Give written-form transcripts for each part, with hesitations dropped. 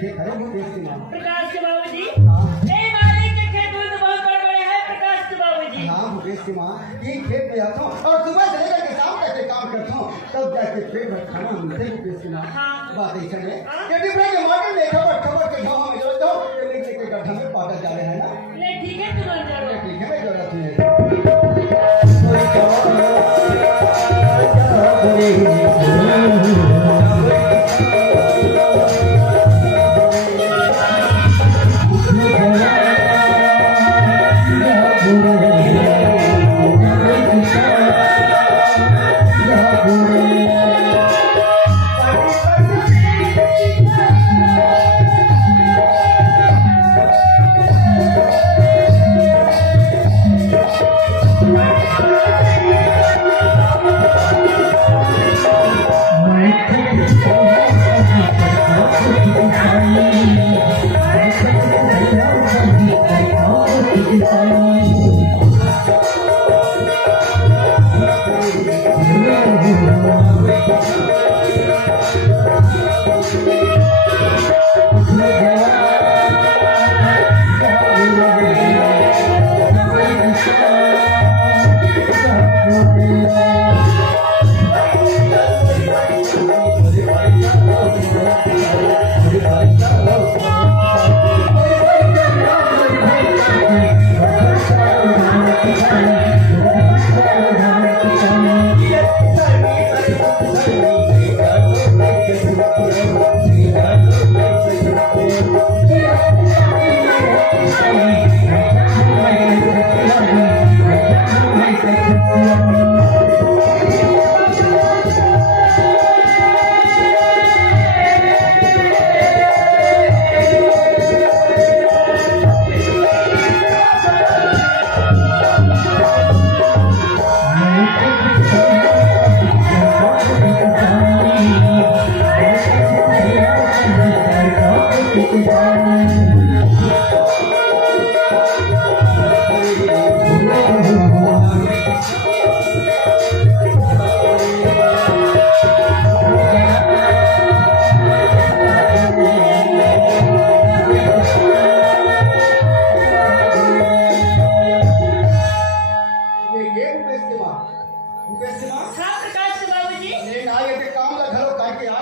खेत है वो बेचती माँ। प्रकाश के बाबूजी। हाँ। ए मालिक के खेत में तो बहुत बड़े-बड़े हैं प्रकाश के बाबूजी। हाँ वो बेचती माँ, ये खेत में आता हूँ और सुबह से लेकर के शाम तक के काम करता हूँ, तब जाके पेट भर खाना मिलते वो बेचती माँ। हाँ। बात ऐसा है कि डिब्बे के मार्केट में खबर के गाँव में जो लेके के गड्ढा में पाटा जा रहे हैं ना। ले ठीक है तुम अंदर हो। ठीक है मैं जरूरत नहीं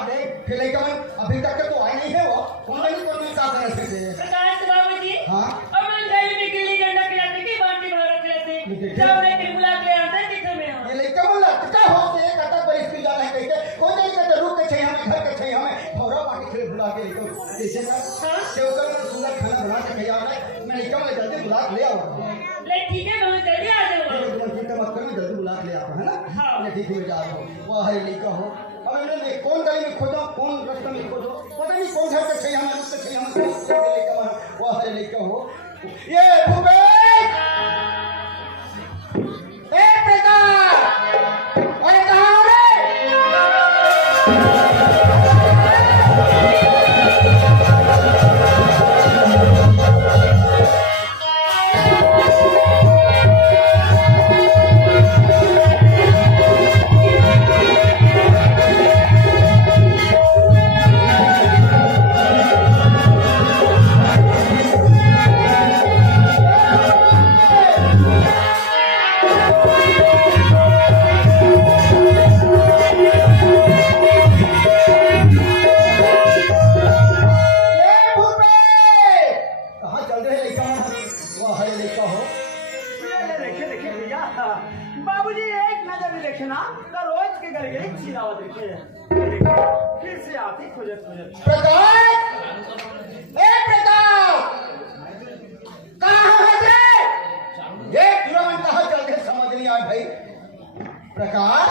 अभी तक तो आई नहीं है वो कौन नहीं करने का कर सकते हैं प्रकाश बाबूजी। हां अब हम गली में गिल्ली डंडा खिलाते की बाल्टी भर रख लेते जब लेके बुला के आते किथे में ये लेके बोला क्या होते है कटा पर इसकी जाना है कहीं कोई नहीं कहते रुक के चाहिए हमें घर के चाहिए हमें भौरा पार्टी खेल बुला के लेको जैसे का सेवकर में सुंदर खाना बना के खिला रहा है मैं निकल ले जल्दी बुला के ले आओ ले ठीक है मैं जल्दी आ जाऊंगा चिंता मत करो जल्दी बुला के ले आओ है ना हां ठीक है जा रहा हूं वाह है लिखा हो अब मैंने कौन गली में खोजो कौन रास्ता में खोजो पता नहीं कौन घर का चाहिए हमें उससे चाहिए हमें लेकर वाह है लिखा हो ये भूपेश ए प्रकाश अरे कहां हो रे बाबूजी एक नजर भी देखना तो रोज के घर गई चिल्लावा देखिए फिर से आती खोजत खोजत प्रकाश ए प्रकाश कहां है रे ये तुरंत कहां चल गए समझ नहीं आया भाई प्रकाश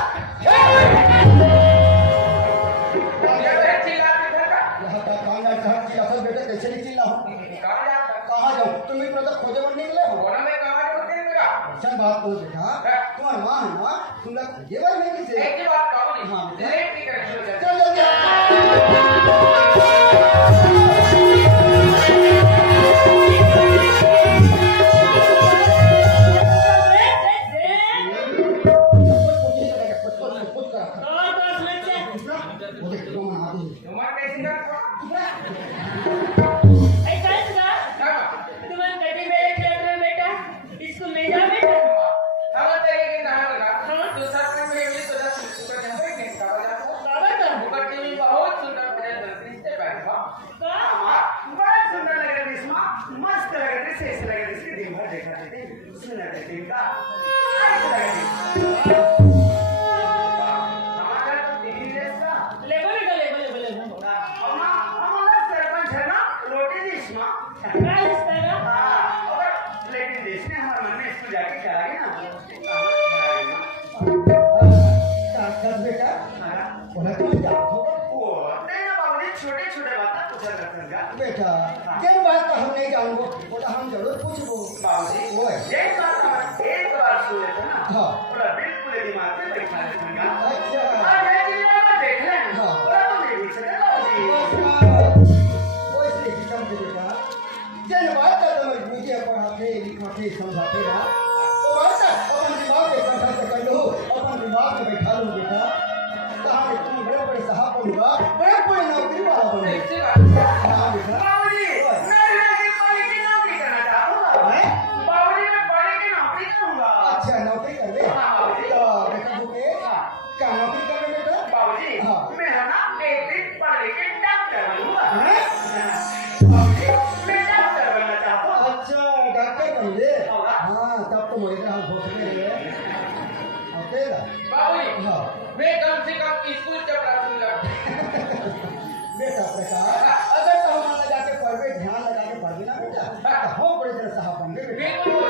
कैसे नहीं चिल्ला कहाँ जाऊँ तुम भी खोजे बन निकले हो अच्छा बात तो देखा तुम्हारा माँ है ना तुम लोग खोजे बन नहीं किसे हाँ चल जल्दी सुना देते का ऐसे लगा हमारा तो दिल्ली जैसा हमारा सरपंच है ना रोटी देश में और लेकिन देश में हमारे मन में इसको जाके क्या लगे ना बेटा बोला तुम जाओ वो नहीं ना बाबूजी छोटे छोटे बातें पूछा करते हैं बेटा क्या बात तो हम नहीं जानबो बोला हम जरूर पूछबो बाबूजी ओए ये बात हम एक बार सुन लेते ना हाँ पूरा बिल्कुल दिमाग में बैठा रहेगा अच्छा आज ये जिला में देख ले हाँ। पूरा तो नहीं पूछ सकते बाबूजी ओए से किसम के बेटा जन बात तो मजबूरी पढ़ाते लिखाते समझाते ना तो बात अपन दिमाग में कंठा से कर लो अपन दिमाग में बैठा लो बेटा कहाँ के तुम बड़े बड़े साहब बनूंगा बड़े बड़े नौकरी वाला बनूंगा हाँ बेटा बाबूजी मैं लड़के वाले की नौकरी करना चाहता हूँ हैं? बाबूजी मैं बड़े की नौकरी करूँगा अच्छा नौकरी कर ले हाँ, बाबूजी। तो बेटा भूखे क्या नौकरी कर ले बेटा बाबूजी हाँ। मैं है ना एक दिन पढ़ के डॉक्टर बनूंगा हैं? बाबूजी मैं डॉक्टर बनना चाहता हूँ अच्छा डॉक्टर बन ले होगा। हाँ तब तो मुझे हम सोच रहे हैं अकेला बाबूजी हाँ मैं कम से कम स्कूल चपड़ा दूंगा बेटा प्रकाश अगर तो हम लगा के पढ़वे ध्यान लगा के पढ़वे ना बेटा हो बड़े तरह साहब बन गए बेटा बिल्कुल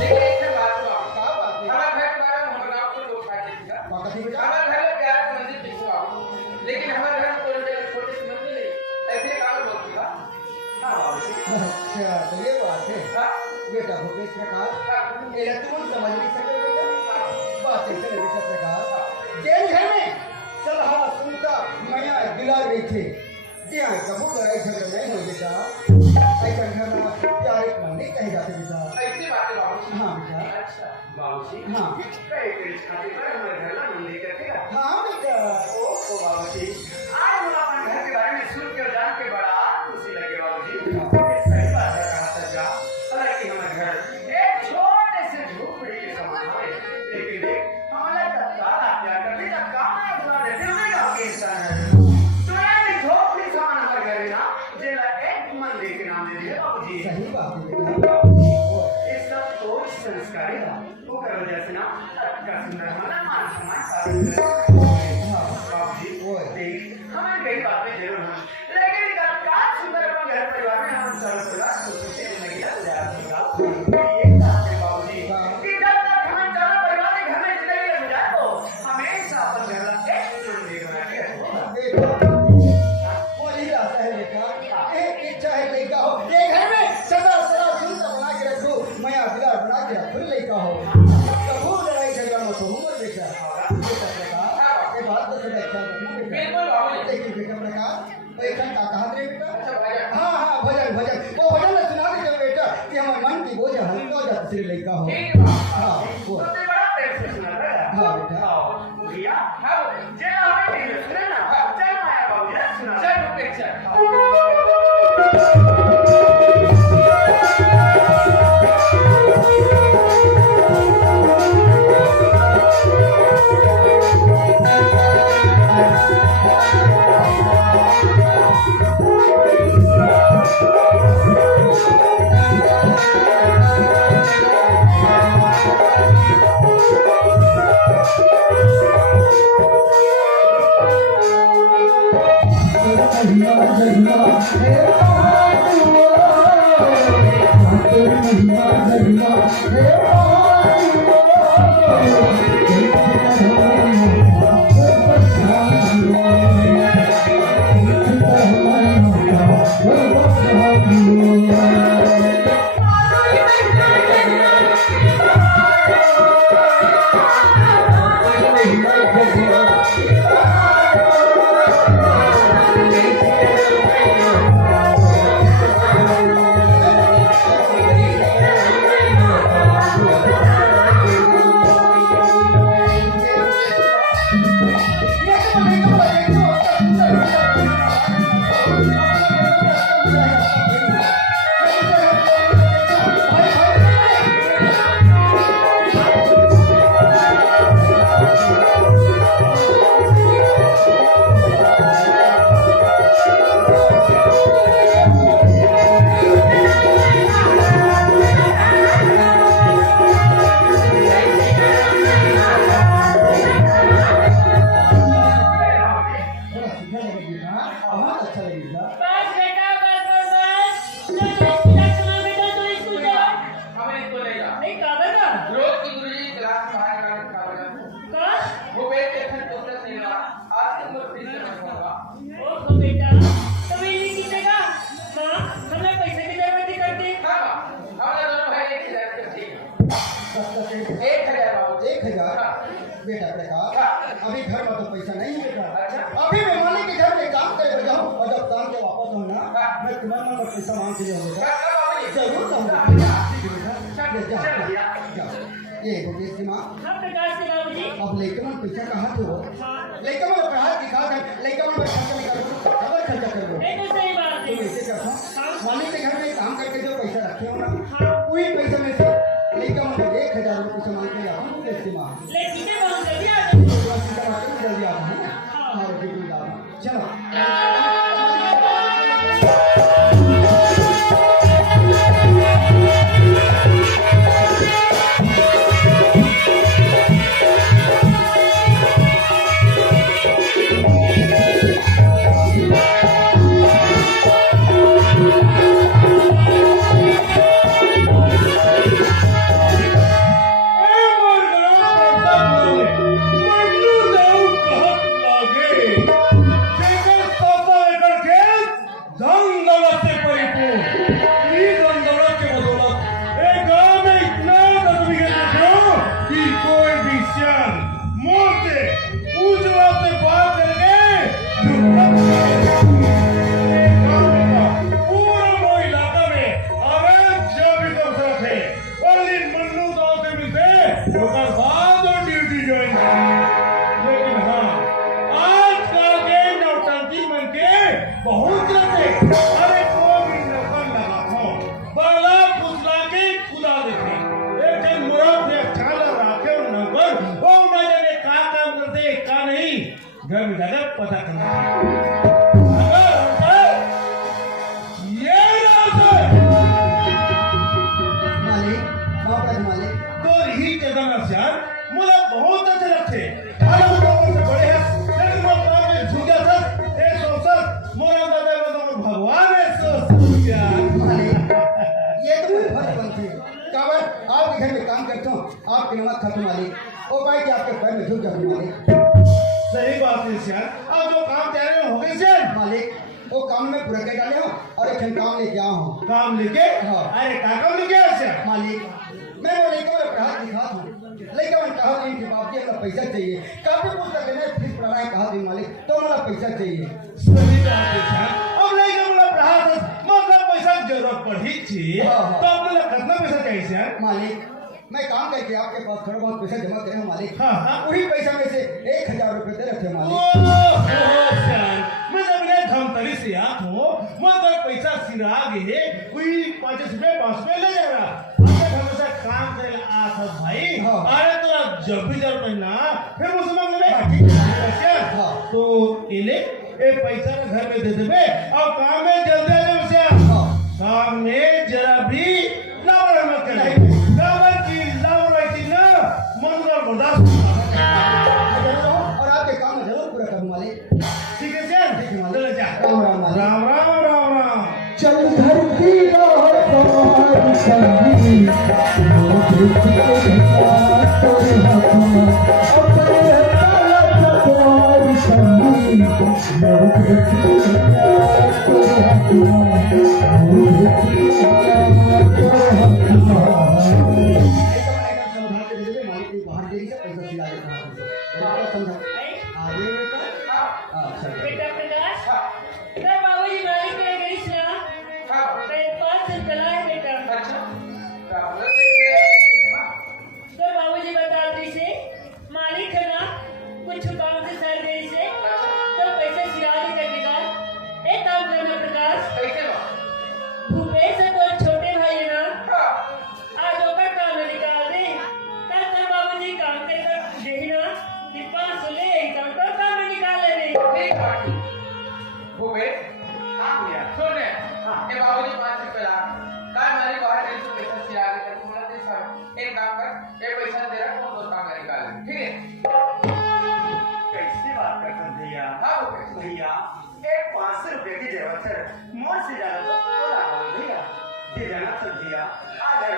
लेकिन एक बात सुनो क्या बात है हमारे घर के बारे में हम गाँव को लोग खाते थे बात है बेटा हमारे घर में प्यार का मंदिर दिखवा लेकिन हमारे घर में छोटे छोटे से मंदिर नहीं ऐसे काम बोलती है हाँ बाबूजी अच्छा तो ये बात है बेटा भूपेश प्रकाश ये तुम समझ नहीं सके बेटा बात ऐसे है बेटा प्रकाश जेल घर में सलाह सुनता मैया गिला रही थी क्या कबू लड़ाई झगड़ा नहीं हो बेटा ऐसा घर में प्यार एक मंदिर कहे जाते बेटा ऐसी बातें बाबूजी हाँ बेटा अच्छा बाबूजी हाँ कई कई शादी पर हमारे घर ना मंदिर करते हैं हाँ बेटा ओ बाबूजी आज हम अपने घर के बारे में सुन के और जान के बड़ा खुशी लगे बाबूजी ये सही बात है कहा था जा हालांकि हमारे घर एक छोटे से झोपड़ी के समान है लेकिन देख हमारा तत्काल आज्ञा करने का काम है बुला देते हुए गाँव के इंसान है तो ये झोपड़ी समान हमारे घर है ना जिला एक मंदिर के नाम दे दिए बाबूजी सही बात है बेटा ये सब तो संस्कारी है वो करो जैसे ना का सुंदर हमारा मान सम्मान बाबूजी ओए। देख हमें कई बातें जरूर हैं लेकिन तत्काल सुंदर अपने घर परिवार में हम सर्व परिवार खुशी से जिंदगी गुजार देगा ये बात है बाबूजी कि जब तक हम चारों परिवार के घर में जिंदगी गुजारो हमेशा अपन घर का एक मंदिर बना के रखो बेटा वही आता है बेटा एक इच्छा है लड़का हो ये घर में सदा सदा सुंदर बना के रखो माया बिगाड़ बना के रखो लड़का हो कबू लड़ाई झगड़ा मत हो बेटा बेटा प्रकाश ये बात तो सदा ख्याल रखना बेटा बिल्कुल बाबूजी लेकिन बेटा प्रकाश एक घंटा कहा रे बेटा अच्छा भैया हाँ हाँ भजन भजन वो भजन में सुना दे बेटा कि हमारे मन की बोझ हल्का हो जाता श्री लड़का हो ठीक है बाबू हाँ वो तो ते बड़ा प्रेम से सुना था हाँ बेटा भैया हाँ जे हमें नहीं सुने ना चल माया बाबूजी सुना चल रुक चल 1000 बाबू। 1000 हाँ। बेटा प्रकाश हाँ। अभी घर में तो पैसा नहीं है बेटा। अच्छा। अभी मैं मालिक के घर में काम करे जाऊँ और जब काम के वापस हूँ ना हाँ। मैं तुम्हारे मन में पैसा मांग के जाऊँ बेटा। बाबू जी। जरूर हाँ। जाऊँगा। ठीक है बेटा ले जाओ। ये मुकेश की माँ हाँ प्रकाश के बाबूजी। अब लेकर मन पैसा कहाँ से हो? लेकर मन पढ़ा दिखा कर लेकर मन खर्चा नहीं करो अगर खर्चा करो ये तो सही बात तुम है। ऐसे करता हाँ। मालिक के घर में काम करके जो पैसा रखे हो ना हाँ। वही पैसे में से लेकर मन 1000 रुपये पैसा मांग के जाओ मुकेश की माँ। ले ठीक है बहुत जल्दी आ जाओ। जल्दी आता हूँ ना। हाँ बिल्कुल आओ। चलो घर में जाकर पता करना मालिक मालिक तो ही के मुझे बहुत अच्छे लगते बड़े हैं लेकिन मैं काम में झुका था एक सोचत मोरा दादा भगवान है मालिक ये तो फर्ज बनती है काबर आपके घर में काम करता हूँ आपकी नमक खत्म मालिक ओ भाई कि आपके पैर में झुक जाऊँ मालिक। सही बात है श्याम अब जो काम तैयार हो गए श्याम मालिक वो काम में पूरा कर डाले हो और एक काम लेके आया हूँ। काम लेके हाँ। अरे का काम लेके आया श्याम मालिक मैं वो लेकर मेरा पढ़ा दिखा था लेकिन मैंने कहा नहीं कि बाप जी हमें पैसा चाहिए काफी पुस्तक लेना फीस पढ़ाए कहा थी मालिक तो हमारा पैसा चाहिए। सही बात है श्याम अब लेके बोला पढ़ा था मतलब पैसा जरूरत पड़ी थी हाँ। तो अपने कितना पैसा चाहिए श्याम मालिक मैं काम करके आपके पास थोड़ा बहुत पैसा जमा करे हूँ मालिक। हाँ, हाँ। वही पैसा में से 1000 रुपये दे रखे मालिक। मैं जब मैं धमतरी से आत हूँ मगर पैसा सिरा गए कोई 5 रुपए 5 रुपए ले जा रहा हमेशा काम करे आत भाई हाँ। अरे तो जब भी जब महीना फिर मुझे मांग ले हाँ। तो इले ए पैसा घर में दे देबे और काम में जल्दी आ जाओ श्याम हाँ। काम में जरा भी लापरवाही मत करना काबर की लापरवाही की ना मन का बर्दाश्त और आपके काम में जरूर पूरा करूँ मालिक। ठीक है श्याम ठीक है मालिक। चलो जा राम राम मालिक। राम राम राम राम चल धरती और पहाड़ संगी बेटा प्रकाश तो बाबूजी मालिक ने गई सुना मेरे पास चला है बेटा। तो बाबूजी बताते से मालिक है ना कुछ काम से सर गई से तो पैसे सिरानी करने का एक काम करना प्रकाश भूपेश है तो छोटे भाई है ना आज होकर काम में निकाल दे तब तो बाबूजी काम करके देना कि 500 ले तो काम में निकाल ले बाबूजी 5 रुपये ला काय मारी बाहर गई तो पैसा सिरा के तक बोला दे सर एक काम कर ये पैसा दे रहा तो काम निकाल ठीक है। कैसी बात करते हैं भैया हाँ भैया एक 500 रुपए की जरूरत है मोर से ज्यादा तो बोला हो भैया ये जाना तो भैया अगर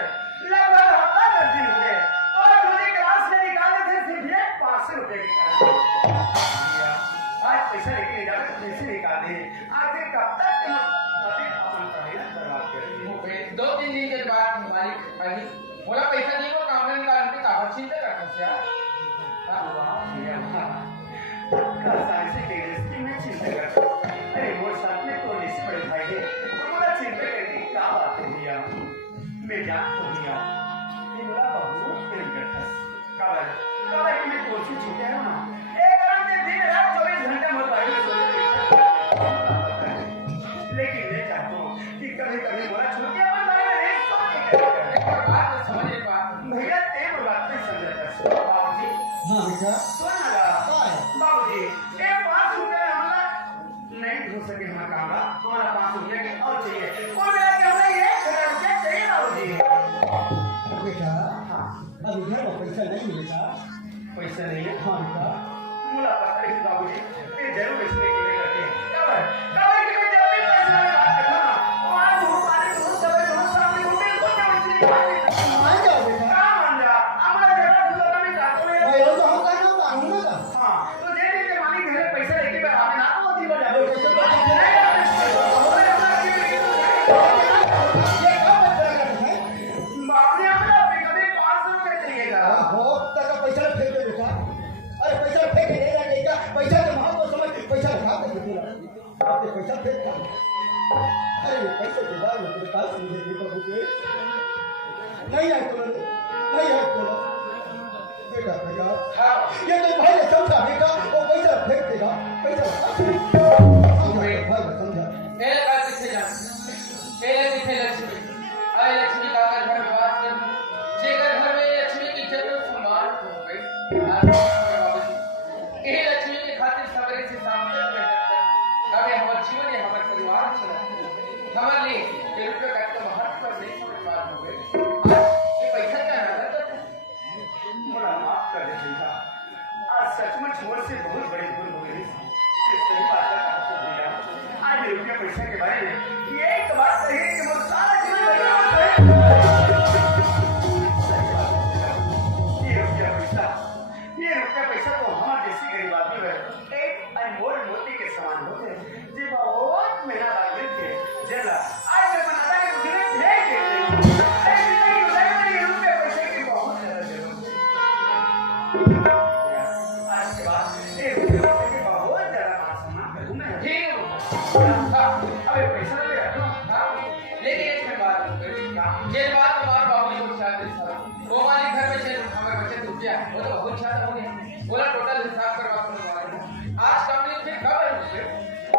लगभग हफ्ता 10 दिन हो गए और मुझे क्लास में निकाले थे सिर्फ ये 500 रुपए की कारण भैया आज पैसा लेके नहीं जाना पैसे निकाले आगे कब तक अभी अपन पढ़ाई बर्बाद करेंगे 2-3 दिन के बाद मालिक बोला पैसा नहीं वो काम में निकाल चिंता करता यार अरे वो साथ में तो नहीं पड़े भाई है बोला चिंता करने की क्या बात है भैया मैं जान तो भैया ये बोला बाबू प्रेम करता काबर काबर कि मैं कोशिश छूटे है ना एक काम से दिन रात 24 घंटे मत आइए लेकिन मैं चाहता हूँ कि कभी कभी बोला छूटे अपन भाई रे बात समझ नहीं पा भैया तेरे बात में समझता बाबूजी हाँ बेटा सुन लगा बाबूजी ये 5 रुपए हमला नहीं हो सके हमारा काम हमारा 5 रुपए की और चाहिए और मेरा क्या हमें ये 1000 रुपए चाहिए बाबूजी बेटा अभी घर में पैसा नहीं मिलेगा पैसा नहीं है हाँ बेटा मुला पता है बाबूजी ये जरूर इसमें के लिए करते हैं कबर कि मैं जब भी पैसा की बात करता ना तो आज धूप पानी धूप दबे धूप सामने धूप बिल्कुल नहीं इसलिए बात मान जाओ बेटा काम मान जा हमारा जगह दुकान में जाते हैं भाई और तो हम करना होगा हम ना का हां तो जे के मालिक घर पैसा लेके मैं आने ना तो दी बजा ये कैसे बात है? ये कब बचा करते हैं बाबूजी हमरा कभी 500 रुपए चाहिएगा हो तक का पैसा फेंक दे बेटा अरे पैसा फेंक नहीं जाने का पैसा के महत्व को समझ पैसा खा दे बेटा आपने पैसा फेंक खा अरे पैसे के बाद में तेरे पास मुझे दीपक के नहीं आए तो नहीं आए तो बेटा बेटा ये तो भाई ने समझा बेटा वो पैसा फेंक देगा पैसा भाई ने समझा पहले बात किसे जान पहले किसे लक्ष्मी आए लक्ष्मी का घर में वास कर जे घर में लक्ष्मी की जरूरत संभाल हो गई ये लक्ष्मी की खातिर सवेरे से शाम तक मेहनत कर हमें हमारे जीवन या हमारे परिवार चला हमारे लिए ये रुपये का तो महत्व नहीं समझ पा हो गए ये पैसा क्या है मुला माफ कर दे भैया आज सचमुच मुझसे बहुत बड़ी भूल हो गई ये सही बात है भैया आज रुपया पैसा के बारे में ये एक बात सही है कि मुझे सारा जीवन बर्बाद है ये रुपया पैसा तो हमारे जैसे गरीब आदमी है एक अनमोल मोती के समान होते हैं जी बहुत मेहनत आगे थे जला आज मैं बनाता है मुझे भेज देते हैं ये रुपया पैसे की बहुत जरूरत है आज के बाद ये रुपया पैसे की बहुत ज्यादा सम्मान करूंगा ठीक है अबे पैसा ले रखो लेकिन एक बात ये बात हमारे बाबू को चाहते सर वो हमारे घर में चल हमारे बच्चे रुपया वो तो बहुत ज्यादा हो गया बोला टोटल हिसाब करवा कर आज कंपनी फिर कब है मुझे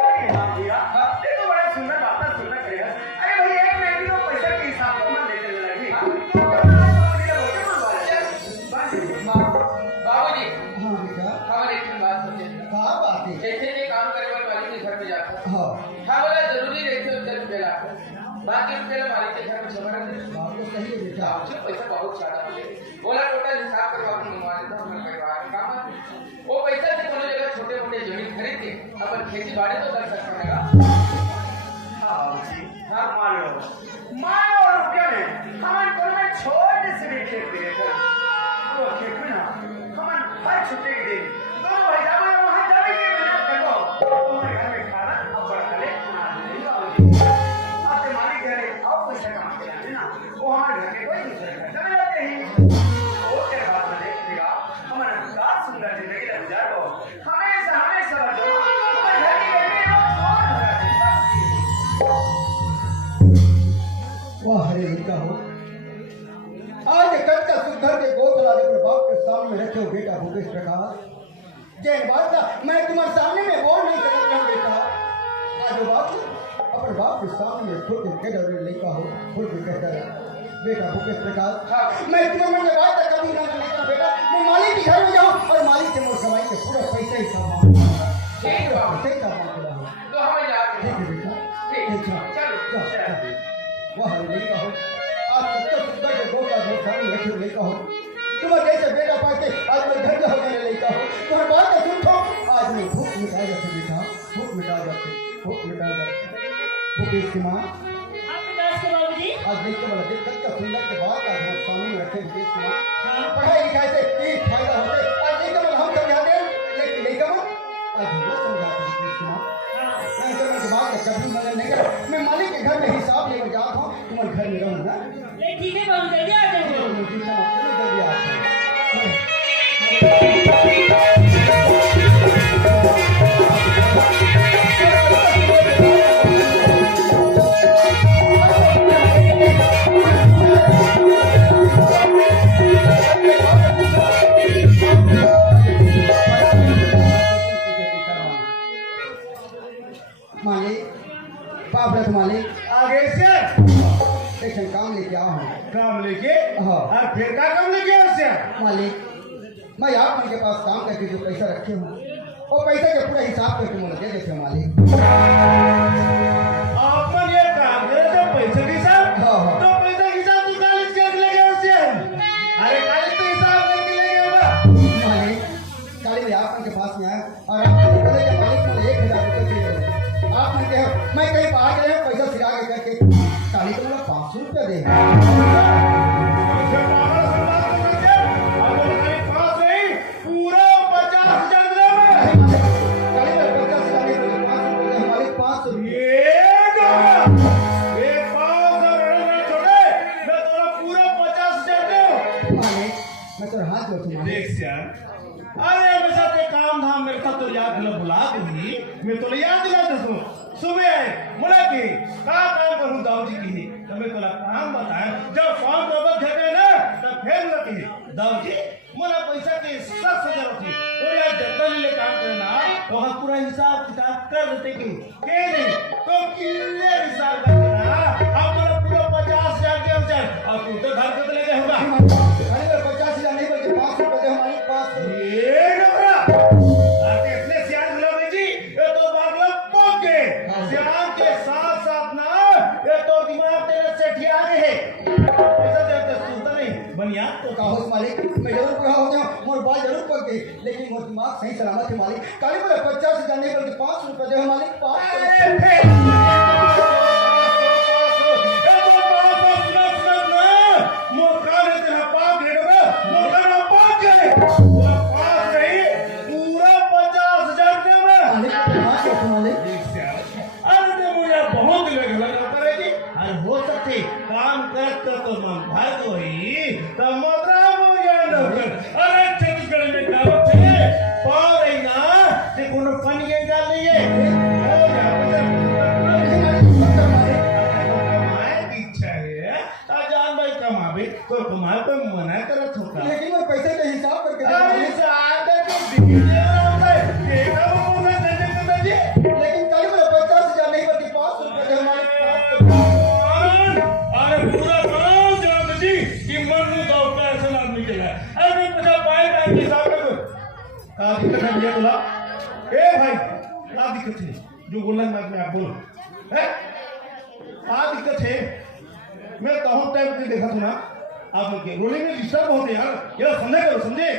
अरे हाँ भैया देखो बड़ा सुंदर बात सुनना करेगा अरे भाई एक महीने को पैसा के हिसाब को मैं देते लगी बाबूजी हाँ बेटा हमारे एक बात समझे कहाँ बात है जैसे ये काम करे वाले के घर में जाकर हाँ हाँ बोला जरूरी रहते उधर रुपये लाकर बाकी रुपये मालिक के घर में जमा रख दे बात तो सही है बेटा मुझे पैसा बहुत ज्यादा मिले बोला टोटल हिसाब करवा के मंगवा लेता हूँ हमारे परिवार में काम आते वो पैसा से कोनो जगह छोटे मोटे जमीन खरीद के अपन खेती बाड़ी तो कर सकता है हाँ जी हाँ मान लो रुपया में हमारे घर में छोटे से भी खेत दिए थे वो खेत में ना हमारे हर छुट्टी के दिन दोनों भाई जाओ वहाँ जाने के बिना देखो तुम्हारे घर में खाना अब बढ़ा ले आपके मालिक घर आओ पैसा कमा के लाते ना वो हमारे घर के कोई दूसरे घर चले जाते हैं और तेरे बाद में देखिएगा हमारा विकास सुंदर जिंदगी का गुजारो हमेशा हमेशा जो हमारे घर की बेटी और वाह हरे लड़का हो आज कट का सुधर के गोद लादे प्रभाव के सामने रखे हो बेटा भूपेश प्रकाश जैन बात का मैं तुम्हारे सामने में बोल नहीं सकता हूँ बेटा आज वो बात अपने बाप के सामने खुद के कह रहे लड़का हो खुद के कहता है बेटा भूपेश प्रकाश मैं तुम्हारे मन में बात कभी ना लेता बेटा मैं मालिक के घर में जाऊँ और मालिक से मुझे कमाई के पूरा पैसा ही सामान ठीक है बाबू सही सामान तो हमें जाते ठीक हैं है बेटा ठीक अच्छा चलो वाह लड़का हो आज तक सुंदर के दो का घर सामने रखे लड़का हो तुम्हारे जैसे बेटा पाके आज मैं घर हो गया लड़का हो तुम्हारी बात तो सुन तो आज मैं भूख मिटा जाते बेटा भूख मिटा जाते भूपेश की माँ हाँ प्रकाश के बाबूजी आज देखते बड़ा देख तक का सुंदर के बाद आज हम सामने रखे भूपेश की माँ हाँ पढ़ाई लिखाई से एक फायदा होते आज देखते बड़ा हम समझाते लेकिन लड़का माँ आज हम समझाते भूपेश की माँ हाँ मैं तो मैं दिमाग में कभी मदद नहीं कर मैं मालिक के घर में हिसाब लेकर जाता हूँ तुम्हारे घर में रहूँ ना ठीक है बाबू जल्दी आ जाएंगे जल्दी आता हूँ लेके आया श्याम? मालिक, मैं आप उनके पास काम करके जो पैसा रखे हूँ वो पैसे का पूरा हिसाब करके मुझे दे देते हो मालिक। आपन ये काम करे तो पैसे के हिसाब हाँ, हाँ। तो पैसे के हिसाब तू कॉलेज के ले गया श्याम? अरे कॉलेज तो हिसाब करके ले गया होगा। मालिक, कल मैं आप उनके पास में आया और आपको बोले कि मालिक मुझे 1000 रुपये चाहिए। आप उनके मैं कहीं बाहर गए पैसा फिरा के करके काली तो मुझे 500 रुपये दे। पैसे पागल संभाल कर रखे। अब तो खाली 5 नहीं, पूरा 50,000 दे मैं। काली में 50 रुपये 500 रुपये हमारे 500 रुपये। ये गाना, ये 5,000 ना छोड़े, मैं तोरा पूरा 50,000 दूं। मालिक, मैं तो हाथ जोड़ता हूँ। देख श्याम, अरे हमेशा ते काम धाम मेरे साथ तो याद दिला बुला दूंगी, मैं तो याद दिला दूं। सुबह आए मुला की का काम करूं दाऊ जी की तो मैं तोला काम बताए जब फॉर्म नौबत घटे ना तब फिर लगी दाऊ जी मुला पैसा के 7,000 होती तो यार जतन ले काम करना तो हम पूरा हिसाब किताब कर देते कि के नहीं तो कितने हिसाब करना अब मेरा पूरा 50,000 के अनुसार और तू तो घर के लेके होगा। अरे 50,000 नहीं बल्कि 500 रुपये दे हमारे 500 रुपये। ये डबरा आते इतने सियान गुलाब जी ये तो बागला पक गए सियान के साथ साथ ना ये तो दिमाग तेरे सेठिया रहे हैं ऐसा देते सुनता नहीं बनिया तो कहो मालिक, मैं जरूर पूरा हो गया मोर बाल जरूर पक गई लेकिन मोर दिमाग सही सलामत है मालिक। काली बोले 50,000 नहीं बल्कि 500 रुपये दे मालिक 500 अरे रुपये। फिर ये तो बात सुना सुना ना मौका ने तेरा पाप दे दो मौका ना पाप करे वो पास नहीं पूरा 50,000 दे मैं मालिक हाथ जोड़ता हूँ मालिक। अरे मुझे बहुत लग करेगी अरे हो सकती काम करत कर तो मन भाग होई तो मदरा मुझे नौकर अरे छत्तीसगढ़ में कहावत है पाव रही ना ते कोनो पानी के डाल लिए हो जा कमाए की इच्छा है ता जान भाई कमावे तो कमाए पे मना करत होता लेकिन वो पैसे का हिसाब करके दे अरे मालिक। सादा को दिखे होता है देखा वो मैं देने को दे लेकिन काली बोले 50,000 नहीं बल्कि 500 रुपये दे हमारे 500 रुपये। अरे पूरा करो जनाब जी कि मन में तो का ऐसा आदमी के लिए अरे मुझे पाए का हिसाब कर का दिक्कत है भैया बोला ए भाई का दिक्कत है जो बोला मैं आप बोलो है का दिक्कत है मैं कहूं टाइम पे देखा था ना आप लोग के रोलिंग में डिस्टर्ब होते यार ये समझे करो समझे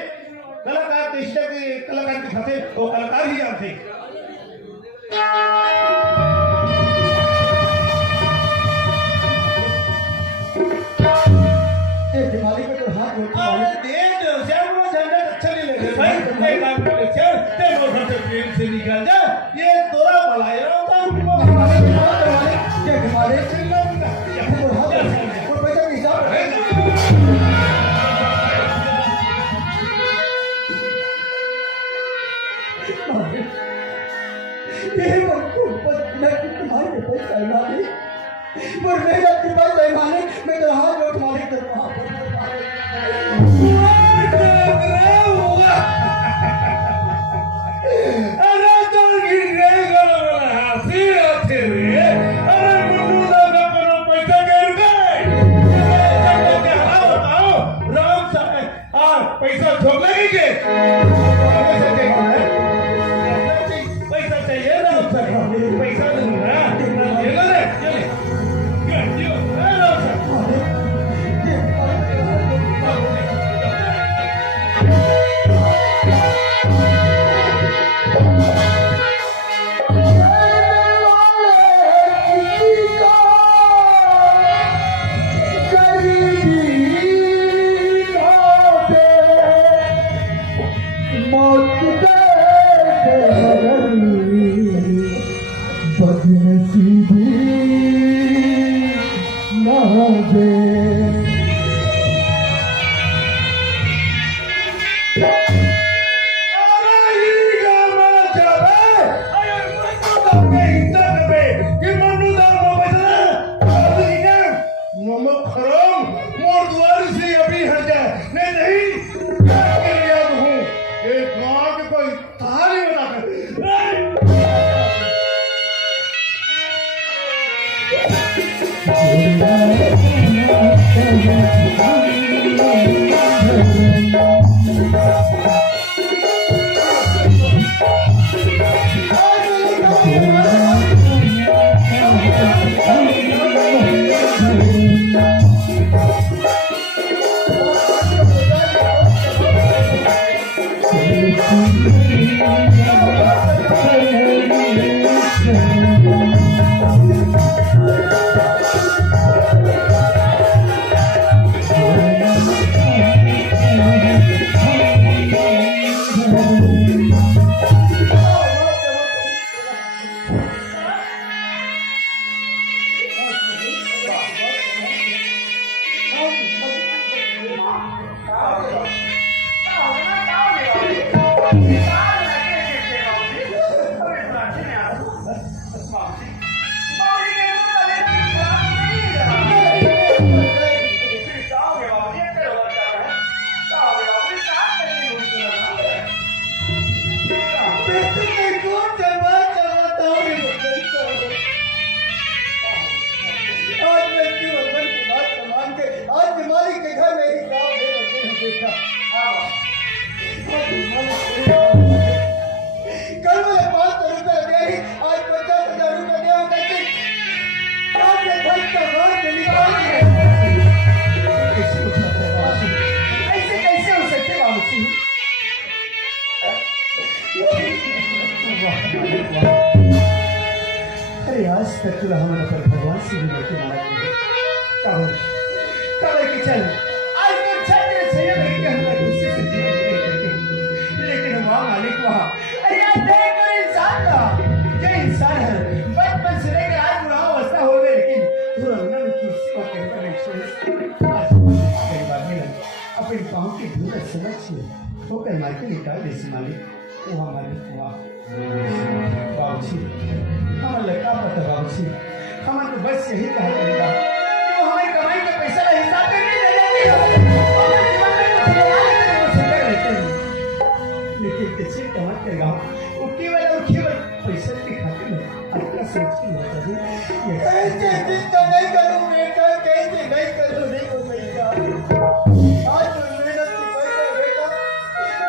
कलाकार चेष्टा के कलाकार के खाते वो कलाकार ही जानते मालिक में तो हाथ जोड़ता हूँ अरे मालिक। दे दो श्याम वो झंडा अच्छा नहीं लगे भाई तुमने काम कर ले श्याम ते मोटर से प्रेम से निकल जा ये तोरा भलाई होता मालिक क्या मालिक वो हाथ जोड़ता हूँ। वो पैसे का हिसाब ये तुम्हारे पैसा है मालिक पर मेरा कृपा है मालिक मैं तो हाथ जोड़ मालिक तो अरे तो गिरे गला वाला हाथी आते रे अरे मुन्नू का कोनो पैसा गए गए बताओ राम साहब पैसा झोंक लगेंगे पैसा चाहिए राम साहब पैसा दूंगा ये ले राम साहब Thank you. अरे आज तक तो हमारा पर भगवान से भी बैठे मारा काबर काबर की चल आज तो छत्र छय करके हमारा दूसरे से जीवन करते लेकिन वहाँ मालिक वहाँ अरे आज देख कर इंसान का क्या इंसान है बचपन से लेकर आज बुढ़ा अवस्था हो गए लेकिन थोड़ा ना भी कुर्सी पर करके नहीं आज कई बार मिला अपने पाँव की धूल समझ तो कई मार के निकाल देसी मालिक वो हमारे हुआ बाबूजी हमारा लड़का पता बाबूजी हमारे तो बस यही कहा करेगा कि वो हमारी कमाई का पैसा का हिसाब करके ले जाती है लेकिन कैसे कमा करेगा वो केवल और केवल पैसा के खाते में अपना सोचती होता है ये कैसे चिंता नहीं करूँ बेटा कैसे नहीं करूँ देखो पैसा आज तो मेहनत की पैसा बेटा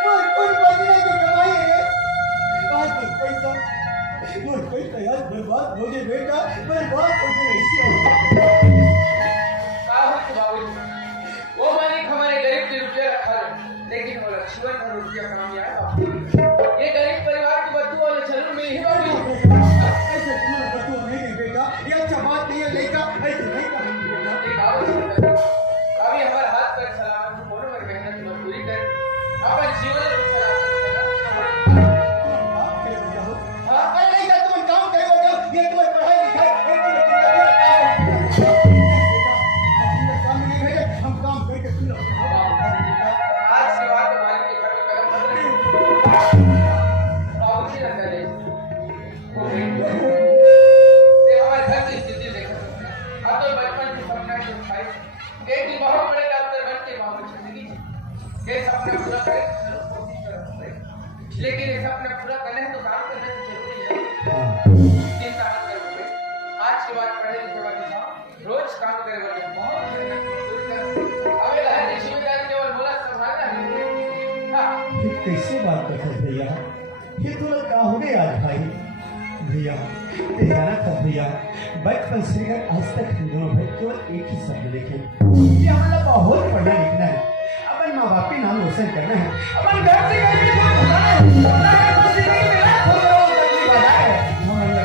वो कुछ बचने की कमाई है आज तो पैसा वो पैसा यार बर्बाद हो गए बेटा बर्बाद हो गए ऐसे हो बाबूजी वो मालिक हमारे गरीब के रुपया रखा लेकिन वो लक्ष्मण का रुपया काम आया ये गरीब परिवार की बद्दू वाले चलू में ही बाबू ऐसे तुम्हारा बच्चों नहीं है बेटा ये अच्छा बात नहीं है लड़का ऐसे नहीं करेंगे बेटा अभी हमारे हाथ पर सलामत बोलो और मेहनत मजदूरी कर अपन जीवन में सलामत अरे नहीं कर तुम काम करो जाओ ये तुम्हारी पढ़ाई लिखाई काम नहीं है हम काम करके सुनो आज के बाद मालिक के घर में कदम मत रखो बाबूजी ना करे ये हमारे घर की स्थिति देखो अब तो बचपन के सपना जो खाए एक दिन बहुत बड़े डॉक्टर बन के बाबू जिंदगी ये सपना पूरा करे लेकिन ये सपना पूरा करने है तो काम करना तो जरूरी है चिंता मत करो आज के बाद पढ़े लिखे वाले साहब रोज काम करे वाले बहुत मेहनत मजदूरी कर अबे घर की जिम्मेदारी केवल बोला संभालना है ये कैसे बात करते भैया ये तो क्या हो गया आज भाई भैया ये जाना था भैया बचपन से लेकर आज तक हम दोनों भाई केवल एक ही शब्द लिखे ये हमारा बहुत पढ़ना लिखना है अपन माँ बाप के नाम रोशन करना है अपन घर से कहीं भी होना है बस जिंदगी में लाख हो रहा हो तकलीफ आ जाए हमारा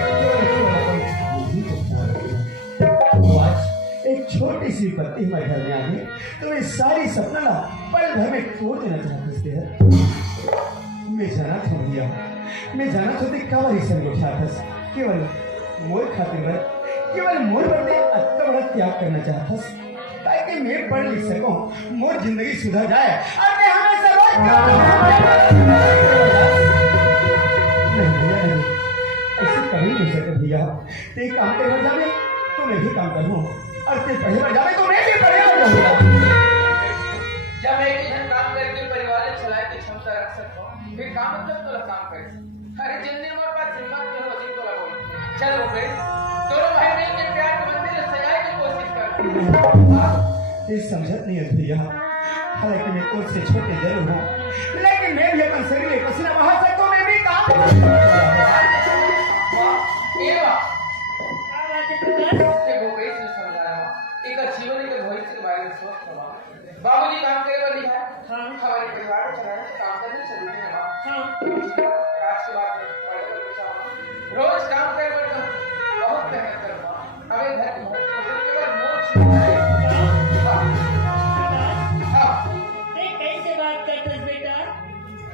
तो आज एक छोटी सी विपत्ति हमारे घर में आ गई तो ये सारी सपना ना पल भर में तोड़ देना चाहते हैं मैं जाना था भैया मैं जाना था कब रिश्ते को चाहता केवल मोर खातिर केवल मोर बदले इतना बड़ा त्याग करना चाहता ताकि मैं पढ़ लिख सकूं मोर जिंदगी सुधर जाए और मैं हमेशा रोज नहीं भैया नहीं ऐसे कभी नहीं सकता भैया ते काम पे बढ़ जावे तो मैं भी काम करूं और ते पढ़े बढ़ जावे तो मैं भी पढ़े बढ़ जाऊंगा जब एक ही जन काम करके परिवार को चलाए की क्षमता रख सकता फिर काम मतलब तो काम करे अरे जिंदगी हमारे पास हिम्मत नहीं होती तो लगो चलो भाई दोनों भाई मिल के प्यार के मंदिर सजाए की कोशिश कर ये समझत नहीं है भैया हालांकि मैं तुझ से छोटे जरूर हूँ लेकिन मैं भी अपन शरीर में पसीना बहा सकता हूँ मैं भी काम ये बात क्या बात है प्रकाश से वो कैसे समझा रहा हूँ एक जीवन के भविष्य के बारे में सोच रहा हूँ बाबूजी काम करे वाली है हाँ हमारे परिवार को चलाना काम करना जरूरी है हाँ आज के बाद रोज काम कर बड़का बहुत मेहनत करवा अबे घर की बहुत पसंद के बाद मोच हां ते कैसे बात करतस बेटा?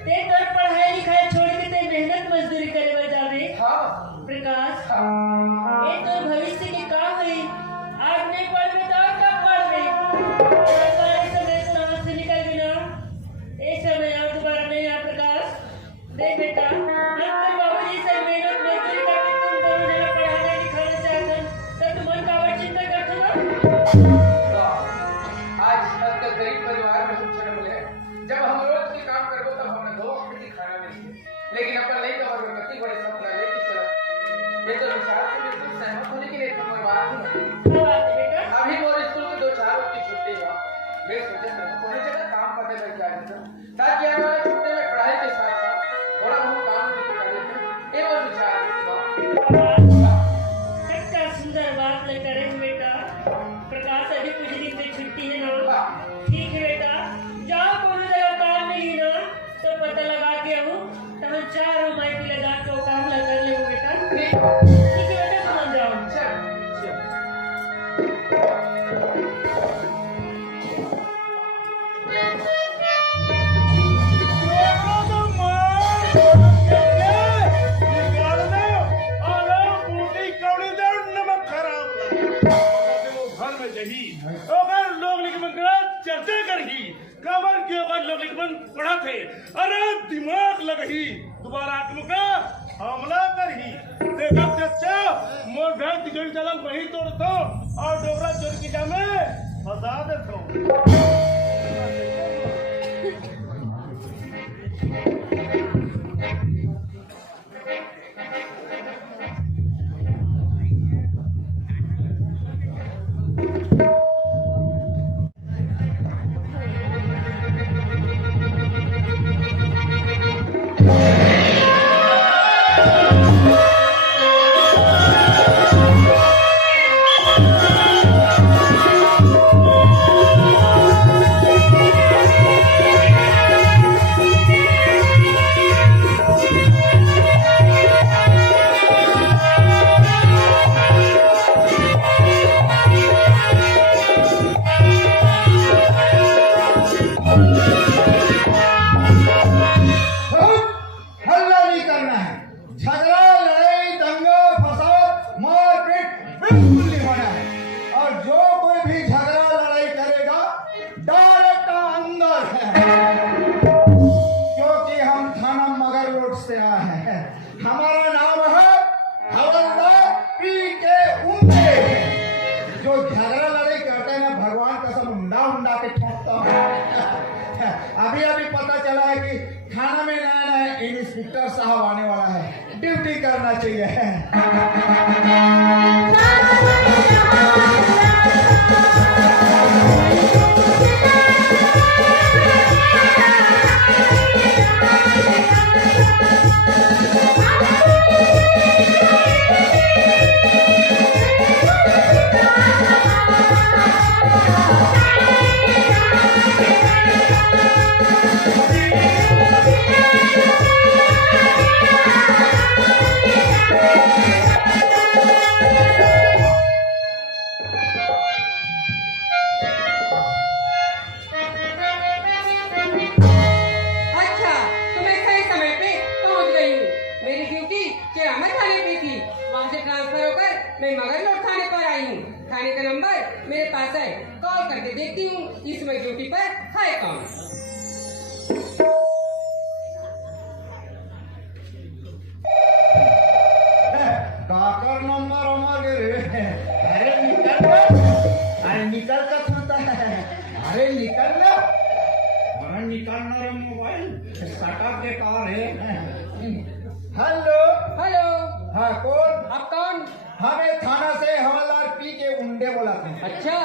ते तोर पढ़ाई लिखाई छोड़ के ते मेहनत मजदूरी करे बर जाबे? हां प्रकाश ये तोर भविष्य के का होई? आज नहीं पढ़बे तो और कब पढ़बे? सरकारी समय तो हाथ से निकल गया। ये समय और दोबारा नहीं आ प्रकाश। देख बेटा हम तो बाबूजी से मेहनत मजदूरी करके तुम दोनों जना पढ़ाने लिखाने चाहते तब तुम मन का और चिंता करते ना? आज तक के गरीब परिवार में हम जन्म ले जब हम रोज के काम करबो तब हमें दो वक्त की खाना मिलती लेकिन अपन नहीं खबर में कति बड़े सपना लेके चला ये तो विचार से बिल्कुल सहमत होने के लिए तुम्हारी बात नहीं क्या बात है बेटा? अभी मोर स्कूल के 2-4 वक्त की छुट्टी हुआ मैं सोचा मैं कोई जगह काम करने लग जाए ताकि आने वाले छुट्टी में पढ़ाई के साथ साथ थोड़ा बहुत काम भी कर लेते ये वो विचार कितना सुंदर बात लेकर है बेटा। प्रकाश अभी कुछ दिन से छुट्टी है ना? ठीक है बेटा जाओ कोनो जगह काम मिली ना तो पता लगा के आऊँ तो हम चारों माइक लगा के वो काम लगा ले बेटा। ठीक है बेटा तुम जाओ। चर्चा करही कबर के ओकर लोग लिखबन पढ़ा थे अरे दिमाग लगही दोबारा आत्मका हमला करही देखत अच्छा मोर भैंस तिजोरी चलन वही तोड़ दो और डोबरा चोरी की जामे फंसा दे तो अभी अभी पता चला है कि थाना में नया नया इंस्पेक्टर साहब आने वाला है ड्यूटी करना चाहिए मैं मगर लौट थाने पर आई हूँ। थाने का नंबर मेरे पास है, कॉल करके देखती हूँ इस समय ड्यूटी पर है कौन। काकर नंबर उमर अरे निकल का खुलता है अरे निकलना रे मोबाइल सटा के कार है। हेलो हेलो हाँ कौन आप कौन? हमें थाना से हवलदार पी के उंडे बोला था। अच्छा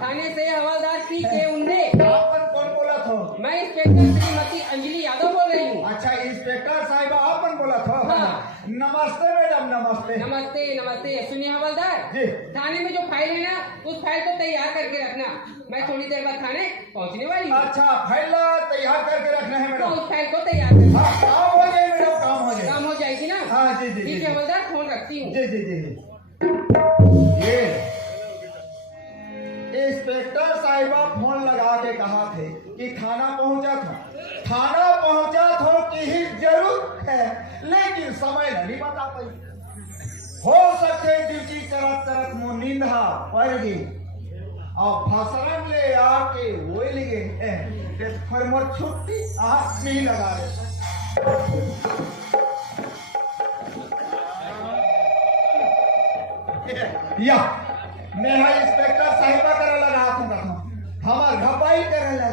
थाने से हवलदार पी के उंडे। आपन कौन बोला था? मैं इंस्पेक्टर श्रीमती अंजलि यादव बोल रही हूँ। अच्छा इंस्पेक्टर साहिबा आपन बोला था। हाँ। नमस्ते मैडम नमस्ते। नमस्ते नमस्ते। सुनिए हवलदार जी। थाने में जो फाइल है ना उस फाइल को तैयार करके रखना, मैं थोड़ी देर बाद थाने पहुँचने वाली हूँ। अच्छा फाइल तैयार करके रखना है तो मैडम। उस फाइल को तैयार करना। हाँ जी जी जी जी। ये इंस्पेक्टर साहिबा फोन लगा के कहा थे कि थाना पहुंचा था। थाना पहुंचा था कि ही जरूर है, लेकिन समय नहीं बता पाई। हो सके ड्यूटी करत करत मो नींदा पड़ गई और फसरन ले आके वो लिए फिर मोर छुट्टी हाथ नहीं लगा रहे। या मैं इंस्पेक्टर साहिबा करे लगा दूंगा, हमार घपाई करे लगा।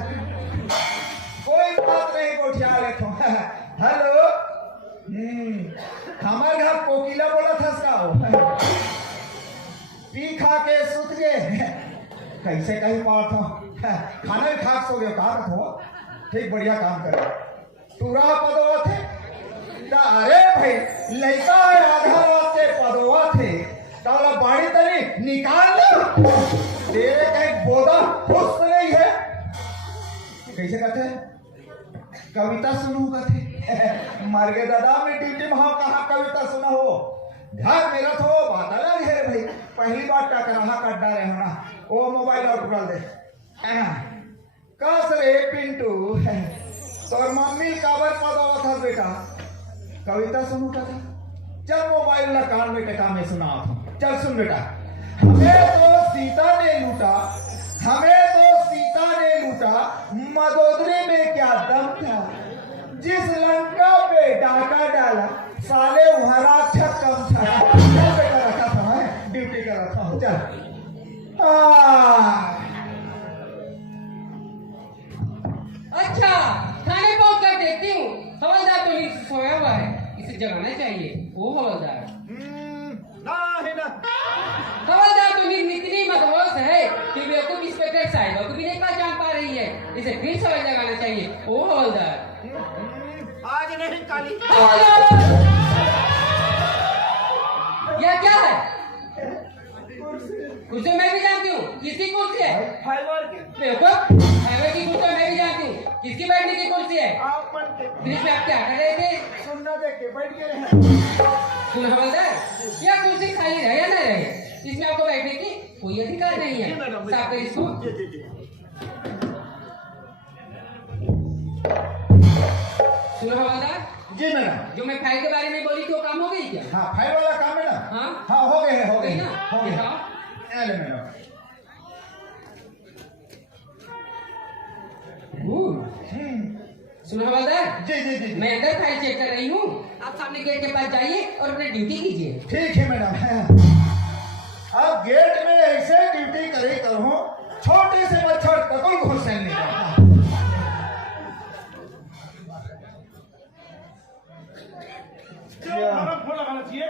कोई बात नहीं गोठिया लेतो। हेलो, हमारे घर कोकिला बोला था इसका पी खा के सुत गए। कैसे कहीं पार था, खाना भी खा सो गए। कहा हो ठीक बढ़िया काम करे तूरा पदवा थे। अरे भाई लड़का आधा रात के पदवा थे ताला बाड़ी तनी निकाल लो। तेरे कहीं बोदा खुश नहीं है। कैसे कहते कविता सुनू कहते मर गए दादा में ड्यूटी में कहा कविता सुना हो। घर मेरा तो बात अलग है भाई। पहली बार टकराहा कड्डा रहे हो ना, वो मोबाइल आउट कर दे। कस रे पिंटू तोर मम्मी काबर पदवा था बेटा कविता सुनू का था। चल मोबाइल ला कान में टका में सुना था। चल सुन बेटा, हमें तो सीता ने लूटा, हमें तो सीता ने लूटा, मदोदरी में क्या दम था। जिस लंका पे डाका डाला साले वहां राक्षस कम था। बेटा रखा था मैं ड्यूटी कर रहा था। चल अच्छा थाने पहुंच कर देखती हूँ हवलदार तो नीचे सोया हुआ है, इसे जगाना चाहिए। वो हवलदार हवलदार तो नींद इतनी मदहोश है कि बेवकूफ इंस्पेक्टर साहिबा को भी नहीं पहचान पा रही है, इसे फिर सवाल जगाना चाहिए। वो हवलदार आज नहीं काली। यह क्या है? कुर्सी मैं भी जानती हूँ, किसकी कुर्सी है? फाइबर की। बेवकूफ, फाइबर की कुर्सी मैं भी जानती हूँ, किसकी बैठने की कुर्सी है? आप बनते फिर इसमें आप क्या कर रहे थे? सुनना देख के बैठ गए। सुन हवलदार, यह कुर्सी खाली रहे या न रहे, इसमें आपको बैठने की कोई अधिकार नहीं है। साफ कर इसको। सुनो हवलदार जी मैडम, जो मैं फाइल के बारे में बोली थी वो काम हो गई क्या? हाँ फाइल वाला काम है ना। हाँ हाँ हो गए हो गए ना? हो गए। हाँ। ले मैडम। सुनो हवलदार, जी जी जी मैं अंदर फाइल चेक कर रही हूँ, आप सामने गेट के पास जाइए और अपनी ड्यूटी कीजिए। ठीक है मैडम। अब गेट में ऐसे ड्यूटी करे करो छोटे से मच्छर ककुल घुस नहीं का। लगाना चाहिए।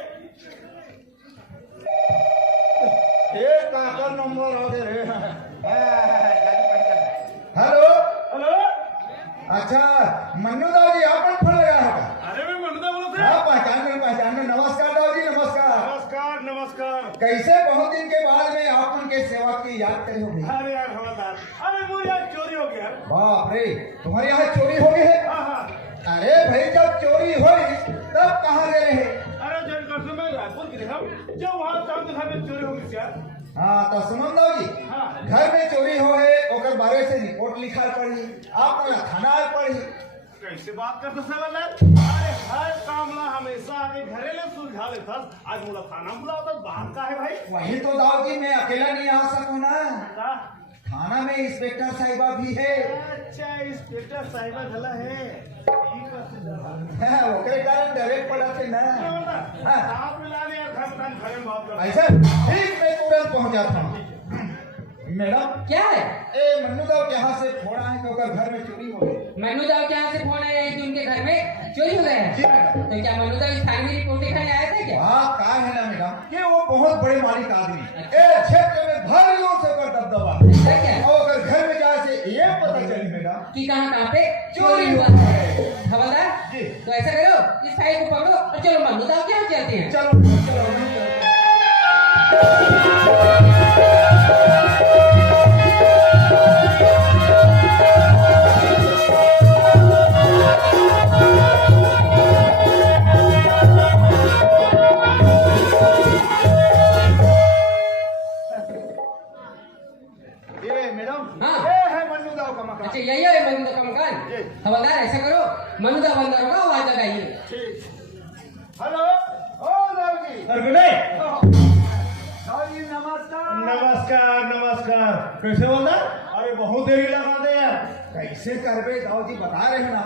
एक काकर नंबर हो गए। हेलो हेलो, अच्छा मन्नू दाऊ जी आपन फोन लगा है का? अरे मैं मनुदा बोल रहा हाँ हूँ। पहचान में। नमस्कार दाऊ जी नमस्कार। नमस्कार नमस्कार। कैसे बहुत दिन के बाद में आप उनके सेवा की याद करे हो गई। अरे यार हवलदार, अरे वो यार चोरी हो गया। बाप रे तुम्हारे यहाँ चोरी हो गई है। हाँ हाँ, अरे भाई जब चोरी हुई तब कहाँ गए रहे? अरे जब कर मैं रायपुर गिरे हम, जब वहाँ काम दिखा में चोरी हो गई यार। हाँ तो सुमन दाऊ जी, हाँ। घर में चोरी हो है ओकर बारे से रिपोर्ट लिखा पड़ी, आप ना थाना आए पड़ी। कैसे बात करते सवाल? अरे हर काम ला हमेशा आगे घरे ले सुलझा लेता। आज मुला थाना बुलाता बाहर का है भाई। वही तो दाऊ जी मैं अकेला नहीं आ सकूँ ना, का? थाना में इंस्पेक्टर साहिबा भी है। अच्छा इंस्पेक्टर साहिबा झला है। हाँ, ओकरे कारण डायरेक्ट पड़ा थे ना। हाँ। आप मिला लिया घर में बात कर। ऐसा ठीक मैं तुरंत पहुंचा था। मैडम क्या है? ए मन्नू दाऊ के यहाँ से फोन आया कि ओकर घर में चोरी हो गई। मन्नू दाऊ के यहाँ से फोन आया है कि उनके घर में चोरी हो गया है। जी मैडम। तो क्या मन्नू दाऊ इस थाने में रिपोर्ट लिखाने आया था क्या? बात का है ना मैडम कि वो बहुत बड़े मालिक आदमी ए क्षेत्र में भारियों से ओकर दबदबा ऐसा क्या? और अगर घर में जाए से ये पता चली मैडम कि कहाँ पे चोरी चोरी हुआ हुआ है। है। हवलदार जी। तो ऐसा करो, इस फाइल को पकड़ो और चलो मन्नू दाऊ के यहाँ चलते हैं। चलो चलो नहीं चलो। हवलदार ऐसा करो, मनुदा बंदर होगा, आवाज लगाइए। हेलो ओ दाऊजी। अरे नहीं दाऊजी नमस्कार। नमस्कार नमस्कार। कैसे बोलना? अरे बहुत देरी लगा दे यार। कैसे करबे दाऊजी बता रहे हैं ना,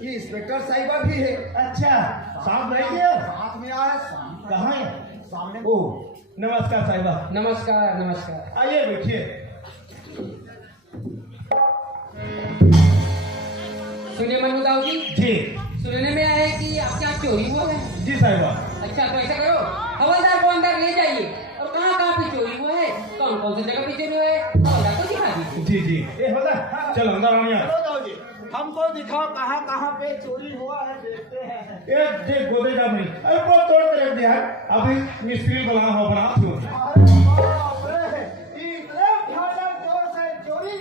ये इंस्पेक्टर साहिबा भी है। अच्छा साहब नहीं गया? साथ में आया सामने। कहाँ है? सामने। ओ नमस्कार साहिबा। नमस्कार नमस्कार। आइए बैठिए। सुनिए मनु दाऊ जी, जी सुनने में आया है कि आपके यहाँ चोरी हुआ है। जी साहिबा। अच्छा तो ऐसा करो, हवलदार को अंदर ले जाइए और कहाँ कहाँ पे चोरी हुआ है, कौन कौन सी जगह पे चोरी हुआ है, हवलदार को दिखा दीजिए। जी जी ये होता। चलो अंदर आइए। चलो दाऊजी, हमको दिखाओ कहाँ कहाँ पे चोरी हुआ है, देखते हैं। ये देख गोदे जा नहीं। अरे बहुत तोड़ के रख दिया है। अभी मिस्त्री बुला हो बना छो। अरे बाप रे, इतने भयानक जोर से चोरी,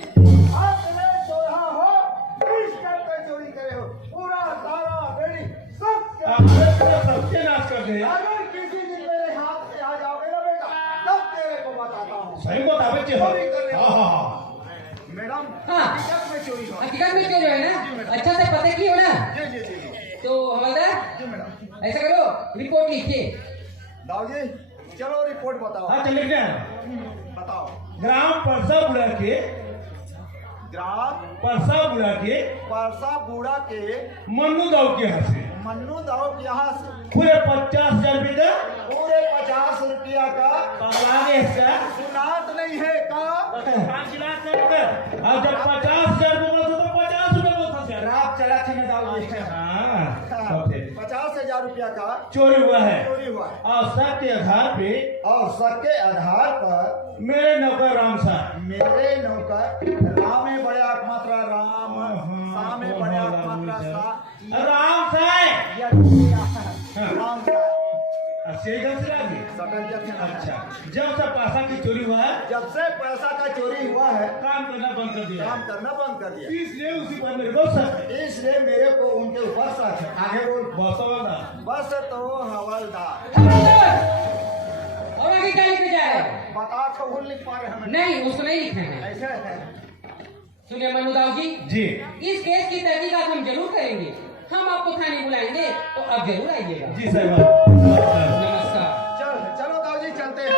आपने चोरा हो, किस करके चोरी करे हो, पूरा सारा बेड़ी सब सबके नाश कर दे। अगर किसी दिन मेरे हाथ से आ जाओगे ना बेटा, तब तेरे को बताता हूँ। सही को ताबे हो। हाँ मैडम, हाँ। हकीकत में चोरी हुआ। हकीकत में चोरी हुआ है ना, अच्छा से पता की हो ना। जी जी जी तो हवलदार जी मैडम। ऐसा करो, रिपोर्ट लिखिए। दाऊजी चलो रिपोर्ट बताओ। हाँ चलिए क्या? बताओ। ग्राम परसा बुला के ग्राम परसा बूढ़ा के मन्नू दाऊ के यहाँ से मन्नू दाऊ के यहाँ से पूरे 50,000 रुपये का पूरे 50 रुपया का पगलाने इसका सुनात नहीं है का 5 लाख का। और जब 50,000 रुपये बोलते तो 50 रुपये बोलता सर। रात चला थी ना दाऊजी। हाँ सब थे। 50,000 रुपया का चोरी हुआ है चोरी हुआ है। और शक के आधार पे और सबके आधार पर मेरे नौकर राम साहब मेरे नौकर राम में बड़े मात्रा राम सा में बड़े मात्रा सा राम साहब राम सा अच्छे ढंग से आगे। सकल जब अच्छा जब से पैसा की चोरी हुआ है जब से पैसा का चोरी हुआ है, काम करना बंद कर दिया काम करना बंद कर दिया। इसलिए उसी पर मेरे को शक है। इसलिए मेरे को उनके ऊपर शक है। आगे बोल। बसवाना बस तो हवलदार हवलदार और आगे क्या लिखने जा रहे हैं? बता तो भूल लिख पा रहे हमें। नहीं उसको नहीं लिखना है। ऐसे है। सुनिए मनु दाऊ जी, जी इस केस की तहकीकात हम जरूर करेंगे। हम आपको थाने बुलाएंगे तो आप जरूर आइएगा। जी साहब नमस्कार। चलो दाऊजी चलते हैं।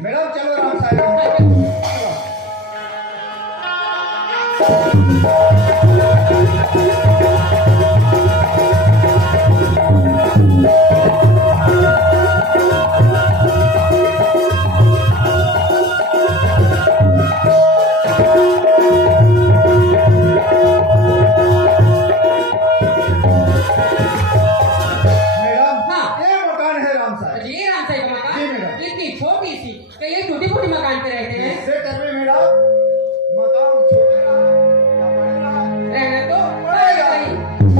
मैडम चलो राम साहब। हाँ। ये मकान है राम साहब। ये राम साहब का मकान? जी, मैडम। इतनी छोटी सी, क्या ये टूटी फूटी मकान पे रहते हैं? इससे करवे मैडम मकान छोटा या बड़ा रहना तो पड़ेगा। नहीं।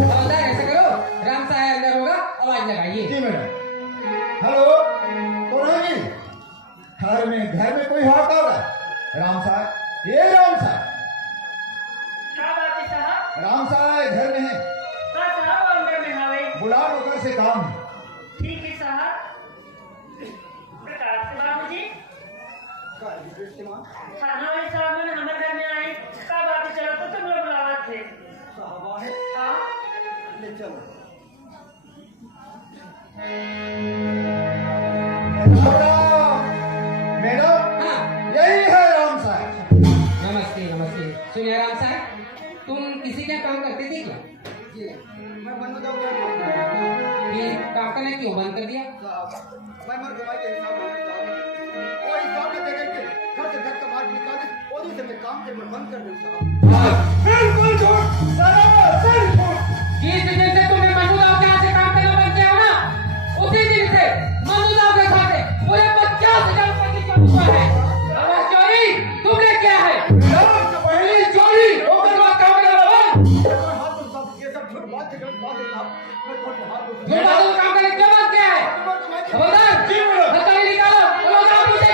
हवलदार ऐसा करो, राम साहब अंदर होगा, आवाज लगाइए। जी मैडम। हेलो कौन है जी? घर में कोई है कौन है? राम साहब। ये राम साहब। क्या बात है साहब? राम साहब घर में है। का साहब अंदर में हावे। बुला नौकर से काम है। ठीक है साहब। प्रकाश बाबू जी, थाना वाले साहब ने हमारे घर में आए। का बात चला तो तुम लोग बुलावत थे। साहबा है। हाँ ले चलो। मैडम हाँ। यही है राम साहब। नमस्ते नमस्ते। सुनिए राम साहब, तुम किसी के यहाँ काम करते थे क्या? जी मैं बनू जाऊंगा। ये काम करना क्यों बंद कर दिया? मैं मर गवाई के हिसाब में वो हिसाब में देखे के घर से घर का बाहर निकाल दे और से मैं काम के बंद कर दूं साहब। बिल्कुल झूठ सरासर झूठ। जिस दिन से तुमने मनु दाऊ के यहाँ से काम करना बंद किया हो ना, उसी दिन से मनु दाऊ के खाते पूरे 50,000 रुपए की चोरी हुआ है। और वह चोरी तुमने किया है। पहली चोरी होकर वह काम करना बंद। हाथ तो सब ये सब झूठ बात है गलत बात है साहब। मैं खुद हाथ तो झूठ बातों का काम करने क्यों बंद किया है? हवलदार, जी मैडम। हथकड़ी निकालो। हवलदार मुझे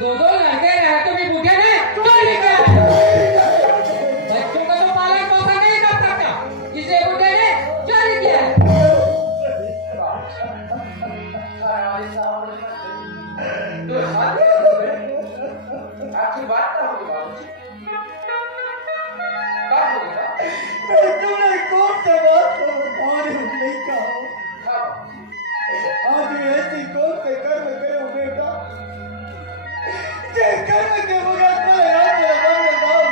दो लड़के रहे तो भी बूढ़े ने चोरी किया है। बच्चों का तो पालन पोषण नहीं कर सकता, जिसे बूढ़े ने चोरी किया है। आखिर बात क्या होगी बाबूजी? क्या होगा? तुमने कौन से बात को बता रहे हो नहीं कहा? आज ऐसी कौन से कर्म करे हो बेटा? जे कर्म के बगैर ना यार मेरा मन बताओ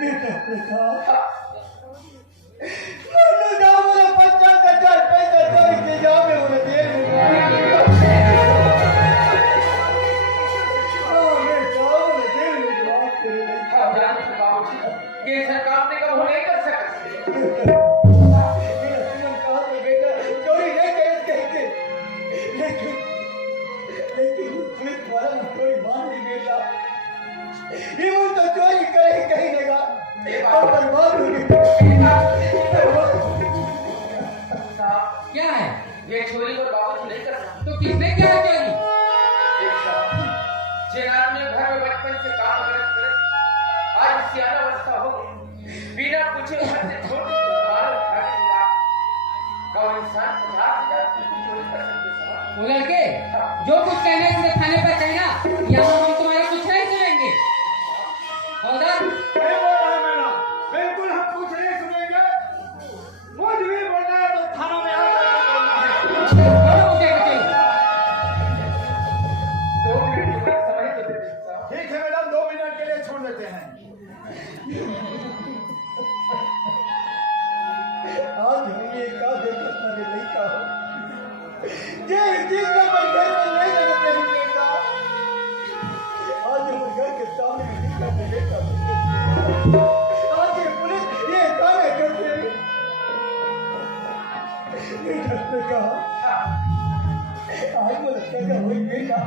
बेटा बेटा मनु गाँव वाला 50,000 पैसा चोरी के जाओ में उन्हें दे दूंगा। ये ऐसा काम नहीं कब नहीं कर सकते। चोरी नहीं करेंगे लेकिन पुलिस वाला चोरी मान नहीं देता। ये वो तो चोरी करे कहीं देगा और बर्बाद हो गई। क्या है ये चोरी और बाबूजी नहीं करना। तो किसने किया चोरी? जिन आदमी घर में बचपन से काम करते आज सियाना अवस्था हो गई, बिना पूछे घर से छोटे सवाल उठा के लिया। कौन इंसान 50,000 की चोरी कर सकते? वो लड़के जो कुछ कहने तुमने थाने पर कहना, यहाँ हम तुम्हारा कुछ नहीं सुनेंगे। हवलदार बिल्कुल हम कुछ नहीं सुनेंगे। मुझ भी बोलना है तो थाना में आकर बोलना है। दो मिनट की समय तो दे देता। ठीक है मैडम, 2 मिनट के लिए छोड़ देते हैं। आज हम ये का देखा सारे नहीं कहा जे चीज का पर घर में नहीं लगते हैं बेटा। आज हम घर के सामने नहीं कर देगा। आज ये पुलिस ये काहे करते हैं? ये डरते कहा आज वो सजा हुई बेटा,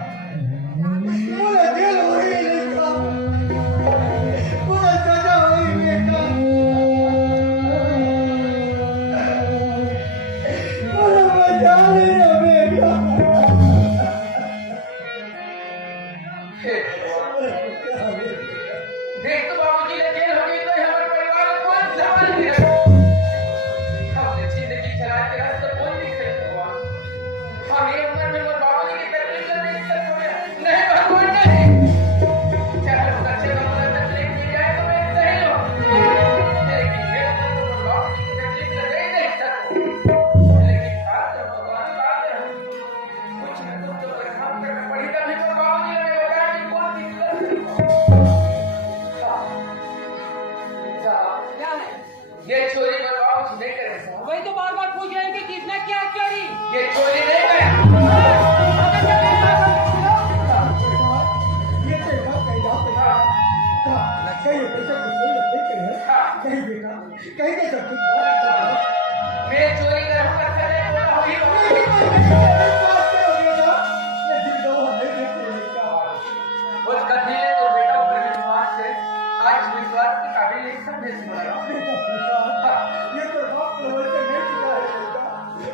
मुझे जेल हुई बेटा, मुझे सजा हुई बेटा, मुझे बचा लेना बेटा। देख तो बाबूजी ने जेल हो गई तो हमारे परिवार को कौन संभाल के हमने जिंदगी चला के रास्ते कौन नहीं खरीदा। हम ये उम्र में बाबूजी की तकलीफ नहीं कर सकते। नहीं भगवान नहीं चाहे बच्चे का मुझे तकलीफ मिल जाए तो मैं सही हूँ, लेकिन ये उम्र में बाबूजी की तकलीफ नहीं देख सकता। लेकिन आज जब भगवान बात है कुछ न कुछ तो परिश्रम करना पड़ेगा। नहीं तो बाबूजी ने बताया कि कौन दिक्कत क्या है? ये चोरी पर बाबूजी नहीं करे साहब। वही तो बार बार पूछ रहे हैं कि किसने किया चोरी। ये चोरी नहीं करा। ये देखा कहीं ना कहीं पैसा कोई नहीं करे कहीं बेटा कहीं के सब कुछ मैं चोरी करूंगा करे बोला हुई नहीं बात करो बेटा। ये दिन दो नहीं देखते बेटा। उस कथी ने तो बेटा ऊपर विश्वास से आज विश्वास के काबिल नहीं समझे सुना। ये तो बाप को वैसे नहीं सीखा है बेटा।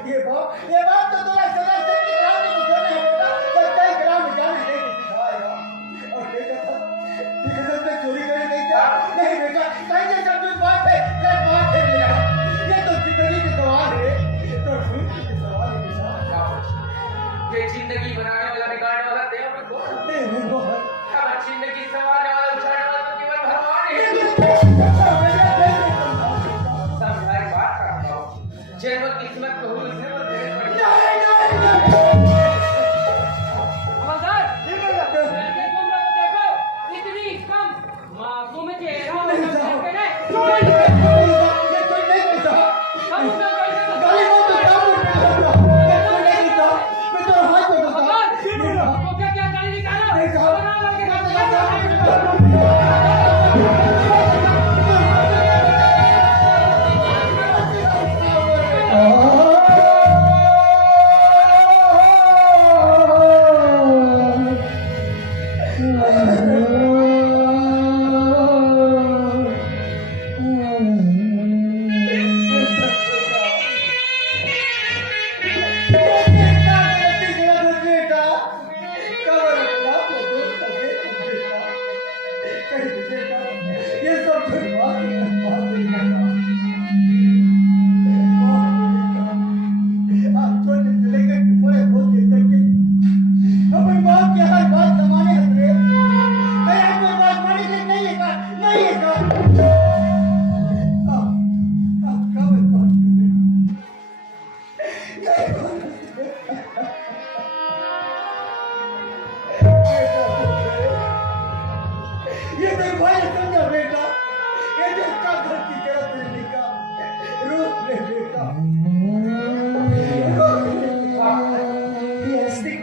ये बात तो थोड़ा सजा से ग्राम में गुजरना है बेटा। जब तक ग्राम में जाना नहीं सिखाएगा और बेटा से चोरी करने नहीं क्या नहीं बेटा कहीं के सब कुछ बात है बात है मेरा। ये तो जिंदगी के सवाल है तो जिंदगी के सवाल है बेटा। ये जिंदगी बनाने वाला बिगाड़ने वाला देव में कौन? नहीं बहुत हम जिंदगी संवारने वाला उछाड़ने वाला तो केवल भगवान ही है। समझाई बात करता हूँ जेल में किस्मत को हुई उसे वो देने पड़ी। हवलदार लड़के तुम लोग देखो, इतनी कम मासूम चेहरा और लड़के ने चोरी हम उसे कैसे तो क्या गाली निकालो?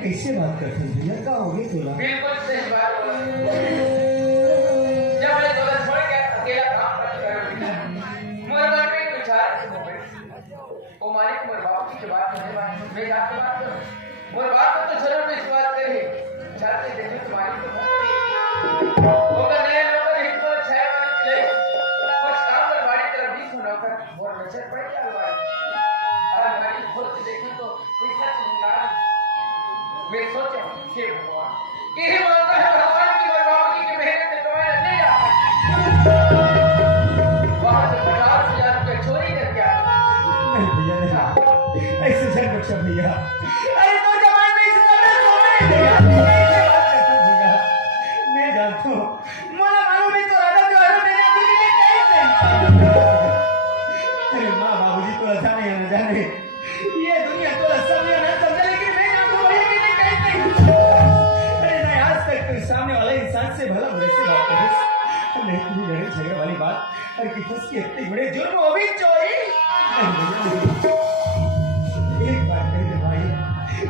कैसे बात करते हैं भैया? का हो गई तोला? बिल्कुल सही बात बोला। जब मैं तोला छोड़ के अकेला काम कर मोर मन में एक विचार हो गई। ओ मालिक मोर बाप की बात नहीं बात मैं जाके बात करूं। मोर बाप को तो जरूर विश्वास करे। चाहते देखे तुम्हारी तो वो का नए लोग हित को छाया वाली ले कुछ काम कर बाड़ी तरफ भी सुना कर मोर नजर पड़ गया अलवारी। अलवारी खोल के देखे तो पैसा मिला। मैं सोचा कि भगवान यही मांगता है भगवान की मोर बाप की मेहनत से कमाया नहीं आता। वहां से 50,000 रुपये चोरी करके आया। नहीं भैया नहीं, ऐसे जन बख्शा भैया। अरे तो जवान में इस कदर तो मैं कैसे बात करता हूँ भैया? मैं जानता हूँ, मुझे मालूम है तो राजा त्योहारों में ना तुझे कैसे? अरे माँ बाबूजी तो जाने या न जाने, ये दुनिया तो समझे ना समझे, लेकिन मैं जानता हूँ भैया कि मैं कैसे? अरे नहीं, आज तक कोई सामने वाले इंसान से भला बुरे से बात करे नहीं, तुम्हें लड़ाई झगड़े वाली बात और कि फंस के इतने बड़े जुर्म वो भी चोरी। एक बात कह दे भाई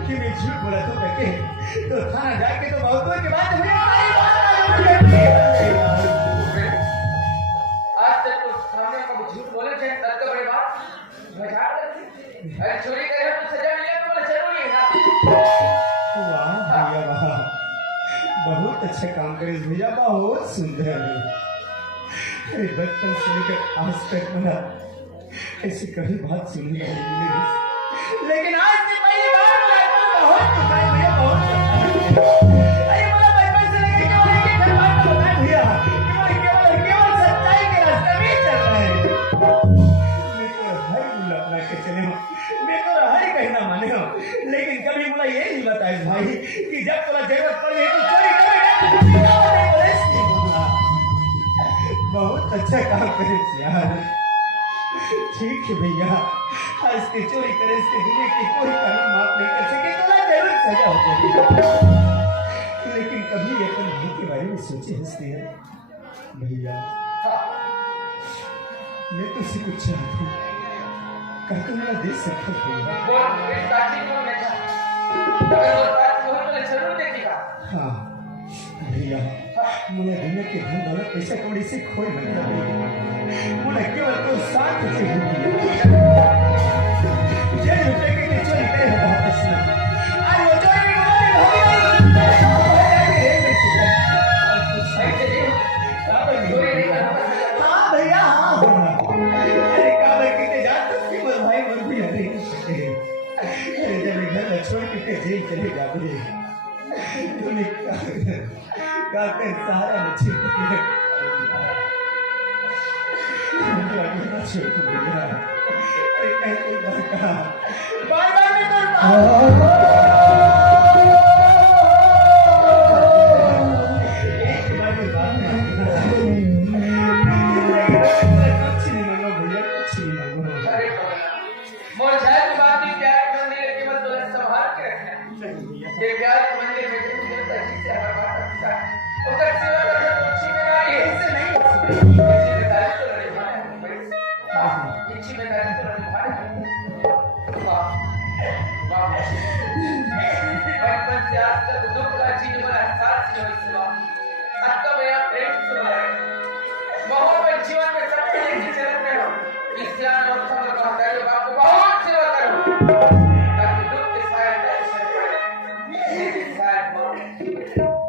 कि मैं झूठ बोला तो करके तो थाना जाके तो बहुतों के बाद हमें आज तक तो सामने कभी झूठ बोले थे तब तो बड़ी बात मजाक करती। अरे चोरी करे तो सजा मिले तो बोले जरूरी है ना। वाह भैया वाह, बहुत अच्छा काम करे भैया, बहुत सुंदर। अरे बचपन से लेकर आज तक मैंने ऐसी कभी बात सुनी नहीं, लेकिन आज से पहली बार बहुत भैया बहुत। अरे मेरा बचपन से लेकर केवल एक घर बात तो बताए भैया, केवल सच्चाई के रास्ते में चल रहे हैं। मैं तो हर बुला अपना के चले हूँ, मैं तो हर कहना माने हूँ, लेकिन कभी मुझे ये नहीं बताया भाई कि जब तुम्हें जरूरत पड़े तो चोरी करेगा। बहुत अच्छा काम करे यार। ठीक है भैया, आज के चोरी करे इसके दुनिया की कोई कानून माफ नहीं कर सके, तो जरूर सजा हो जाएगी। लेकिन कभी अपन भाई के बारे में सोचे हंसते हैं भैया? मैं तो उसे कुछ चाहती हूँ, कहते मेरा देश सफल भैया। बोल इस दादी को मैं अगर वो बात हो तो जरूर देखेगा। हाँ भैया, मुझे दुनिया के धन दौलत पैसा कौड़ी से कोई मतलब नहीं, मुझे केवल तो साथ से ये रुपए के लिए चोरी करे हो बहुत अच्छा। आज वो चोरी हाँ भैया हाँ, अरे काबर कितने जाते थे मेरे भाई मर भी नहीं। अरे जब घर छोड़ के जेल चले जाते तूने क्या कर सहारा मुझे बार बार मैं मोर शायद बात ही प्यार के मंदिर के मत बोले संभाल के रखना। ये प्यार के मंदिर में जो तहसील से हर बात अच्छा तो कर सेवा कर तो अच्छी में नहीं है इससे नहीं इसी में तारीफ तो लड़े मारे हां इसी में तारीफ तो लड़े मारे वाह वाह बचपन से आज तक दुख का चीज बना एहसास नहीं हुई सेवा आज तो मेरा प्रेम सुन रहा है बहुत में जीवन में सब एक ही चरण में हो इस्लाम और समझ का कार्य बाप को बहुत सेवा करो ताकि दुख के सहायता से पड़े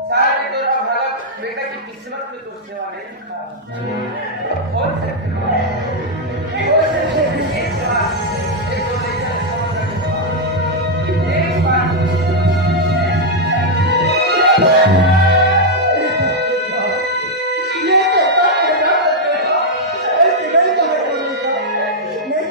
सारे तो अब हालत बेटा की किस्मत में तो सेवा नहीं लिखा और से एक सवाल एक दो एक बार मैं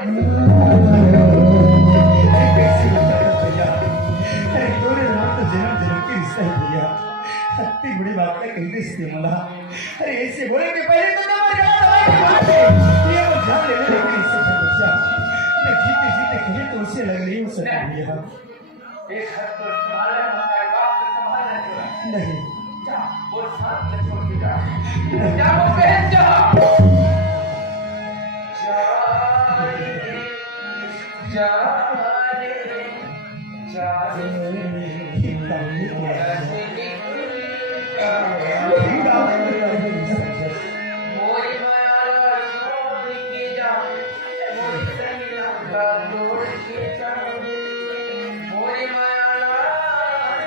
कैसे होता है भैया? अरे तोरे नाम तो जन्म जन्म के रिश्ता है भैया। इतनी बड़ी बात है कहते से मला। अरे ऐसे बोले कि पहले तो दवा दवाई के बात है ये वो जान ले लेकिन इससे भैया मैं जीते जीते कहीं तो उससे लग रही हूँ सर भैया। एक हाथ पर संभाल है हमारे बाप को संभाल है नहीं जा वो साथ में छोड़ के जा जा वो बहन जा मोरी माया छोड़ के जा मोरी सैया छोड़ के जा मोरी माया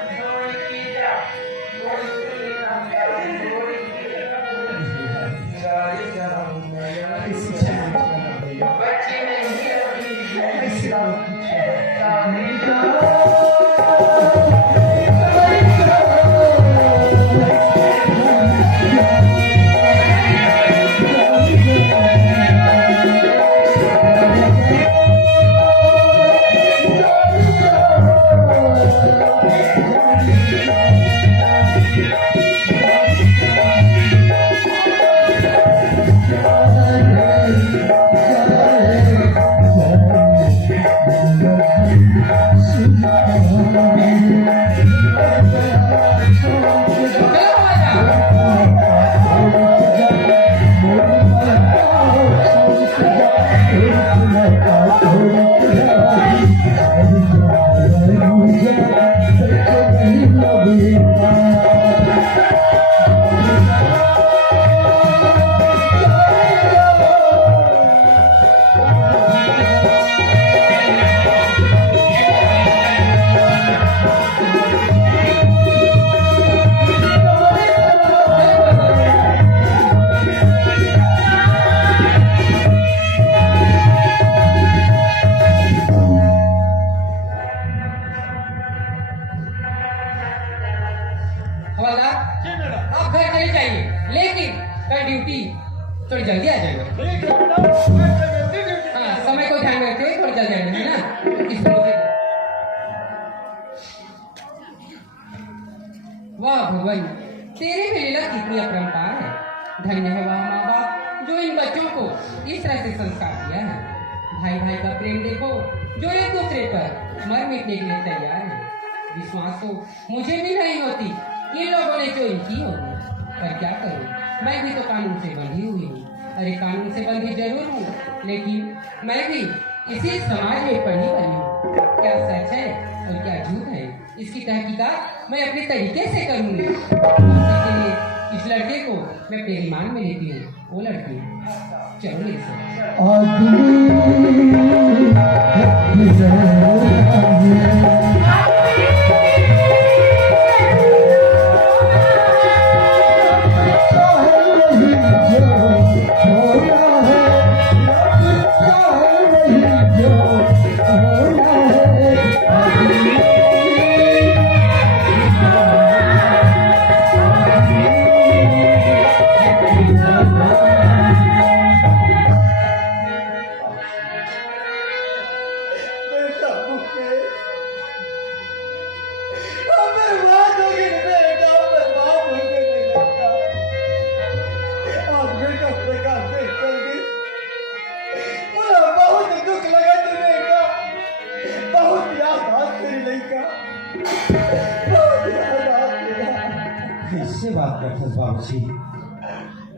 छोड़ के जा मोरी सैया छोड़ के जा जा बच्चे नहीं अभी हवलदार आप घर चले जाइए लेकिन कल ड्यूटी थोड़ी जल्दी आ जाएगा। हाँ समय को ध्यान में रखते हुए थोड़ी जल्दी आ जाएगा ना इस वजह से। वाह भगवान तेरे में लीला कितनी अपरंपार है। धन्य है वह माँ बाप जो इन बच्चों को इस तरह से संस्कार दिया है। भाई भाई का प्रेम देखो जो एक दूसरे पर मर मिटने के लिए तैयार है। विश्वास तो मुझे भी नहीं होती इन लोगों ने जो इनकी होगी पर क्या करूं मैं भी तो कानून से बंधी हुई हूँ। अरे कानून से बंधी जरूर हूँ लेकिन मैं भी इसी समाज में पढ़ी बनी हूँ। क्या सच है और क्या झूठ है इसकी तहकीकात मैं अपने तरीके से करूंगी। इसलिए इस लड़के को मैं अपने ईमान में लेती हूँ। वो लड़की चलो मेरे साथ।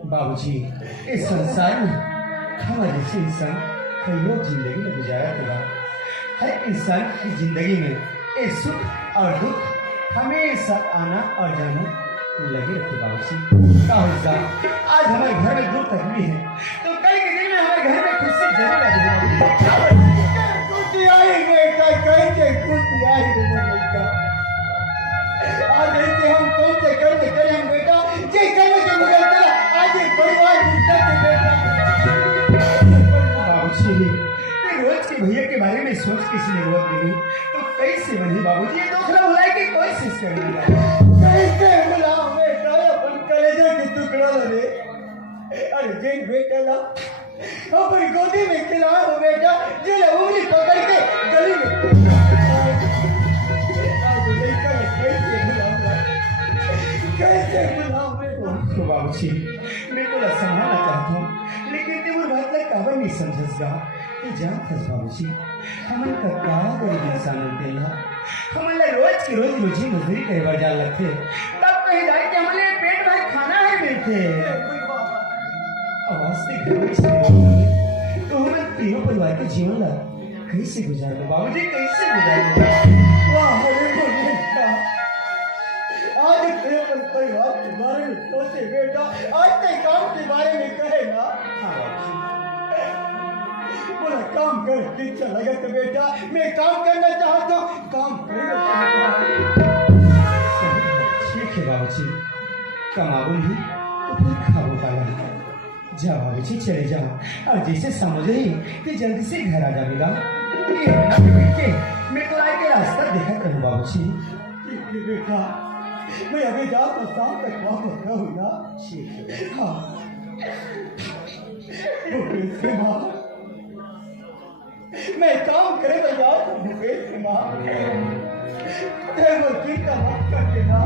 बाबूजी इस संसार में हमारे जैसे इंसान कई लोग जिंदगी में गुजारा करा। हर इंसान की जिंदगी में एक सुख और दुख हमेशा आना और जाना लगे रखे। बाबूजी आज हमारे घर में दुख तकलीफ है तो कल के दिन में हमारे घर में खुशी जरूर लगेगी। खुशी आएगी कैसे खुशी आएगी आज ऐसे हम कौन से कर्म करें हम बेटा जे कर्म के मुझे आज परिवार बाबूजी रोज के भैया के बारे में सोच किसी ने रोक दी तो कैसे बनी बाबूजी ये दूसरा भुलाई की कोशिश करेंगे कैसे बुलाओ बेटा अपन कलेजा के टुकड़ा रे अरे जे बेटा अपनी गोदी में खिलाओ हो बेटा, जो उंगली पकड़ के गली में कैसे बुलाऊं तो बाबूजी मैं तो संभालना चाहता हूँ, लेकिन तेरे बात ना काबर नहीं समझसगा। तू जान खस बाबूजी, हमन का का गरीब इंसान होते ना, हमन ला रोज की रोज रोजी मजदूरी करवा जा लगते, तब कहीं जाए कि हमन पेट भर खाना है मिलते। आवाज से घर से तो हमन तीनों परिवार के जीवन ला कैसे गुजारे बाबूजी, कैसे गुजारे? वाह अरे बेटा, आज तेरे परिवार के बारे में सोचे बेटा, आज तेरे काम के बारे में कहेगा। बोला काम कर, अच्छा लगा तो बेटा मैं काम करना चाहता हूँ, काम करेगा। ठीक है बाबूजी, कमाऊंगी तो फिर खाओ पाला। जा बाबूजी चले जाओ, और जैसे समझ रही कि जल्दी से घर आ जाएगा। मैं तो आगे रास्ता देखा करूँ बाबूजी। ठीक है बेटा, मैं अभी जाता शाम तक वापस रहूँगा। ठीक है। हाँ भूपेश की माँ, मैं काम करे तो जाता हूँ। भूपेश की माँ, तेरे चिंता मत कर देना,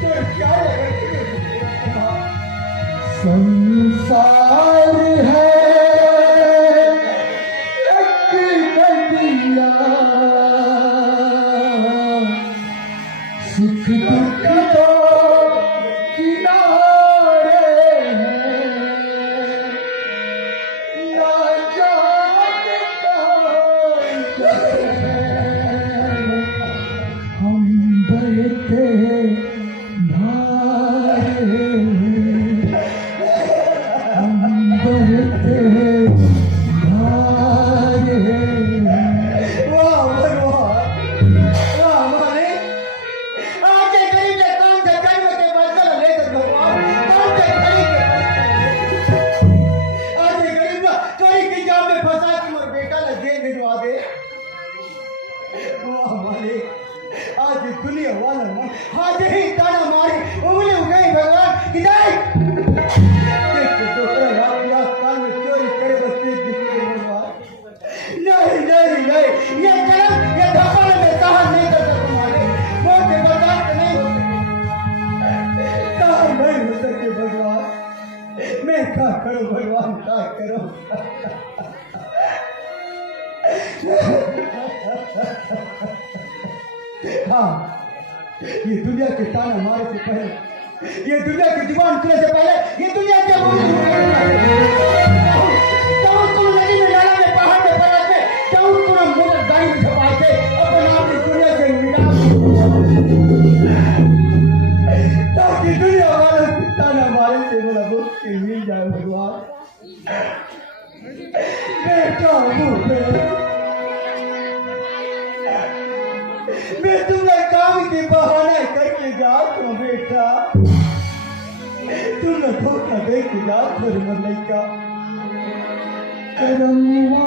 तो क्या लगा भूपेश की माँ, संसार है एक नदिया, सुख दुख तो किनारे हैं, ना जाने कहाँ हम बहते भारे, हम बहते भारे। वाह भगवान, वाह मालिक, आज के गरीब के काम से जन्म के बदला लेकर भगवान, आज के गरीब आज के गरीब चोरी की जाम में फंसा के मोर बेटा ला जेल भिजवा दे। वाह मालिक, आज ये दुनिया वाला ना आज ही ताना मारी उंगली उठाई भगवान की जाए। दूसरा रात काल में चोरी करे बच्चे दिखते भगवान, नहीं नहीं नहीं, ये कलम ये धपड़ में कहा नहीं कर सकता मालिक, मौत के बर्दाश्त नहीं हो सके, कहा नहीं हो सके भगवान, मैं क्या करूं भगवान, क्या करूं? हाँ, ये दुनिया के ताना मारे से पहले, ये दुनिया की जुबान खुलने से पहले, ये दुनिया के नदी में नाला में पहाड़ में पलट के चाउर पूरा मोटर गाड़ी में छपा के अपने आप इस दुनिया से मिटा, ताकि दुनिया वालों की ताना मारे से मेरा मुक्ति मिल जाए भगवान। बेटा मैं तुम्हें काम के बहाने करके जाता हूँ बेटा, तुमने धोखा दे के जात मेरे मरने का करमुआ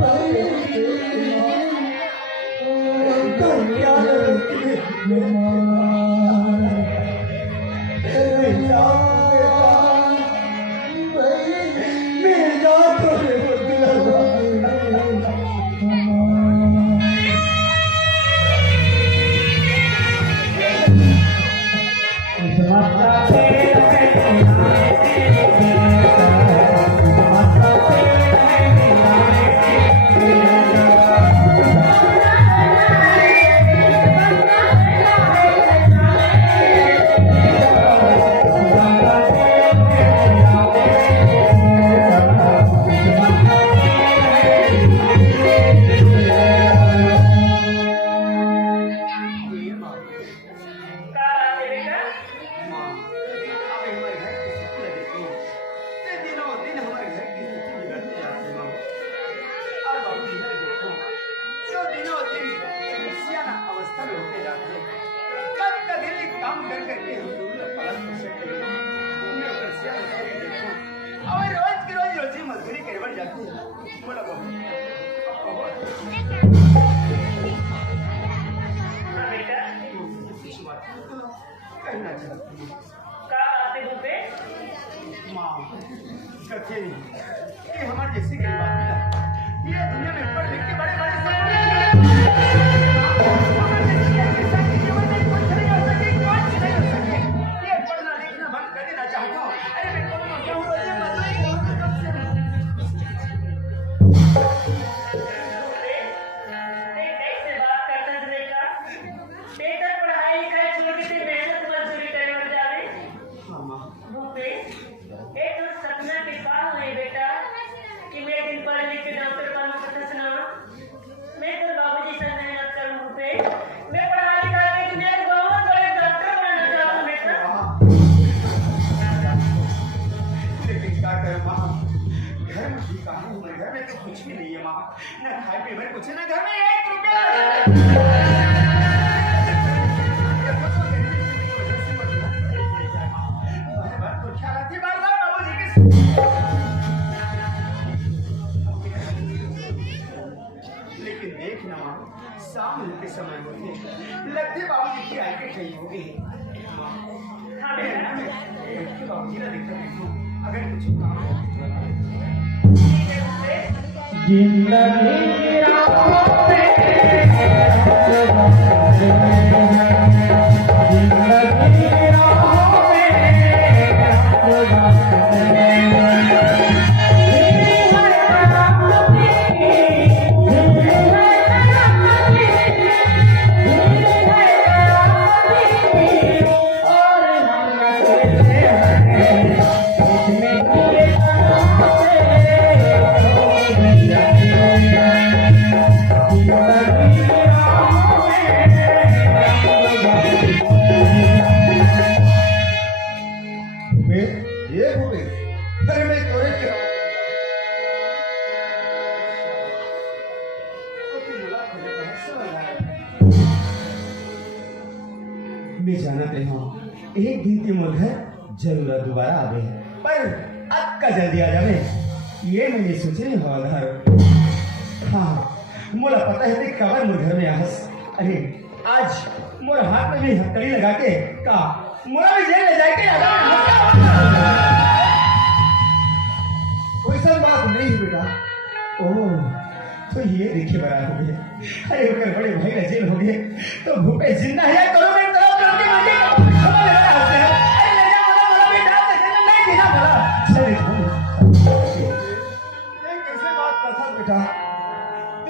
Bye. जाना अवस्था में होते जाते हैं। कभी कभी भी काम कर करके हम लोग पालन कर सकते हैं। उन्हें ऊपर से मजदूरी देखो और रोज की रोज रोजी मजदूरी करवट जाती है। बोला बहू बेटा कहना चाहती हूँ का आते हो पे माँ कहते कि हमारे जैसे गरीब आदमी ये दुनिया में पढ़ लिख के बड़े बड़े पढ़ना लिखना बंद कर देना चाहता हूँ। अरे मैं कौन क्या हूँ रोजे मजदूरी कैसे बात करता है बेटा बेटा पढ़ाई लिखाई छोड़ के मेहनत मजदूरी करने में जावे हाँ माँ भूपेश एक तो सपना के पास है बेटा कि मैं दिन पढ़ लिख के डॉक्टर बनूं प्रोफेसर मैं तो बाबूजी से मेहनत करूं भूपेश मैं पढ़ा लिखा के दुनिया के बहुत बड़े डॉक्टर बनना चाहता हूं बेटा लेकिन क्या करें माँ घर में भी कहा हूँ मैं घर में तो कुछ भी नहीं है माँ न खाए पीए में कुछ है, न घर में 1 रुपया तो ख्याल आती बार बार बाबूजी की लेकिन देख ना माँ शाम होते समय होते लगते बाबूजी की आई के कहीं हो गई हाँ बेटा बाबूजी ना देखते अगर कुछ काम हो ठीक है भूपेश जिंदगी की राहों पे जिंदगी की राहों पे ये हो गई अरे मैं तोरे क्या मैं जानते हूँ एक दिन के मोर घर जरूर दोबारा आवे है पर अब का जल्दी आ जावे ये मैंने सोचे हवादार हाँ मोला पता है कि कबर मोर घर में आहस अरे आज मोर हाथ में भी हथकड़ी लगा के का मोरा भी जेल ले जाए के कोई सब बात नहीं है बेटा ओह तो ये देखे बड़ा हो गए अरे उनके बड़े भाई का जेल हो गए तो भूपेश जिंदा है करो मैं तरफ करके मुझे हमारे बड़ा हंसते हैं अरे ले जा बोला बेटा नहीं देना बोला चल ये कैसे बात करता बेटा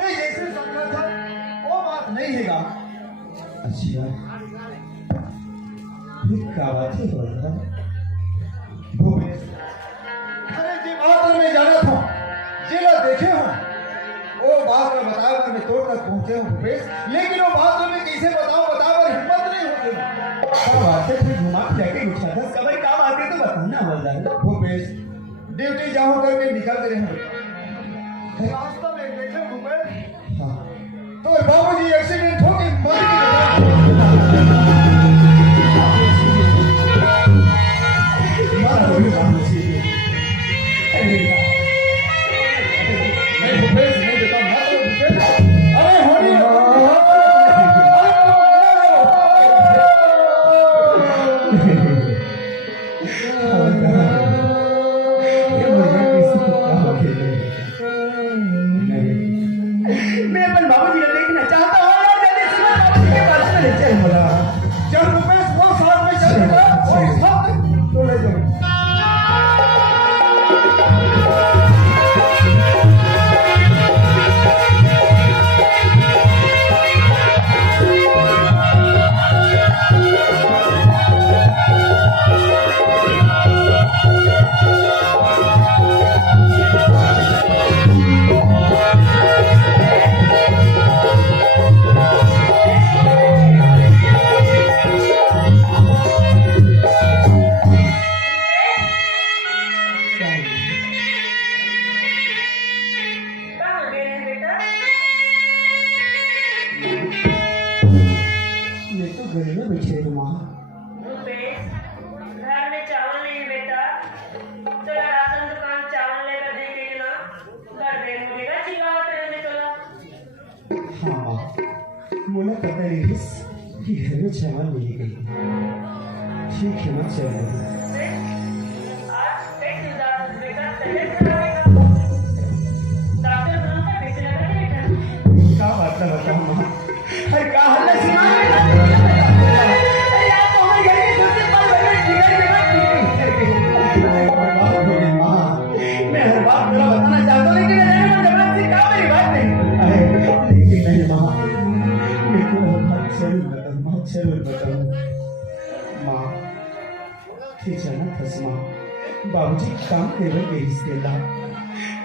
ये जैसे समझा था वो बात नहीं है का अच्छा फिर क्या बात है बोल भूपेश अरे जी बात मैं जाना था जिला देखे हो वो बात मैं बताया कर मैं तोड़ तक पहुंचे हूँ भूपेश लेकिन वो बात मैं कैसे बताओ हिम्मत नहीं होती क्या बात है फिर घुमा के जाके पूछा था कबर काम आते तो बताना बोल रहा भूपेश ड्यूटी जाओ करके निकल गए हैं रास्ता में देखे भूपेश हाँ तो बाबूजी एक्सीडेंट हो गई मर मैं अपन बाबूजी को देखना चाहता हूँ और जल्दी से मैं बाबूजी के पास चले चल बोला चल भूपेश वो साथ में चल वो साथ में तो ले जाओ गले में बैठे तुम माँ। भूपेश, घर में चावल नहीं है बेटा, तो राशन दुकान चावल लेकर देंगे ना, घर में मिलेगा चिल्लावत रहने चला। हाँ माँ, मुझे पता नहीं कि घर में चावल मिल गई। ठीक है मैं चल रही हूँ। आज पेट उदास है बेटा, तबीयत खराब है का? डॉक्टर बुलाकर भेजना था बेटा। क्या बात है बताओ माँ? अरे क्या हाल है सुना? अरे यार तो हमारे घर के दूसरे पल बने जिगर में मत कीजिए। बर्बाद हो गई माँ। मैं हर बात पूरा बताना चाहता हूँ लेकिन मेरे मन जबान से क्या मेरी बात नहीं। लेकिन नहीं माँ, मैं तो हर बात जरूर बताऊँ माँ, जरूर बताऊँ माँ। ठीक है ना फसमा, बाबूजी काम करने गए इसके ला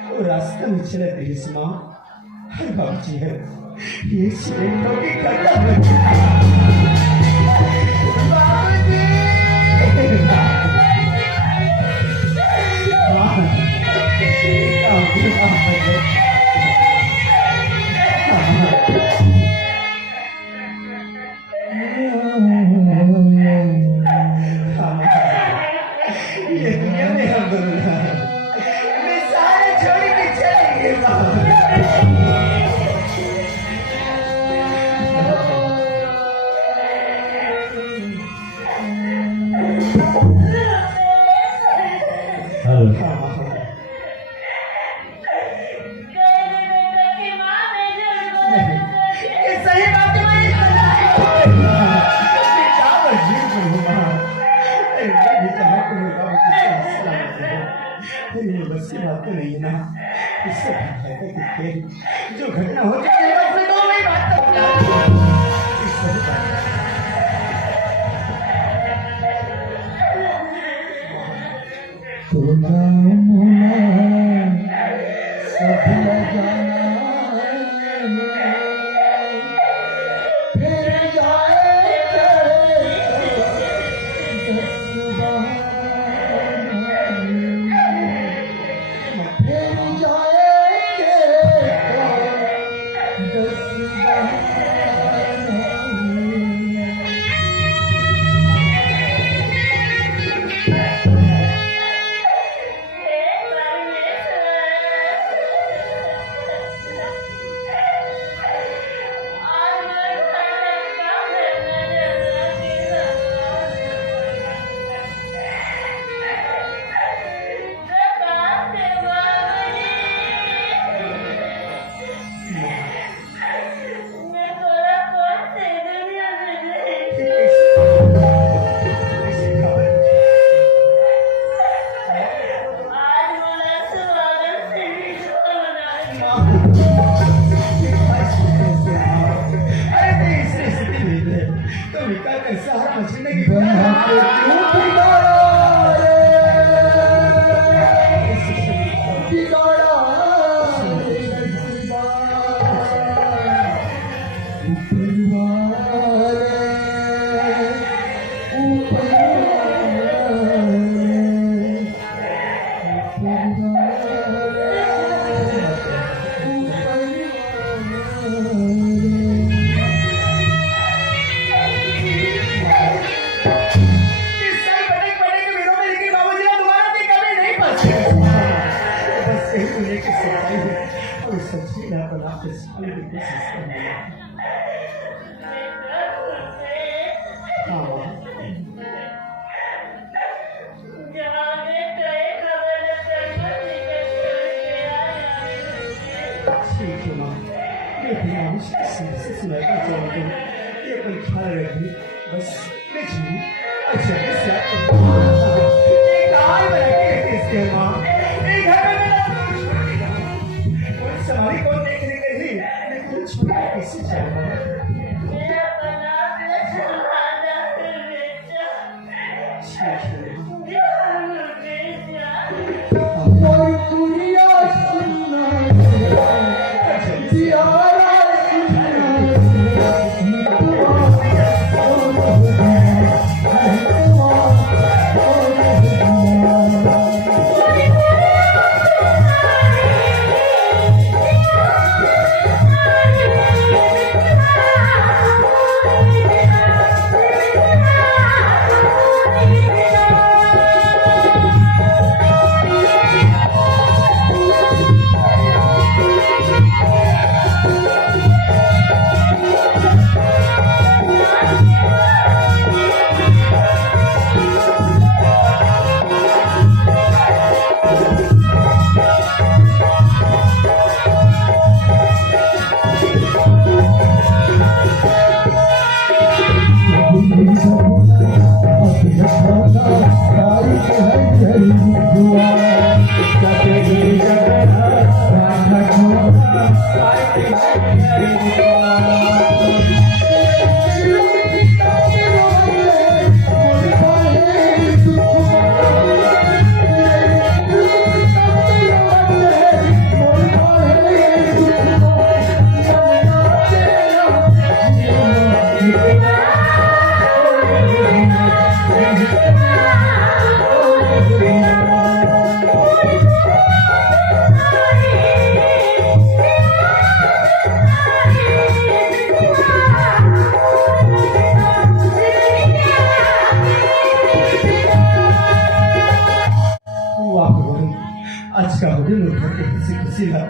वो रास्ता में चले गए इस माँ। हर बाबूजी है ये सिलेंडर की करता है बाबूजी। ये दुनिया में हम दोनों मैं सारे छोड़ के चले गए बाबू। जो घटना हो चुकी है उसमें तो वही बात गए मुर्खा के खुशी खुशी ला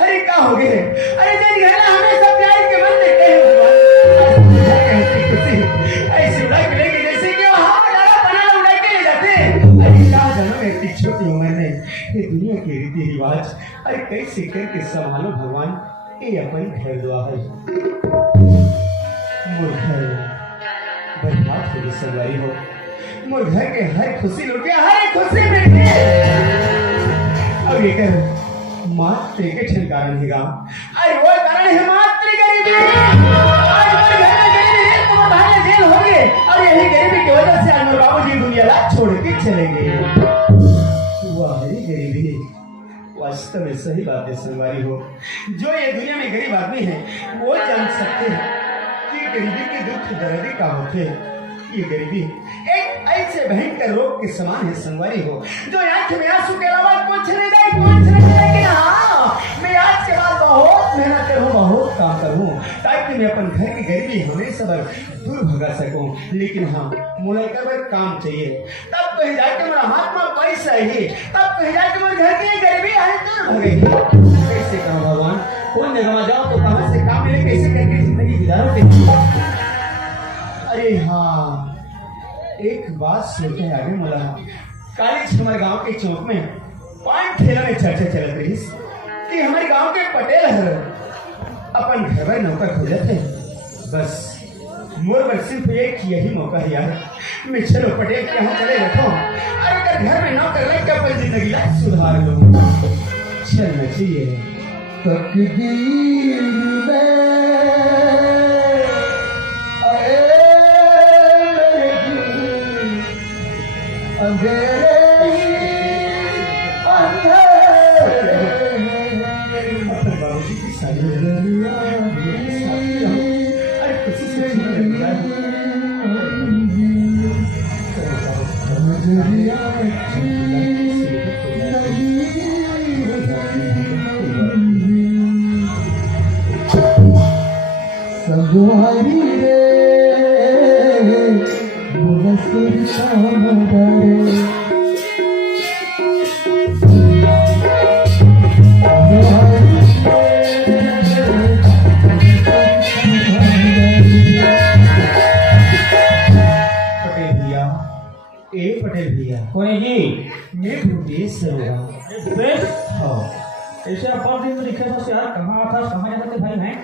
अरे का हो गए अरे जन है ना हमें सब प्यार के मन में कहे खुशी ऐसी उड़ा के लेके जैसे कि वहां बड़ा बना उड़ा के ले जाते अरे क्या जानो इतनी छोटी उम्र में ये दुनिया के रीति रिवाज अरे कैसे करके संभालो भगवान ये अपन घर दुआ है मोर घर बर्बाद हो सवारी हो मोर घर के हर खुशी लुट गया हर खुशी मिट गई अब ये कर मात्र के ठन कारण है अरे वो कारण है मात्र गरीबी आज मोर घर में गरीबी है तो भाई जेल हो गए और यही गरीबी की वजह से आज मोर बाबूजी दुनिया ला छोड़ के चले गए वाह हरी गरीबी वास्तव में सही बात है संगवारी हो जो ये दुनिया में गरीब आदमी है वो जान सकते हैं कि गरीबी के दुख दर्द का होते ये गरीबी एक ऐसे भयंकर रोग के समान है संगवारी हो जो आंख में आंसू के अलावा कुछ नहीं लेकिन हाँ मैं आज के बाद बहुत मेहनत करूँ बहुत काम करूँ ताकि मैं अपन घर की गरीबी हमेशा दूर भगा सकूं लेकिन हाँ मुझे कर काम चाहिए तब तो जाके मेरा हाथ में पैसा ही तब तो जाके मेरे घर की गरीबी है दूर भगेगी कैसे कहा भगवान कौन जगह जाओ तो कहाँ से काम मिले कैसे करके जिंदगी गुजारोगे अरे हाँ एक बात सोचे आगे मुला काली हमारे गांव के चौक में 5 ठेला में चर्चा चलत रही कि हमारे गांव के पटेल हर अपन घर में नौकर खोजत है बस मोर पर सिर्फ एक यही मौका है यार मैं चलो पटेल के यहाँ चले रखो अरे अगर घर में नौकर रह के अपन जिंदगी ला सुधार लो चलना चाहिए तकदीर में बाबूजी की सारी अरे खुशी से सगुहारी रे बुलसुर शाम रे पटेल भैया कोई जी मैं भूपेश होगा भूपेश हाँ ऐसे अपन दिन तो दिखे था यार कहाँ था कहाँ जाते भाई हैं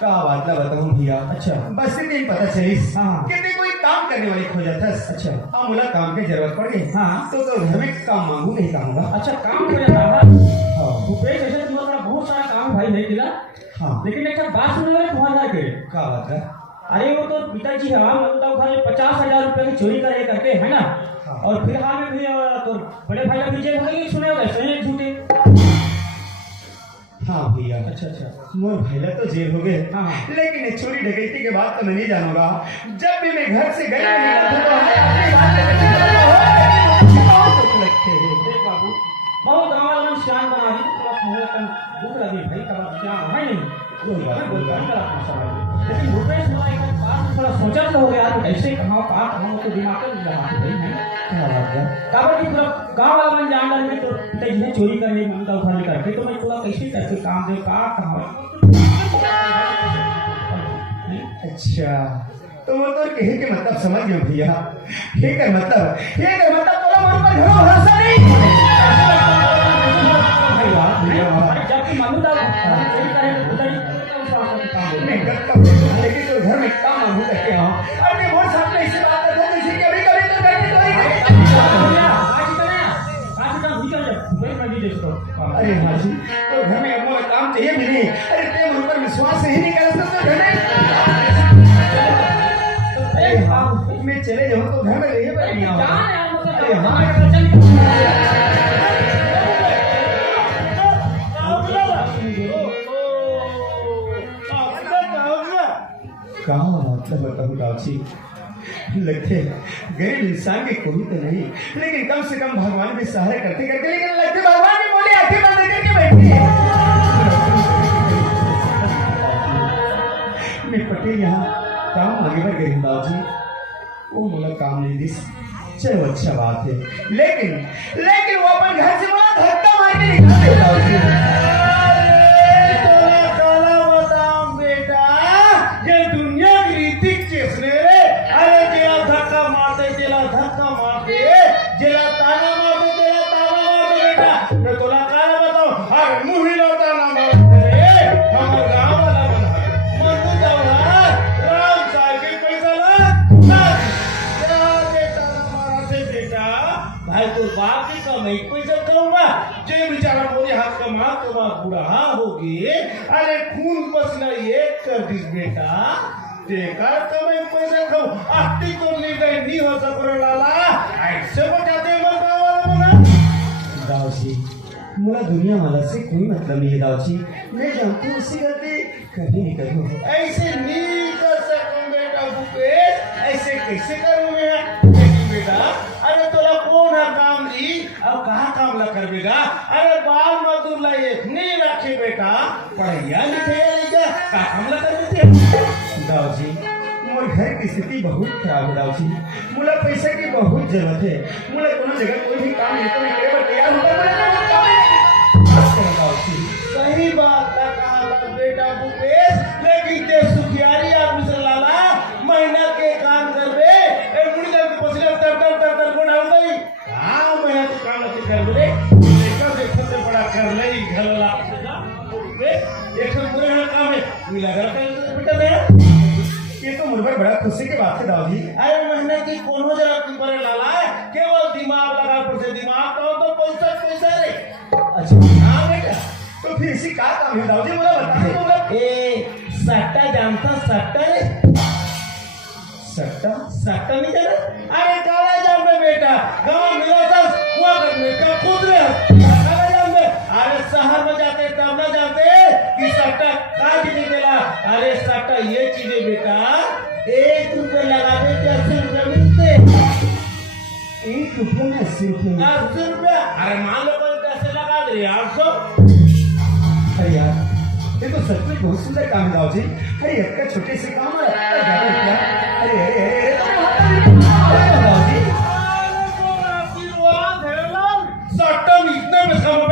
का बात ना बताऊं भैया अच्छा बस इतनी पता चली हाँ कि कोई काम करने वाली खोजा था अच्छा अब मुला काम की जरूरत पड़ गई हाँ तो घर में काम मांगू नहीं कहूँगा अच्छा काम हो जाता है हाँ भूपेश ऐसे तुम्हारा बहुत सारा काम भाई नहीं किया हाँ लेकिन एक बात सुनने वाले तुम्हारा के क्या बात है अरे वो तो पिताजी है मतलब घर 50,000 रुपए की चोरी करे करके है ना हाँ। और फिलहाल में भी तो बड़े भाई का विजय हो गई सुने होगा सही झूठे हाँ भैया अच्छा अच्छा मोर भैया तो जेल हो गए हाँ लेकिन चोरी डकैती के बाद तो मैं नहीं जानूंगा जब भी मैं घर से गए बाबू बहुत गाँव शान बना दी थोड़ा दुख लगी भाई कब क्या है नहीं लेकिन भूपेश थोड़ा सोचा तो हो गया ऐसे कहाँ पास हम तो दिमाग में लगा भाई है काबर की पूरा गांव वाला मन जान रहा है तो पिताजी ने चोरी करने ममता उठा ले करके तो मैं थोड़ा कैसे करके काम दे का कहाँ अच्छा तो वो तो कहे के मतलब समझ गए भैया ये कर मतलब तोरा मन पर घरो भरोसा नहीं जब की मालूम था चोरी करे तो पिताजी लेकिन तो घर में काम मांगू करके हाँ अरे बहुत सामने ऐसे बात करता हूँ जैसे कि अभी कभी तो घर में अरे हाजी तो घर में अम्मा काम चाहिए भी नहीं अरे तेरे मन पर विश्वास ही नहीं कर सकता घर में मैं चले जाऊँ तो घर में रहिए पर नहीं अरे कहाँ मतलब बताऊँ दाऊजी लगते गरीब इंसान के कोई तो नहीं लेकिन कम से कम भगवान भी सहारा करते करते लेकिन लगते भगवान भी बोले आंखें बंद करके बैठे मैं पटेल यहाँ काम आगे बढ़ गई दाऊजी वो बोला काम नहीं दी चलो अच्छा बात है लेकिन वो अपन घर से बोला धक्का मार के करतीस बेटा तेकर तुम्हें पैसे खाऊ आती तो निर्णय नहीं हो सको लाला ऐसे बचाते मत गावाला मना दाऊजी मुला दुनिया वाला से कोई मतलब नहीं है दाऊजी मैं जानती हूँ उसकी गलती कभी नहीं करूँ ऐसे नहीं कर सकूं बेटा भूपेश ऐसे कैसे करूं मैं लेकिन बेटा अरे तोला कौन है काम दी अब कहाँ काम ला कर बेटा अरे बाल मजदूर ला एक नहीं रखे बेटा पढ़ैया लिखे लिखा का काम ला कर देते दाऊजी मोर घर की स्थिति बहुत खराब है दाऊजी मुला पैसे की बहुत जरूरत है मुला कोनो जगह कोई भी काम नहीं तो मैं करे तैयार होकर मुला कोई काम नहीं दाऊजी सही बात है कहा बेटा भूपेश लेकिन ते सुखियारी आदमी से लाला महीना के काम कर बे ए मुड़ी जब पसले तर कोण आउ गई हां महीना के काम नहीं कर बे देखो देखो से बड़ा कर ले घर ला भूपेश एक पूरे ना काम है मिला कर बेटा दे ये तो मुझे बड़ा खुशी की बात है दाऊजी अरे महीने की कोनो जरा की पर लाला केवल दिमाग लगा पड़े दिमाग का तो पैसा रे अच्छा हां बेटा तो फिर इसी का काम है दाऊजी मुझे बता दो ए सट्टा जानता सट्टा सट्टा सट्टा नहीं जाना अरे काला जान में बेटा गांव मिला था हुआ करने का खुद रे काला जान में अरे शहर में जाते तब ना जानते कि सट्टा का चीज मिला अरे सट्टा ये चीज है बेटा 1 रुपए लगावे के 80 रुपए मिलते 1 रुपया में 80 रुपया 80 रुपया अरे मान लो कोई पैसे लगा दे 800 अरे यार ये तो सच में बहुत सुंदर काम है दाऊजी अरे इतना छोटे से काम है अरे अरे अरे दाऊजी सट्टा में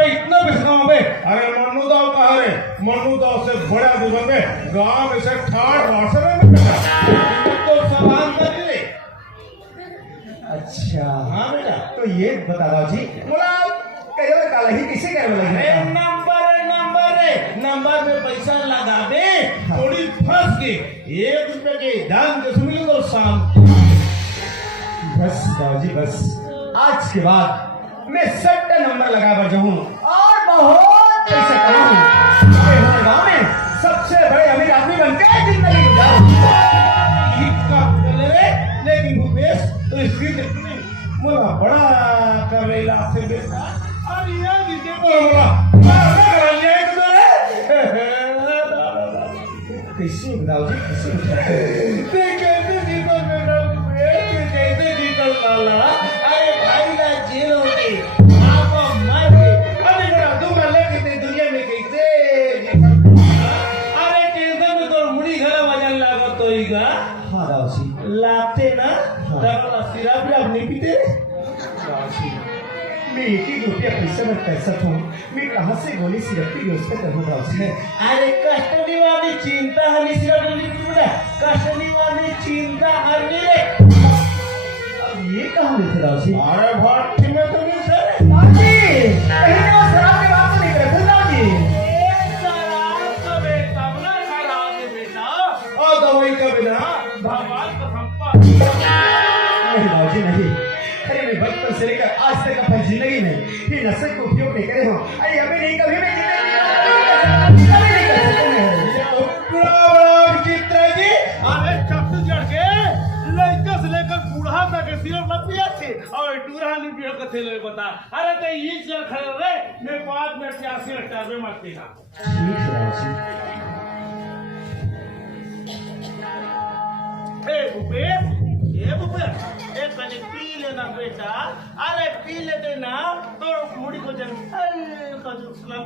इतना पैसा में अरे मन्नू दाव कहा रे मन्नू दाव से बड़ा दुकान में गांव में से ठाठ वासना में तो सामान कर ले अच्छा हाँ बेटा तो ये बता दाऊजी मुला कई काला ही किसे कर अरे लगे नंबर में पैसा लगावे थोड़ी फंस के 1 रुपए के दान के मिलेगा शाम बस दाऊजी बस आज के बाद मैं सट्टा नंबर लगा कर जाऊं और बहुत पैसा कमाऊं हमारे गांव में सबसे बड़े अमीर आदमी बनकर जिंदगी गुजारूं लेकिन भूपेश तो इसकी मुला बड़ा कर लेला से बेटा और ये दिखे बोला कर लिया कैसे दाऊजी कैसे कैसे जीवन में कैसे जीवन लाला अरे भाई ना जेल हो गई आपको मर गए अरे मेरा दूंगा लेके दुनिया में कैसे अरे टेंशन में तो मुड़ी घर वजन लागत तो ईगा हाँ दाऊजी लाते ना डबल सिरा भी आप नहीं पीते दाऊजी मैं 1 रुपया पैसा में पैसा हूँ मैं कहाँ से गोली सिरप की व्यवस्था करूँ दाऊजी अरे कस्टडी वाली चिंता हनी सिर्फ बेटा कस्टडी वाली चिंता हनी रे अब ये कहाँ मिलते दाऊजी अरे भट्टी में तो नहीं सर दाऊजी कहीं ना शराब की बात तो नहीं करते दाऊजी शराब का बेटा बना शराब है बेटा और दवाई का बिना भगवान का संपा नहीं दाऊजी नहीं अरे मैं बचपन से लेकर आज तक अपनी जिंदगी में ये नशे को उपयोग नहीं करे हो अरे अभी नहीं कभी मैं कभी नहीं कर सकता चित्र जी अरे छत्तीसगढ़ के लड़का से लेकर बूढ़ा तक सिर्फ लपिया थे और टूरा नहीं पियो कथे ले बता अरे तो ये चल खड़े रे मैं 5 मिनट से 80 मिनट में मत पीना ठीक है दाऊजी ए भूपेश एक पहले पी लेना बेटा अरे पी लेते ना तो मुड़ी को जन हल्का सा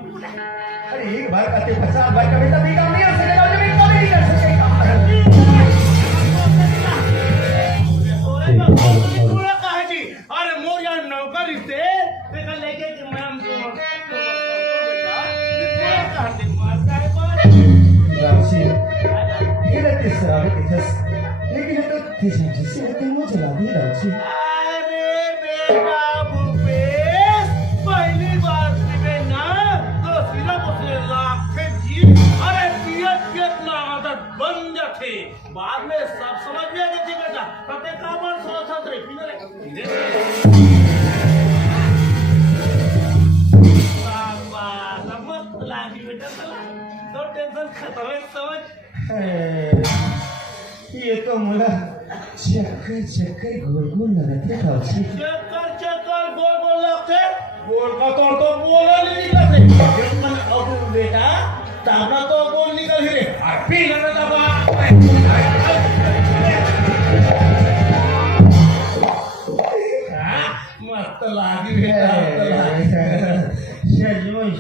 अरे एक बार करते 50 बार कभी तभी काम नहीं हो सकेगा जब मैं कभी नहीं कर सकता पूरा कहा जी अरे मोर यहाँ नौकर रिश्ते देखा लेके मैम को बेटा पूरा कहा जी मारता है कौन दाऊजी ये रहते शराबी के खस लेकिन ये तो किसी से रहते वो जला दिए दाऊजी अरे बेटा भूपेश पहली बार पीवे ना तो सिर्फ उसे लाख जी अरे पिए कितना आदत बन जाते बाद में सब समझ में आ जाती बेटा पते कामर सोच रे पीने ले बाबा मत लागी बेटा तो टेंशन खत्म है समझ ये तो मुला चक्कर चक्कर गोल गोल लगते बाबूजी। चक्कर चक्कर गोल गोल लगते गोल का तो बोला नहीं निकलते जब मन अब बेटा ताबड़ा तो गोल निकल ही रे पी लगा दबा मस्त लागी बेटा सचमुच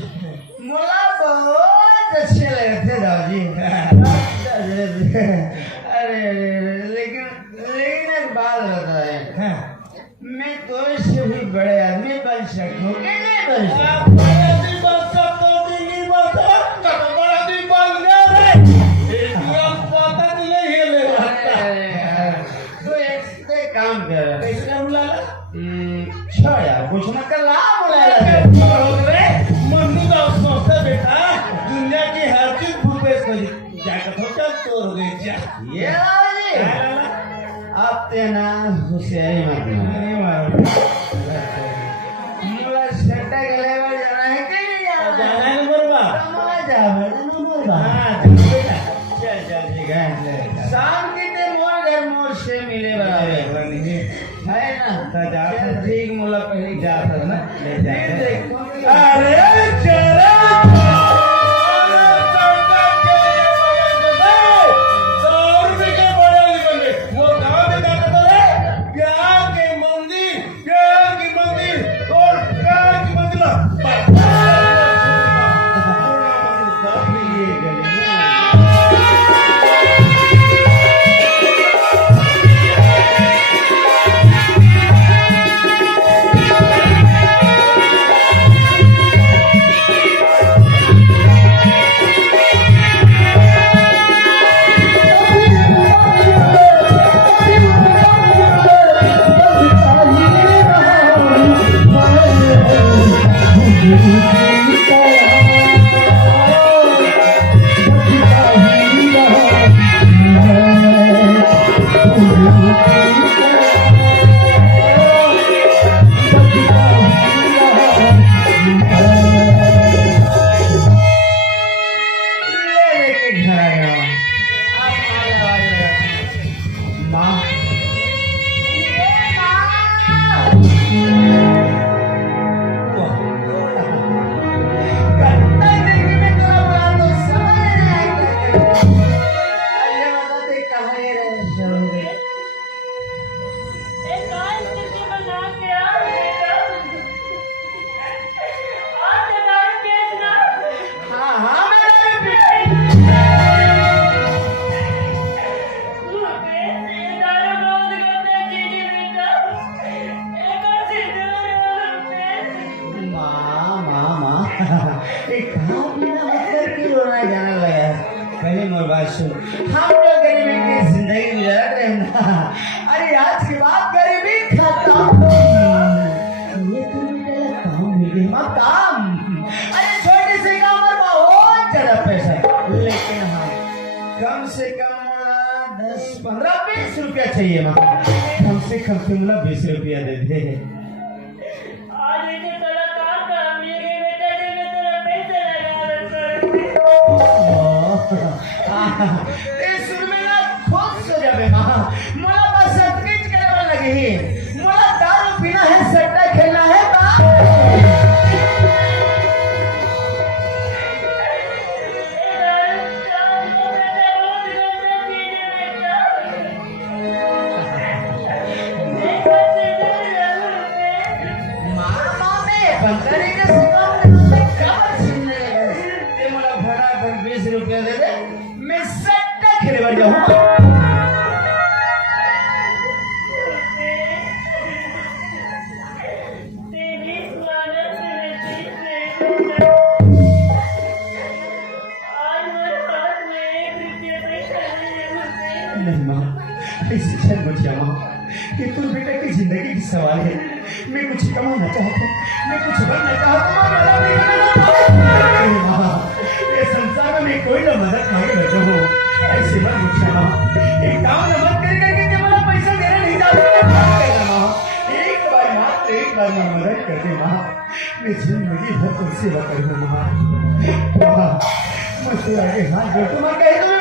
मुला बहुत अच्छे लगते दादी। अरे लेकिन एक बात बताए मैं तो इससे भी बड़े आदमी बन सकूं कि नहीं बन सकूं? बड़े आदमी बन सकते हो कि नहीं बन सकते? बड़ा आदमी बन गया रे एकदम पता नहीं हिले तो एक काम कर कैसे काम लाला छोड़ यार कुछ ना कर ला बोला रे मन्नू का सोचता बेटा दुनिया की हर चीज भूपेश को जाकर तो चल तोड़ गई जा ये आप तेना होशियारी मत मुला सट्टा के लेवल जाना है कि नहीं जाना है बरबा मुला जा बरबा हां बेटा चल चल ठीक है शाम के ते मोर से मिले बराबर है ना तो जा ठीक मुला पहले जा ना ले जा अरे चलो पहले मोर बात सुन हम लोग गरीबी की जिंदगी गुजार रहे हैं ना अरे आज के बाद गरीबी खत्म ये तो मेरा काम मिले मत काम अरे छोटे से काम और बहुत ज्यादा पैसा लेकिन हाँ कम से कम 10, 15, 20 रुपया चाहिए माँ कम से कम तुमला 20 रुपया दे दे आज इसे थोड़ा काम कर मेरे बेटा जी मैं तेरा पैसे लगा इस में ना खुद से जाबे माँ मोला बस सटकेच करने लगी मोला दारू पीना है सट्टा खेलना है माँ पंकड़ी के सिवा कब सुनने ते मोला भड़ा पर 20 रुपया दे दे मैं सट्टा खेले बढ़ जाऊं तेरी स्वागत आज मेरे हाथ में 1 रुपया पैसा नहीं माँ ऐसी चल मत जा माँ ये तो बेटा की जिंदगी की सवाल है मैं कुछ कमाना चाहता हूँ मैं कुछ बनना चाहता हूँ ये संसार में मैं कोई ना मदद मांगे बैठो हो ऐसे मत पूछना माँ एक काम न मत करेगा कि मेरा पैसा मेरा नहीं जाता एक बार मैं मदद कर दे माँ मैं जिंदगी भर तुमसे सेवा करूँ माँ मैं तो आगे हाथ जोड़ तुम्हारा कह दूँ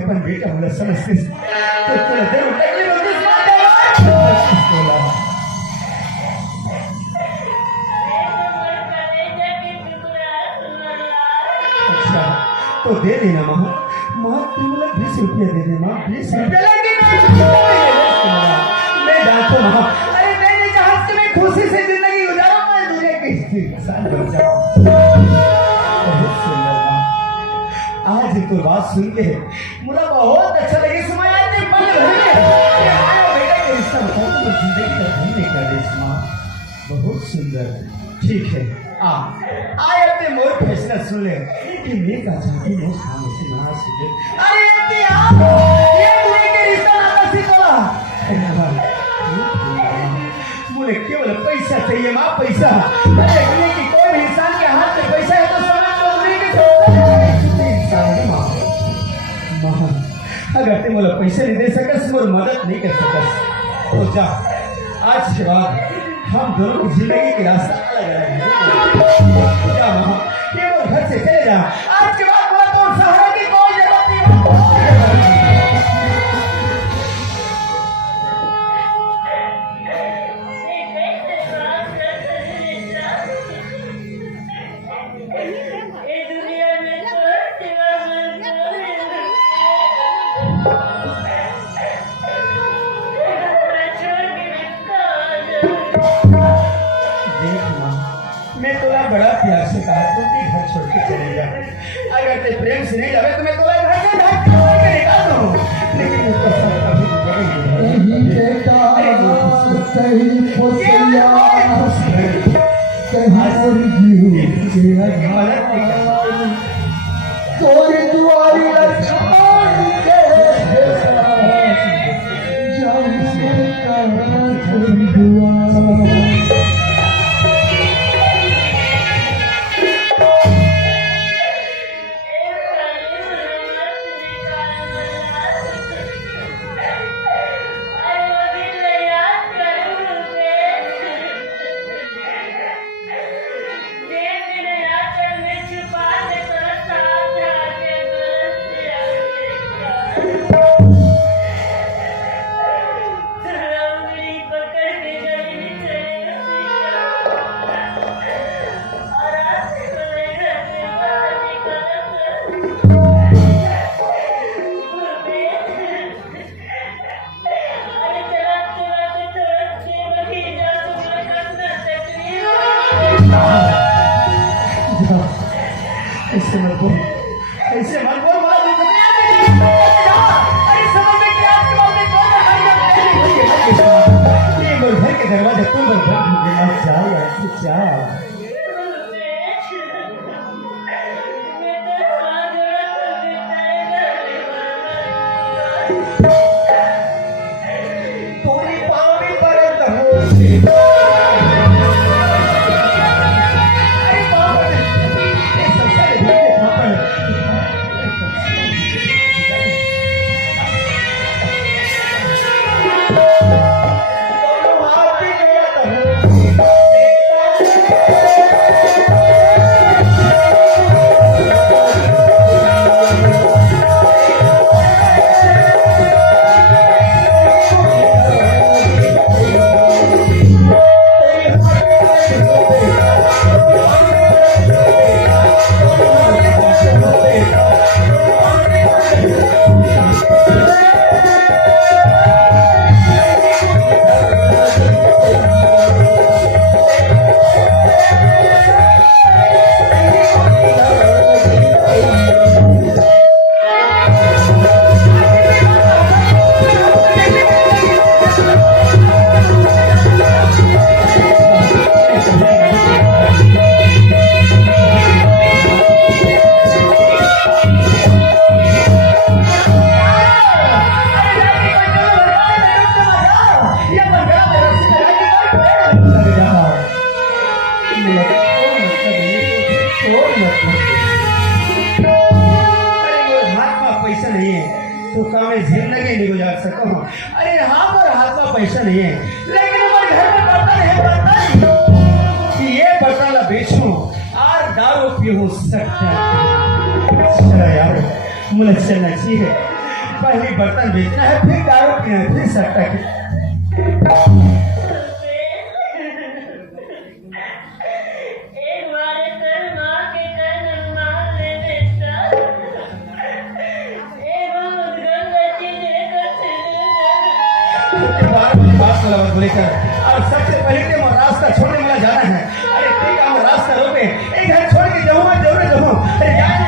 अपन बेटा हमरा समझते तो थोड़ा देर तकलीफ होती है। अच्छा तो दे देना माँ, माँ तुम 20 रुपया दे दे माँ, 20 रुपया मैं डांटो माँ। अरे मैंने कहा कि मैं खुशी से जिंदगी गुजारूं, मैं तुझे किसी साल बन जाऊं। बहुत सुंदर माँ, आज तो बात सुन के मुझे बहुत अच्छा लगे। सुमाया ने पल भर में आया बेटा के रिश्ता बताओ तो जिंदगी का धन्य कर दे माँ। बहुत सुंदर, ठीक है आए अपने मोर फैसला सुन ले कि मैं का चाहती हूँ सामने से ना सुने। अरे अभी आप ये मुझे के रिश्ता नाता सिखला मुझे केवल पैसा चाहिए माँ, पैसा। अरे दुनिया की कोई भी इंसान के हाथ में पैसा है तो समझ लो दुनिया के इंसान है माँ। अगर तुम मुझे पैसे नहीं दे सकस और मदद नहीं कर सकस तो जा, आज के बाद हम दोनों की जिंदगी की रास्ता अलग अलग है। जा माँ, केवल घर से चले जा, आज के बाद मुझे तो सहारा की कोई जरूरत नहीं। मैं तोला बड़ा प्यार से कहा तो घर छोड़ के चले जा। अगर ते प्रेम से नहीं जावे तो मैं तोला घर से ढक के निकाल दूं, लेकिन मैं तो अभी बेटा कहीं फसिया तोरी दुआरी लछाड़ के ऐसे मत बोल, ऐसे मत बोल, बड़ा दुख है। अरे समझ में क्या आपके बात में कौन है? ये मेरे घर के दरवाजे तुम बंद कर देना चाहे। तोरी पानी परत हो हूँ। अरे हाँ पर हाथ में पैसा नहीं है, लेकिन हमारे घर में बर्तन है, बर्तन कि ये बर्तन ला बेचूं और दारू पीऊं सकता। चलो यार मुझे चलना चाहिए, पहले बर्तन बेचना है, फिर दारू पीना है, फिर सकता। एक बार कर माँ के कर मान ले बेटा, एक बार बच्चे बात लेकर और सबसे पहले के रास्ता छोड़ने वाला जाना है। अरे ठीक है रास्ता रोके, एक घर छोड़ के जाऊँ जरूर जाऊँ। अरे यार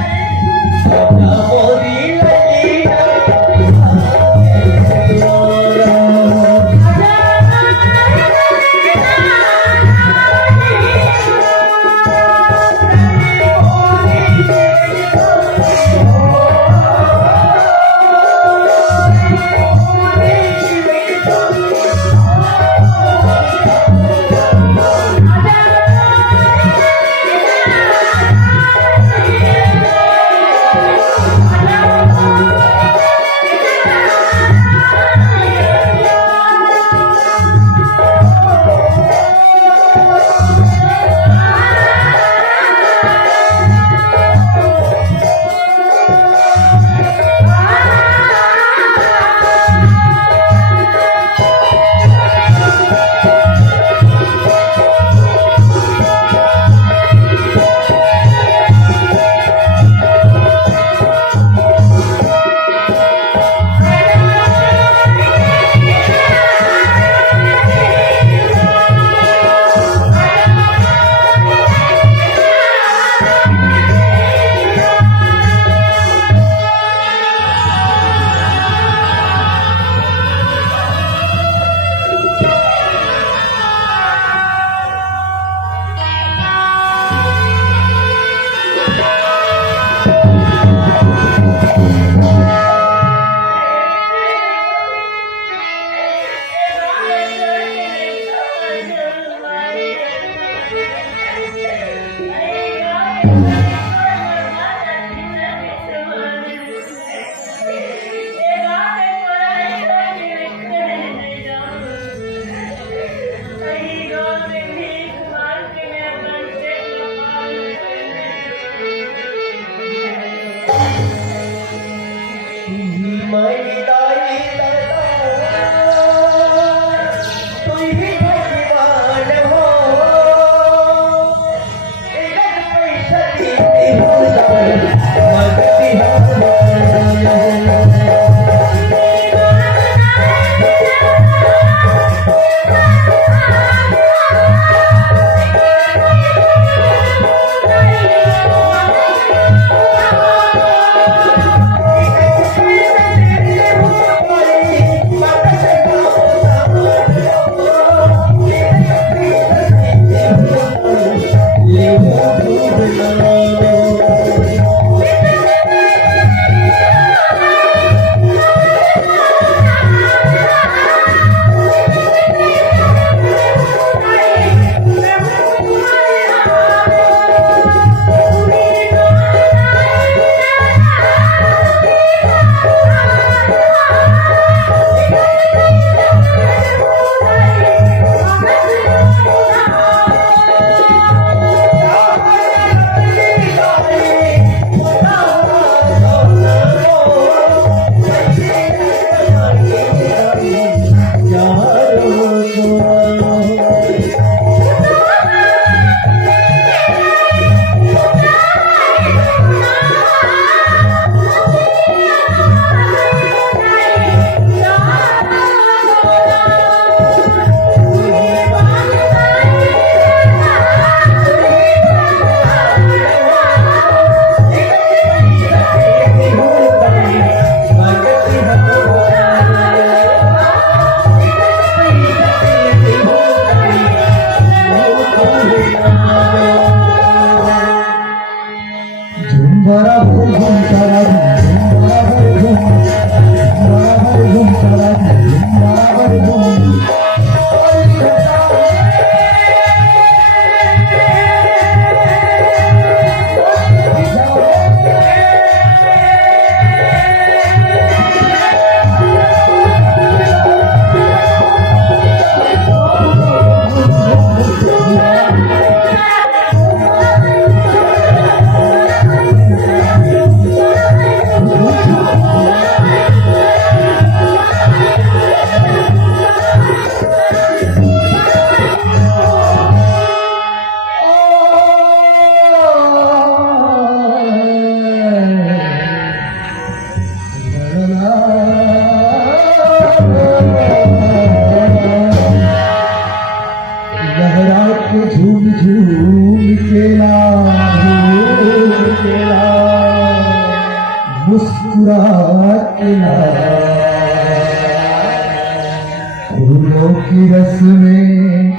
फूलों की रस में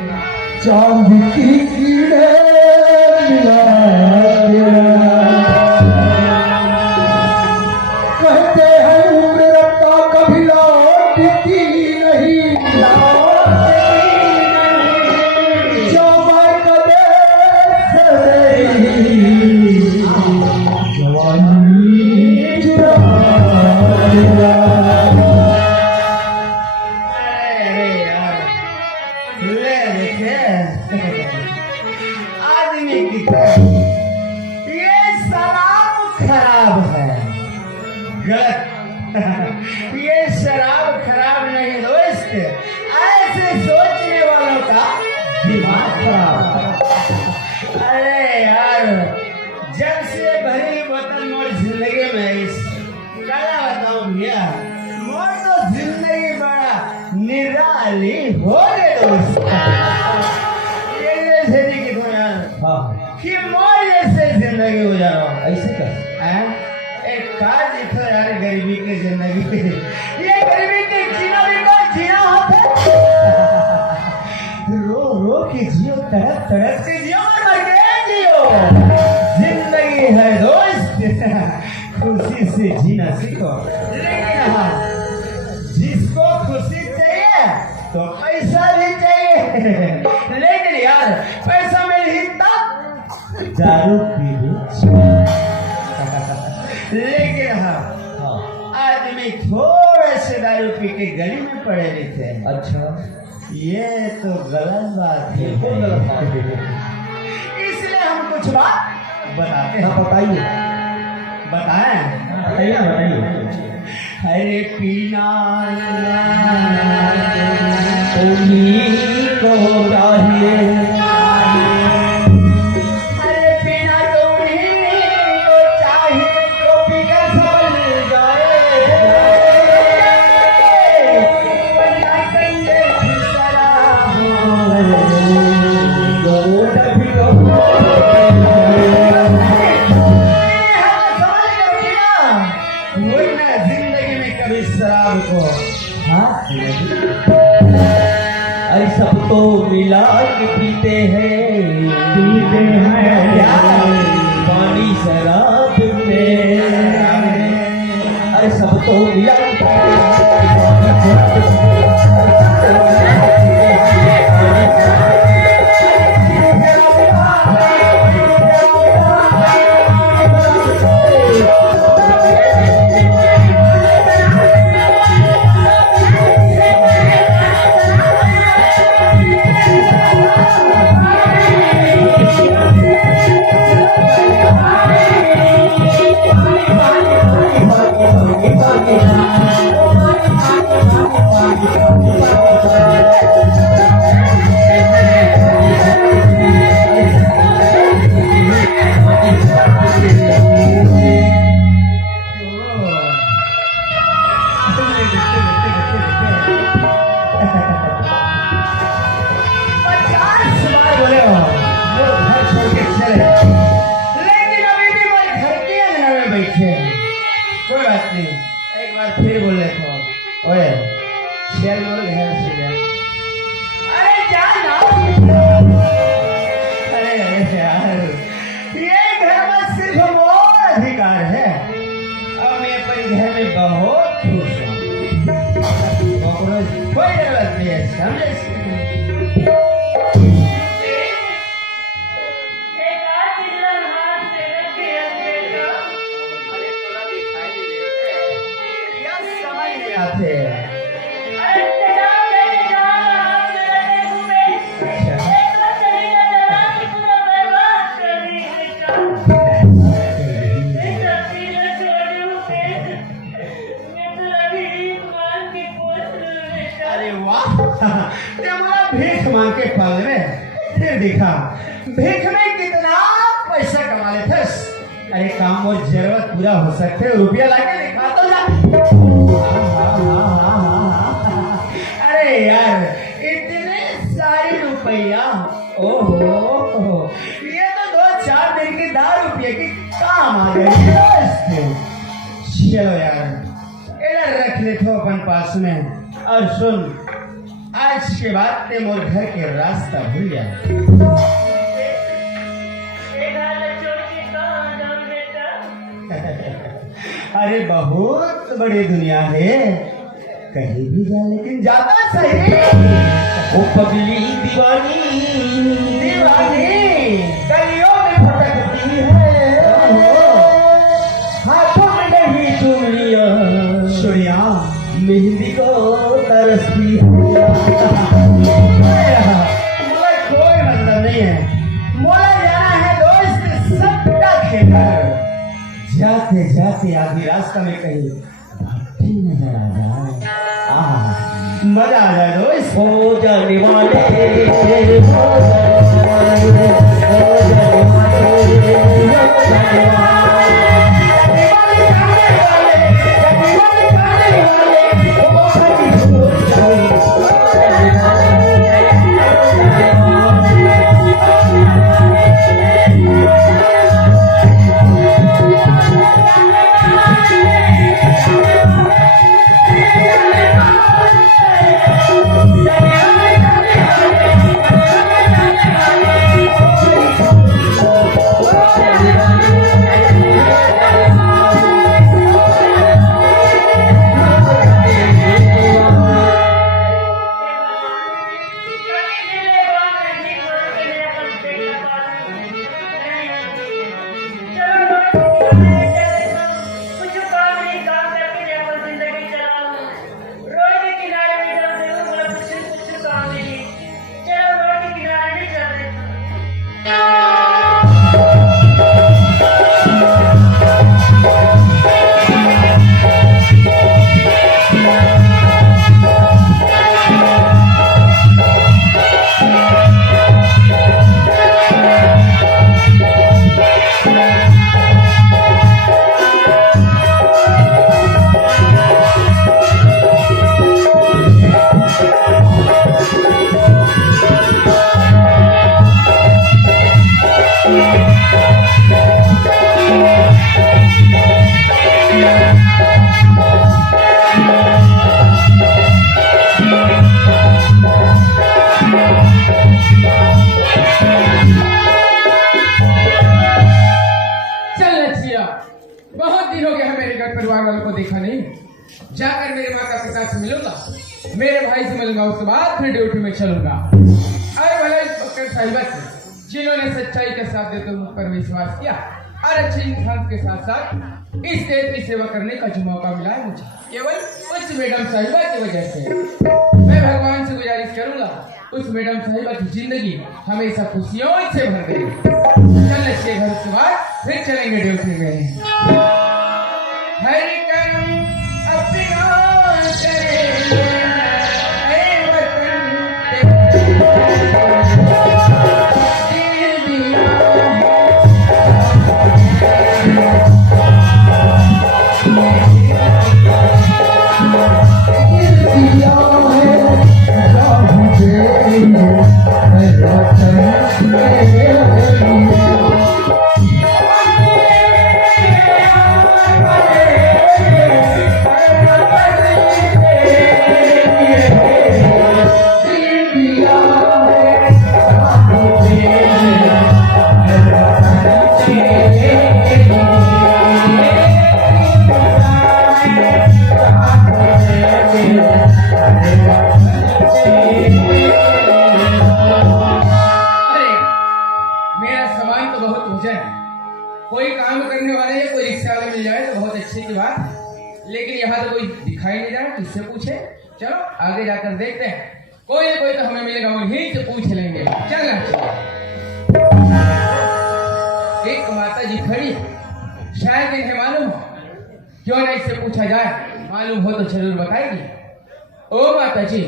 चांद की किरणें मिला कहते हैं उम्र रफ्ता कभी लौटती नहीं जो मैं कदे जवानी चुरा लिया। अरे यार, ले देखे आदमी की तरह ये शराब खराब है, गलत। ये शराब खराब नहीं दोस्त, ऐसे सोचने वालों का दिमाग खराब। अरे यार, जब से भरी बोतल मोर जिंदगी में इस क्या बताऊं भैया, मोर तो जिंदगी बड़ा निराली हो गए दोस्त। ये जैसे नहीं कि तुम यार कि मोर जैसे जिंदगी गुजारो ऐसे कर एक काज इतना यार गरीबी की जिंदगी, ये गरीबी की जीना भी कोई जीना होता रो रो के जियो, तड़प तड़प के जियो, मर के जियो। जिंदगी है दोस्त, खुशी से जीना सीखो। लेकिन हाँ, जिसको खुशी चाहिए तो पैसा भी चाहिए, लेकिन यार पैसा मिल ही तब दारू पी लो। लेकिन हाँ, आदमी थोड़े से दारू पी के गली में पड़े रहते हैं। अच्छा, ये तो गलत बात है। इसलिए हम कुछ बात बताते हैं। बताइए, बताएं, बताइए। अरे पीना उन्हीं को चाहिए, अरे पीना तो उन्हीं को चाहिए जो पीकर संभल जाए। वरना कहिए शराब गोद भी जिंदगी में कभी शराब को हाथ सब तो मिला के पीते हैं पानी शराब में, अरे सब तो मिला कोई बात नहीं, एक बार फिर बोले तो ओए शेर मोर घर से जा। अरे जा ना, अरे यार ये घर में सिर्फ मोर अधिकार है और मैं अपने घर में बहुत खुश हूँ। कोई जरूरत नहीं है, समझे? भीख मांग के पाल में फिर देखा भीख में कितना पैसा कमा लेते। अरे काम और जरूरत पूरा हो सकते, रुपया लाके दिखा तो ना। अरे यार इतने सारे रुपया, ओहो ये तो 2-4 दिन की 10 रुपये की काम आ गई। चलो यार इधर रख ले तो अपन पास में। और सुन, आज के बाद ते मोर घर के रास्ता भूल जा। अरे बहुत बड़ी दुनिया है, कहीं भी जा लेकिन जाता सही। ओ पगली दीवानी दीवानी गलियों में भटकती है, हाथों में नहीं चूम लिया सूर्या मेहंदी को तरसती है। मुझे कोई मतलब नहीं है, मुझे जाना है दोस्त सबका खेतर। जाते जाते आधी रास्ता में कहीं भट्टी नजर आ जाए, मजा आ जाए दोस्त। हो जाने वाले हो जाने वाले हो जाने वाले जाकर मेरे माता पिता से मिलूंगा, मेरे भाई से मिलूंगा, उसके बाद फिर ड्यूटी में चलूंगा। अरे भला इस पक्कर साहिबा से जिन्होंने सच्चाई के साथ देते मुझ पर विश्वास किया और अच्छे इंसान के साथ साथ इस देश की सेवा करने का जो मौका मिला है मुझे केवल उस मैडम साहिबा की वजह से। मैं भगवान से गुजारिश करूंगा उस मैडम साहिबा की जिंदगी हमेशा खुशियों से भर गई। चल अच्छे घर के बाद फिर चलेंगे ड्यूटी में। हरि कर्म अपना करे कोई काम करने वाले या कोई रिक्शा वाले मिल जाए तो बहुत अच्छी की बात है, लेकिन यहाँ तो कोई दिखाई नहीं रहा, किससे पूछे? चलो आगे जाकर देखते हैं, कोई ना कोई तो हमें मिलेगा, वहीं से पूछ लेंगे। चलना एक माता जी खड़ी, शायद इन्हें मालूम हो, क्यों ना इससे पूछा जाए, मालूम हो तो जरूर बताएगी। ओ माता जी,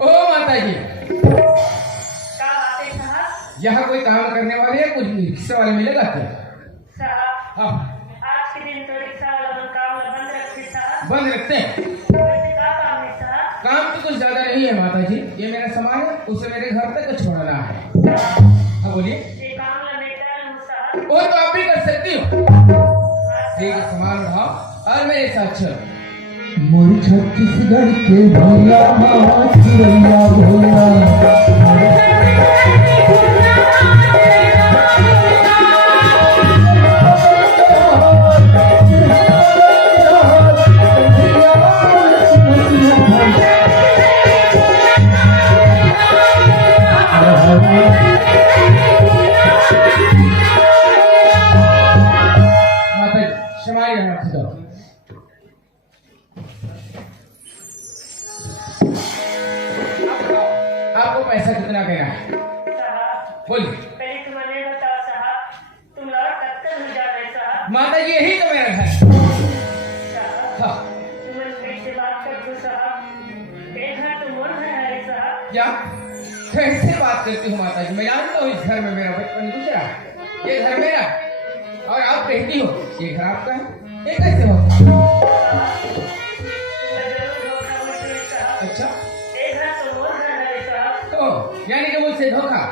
ओ माता जी, यहाँ कोई काम करने वाले या कुछ रिक्शा वाले मिलेगा क्या? साहब, हाँ, आज के दिन तो रिक्शा वाला काम बंद रखते साहब। बंद रखते हैं? वैसे क्या काम है साहब? काम तो कुछ ज्यादा नहीं है माता जी, ये मेरा सामान है, उसे मेरे घर तक छोड़ना है। हाँ बोलिए। ये काम लपेटा हूँ साहब। वो तो आप भी कर सकती हो। ठीक है, सामान उठाओ और मेरे साथ चलो। मोर छत्तीसगढ़ के भैया मामा चिड़ैया भैया माता जी क्षमा रख दो। आपको पैसा कितना देना है? साहब बोलिए। पहले तुम्हारे बताओ साहब, तुम लोग कब तक हो जाओगे साहब? माता जी यही तो मेरा घर। साहब हाँ तुम मेरे से बात कर दो साहब, ये घर तो मोर घर है साहब। क्या कैसे बात करती हूँ माता जी? मैं जानता हूँ इस घर में मेरा बचपन गुजरा, ये घर मेरा और आप कहती हो ये घर आपका है, ये कैसे हो? अच्छा तो यानी कि मुझसे धोखा,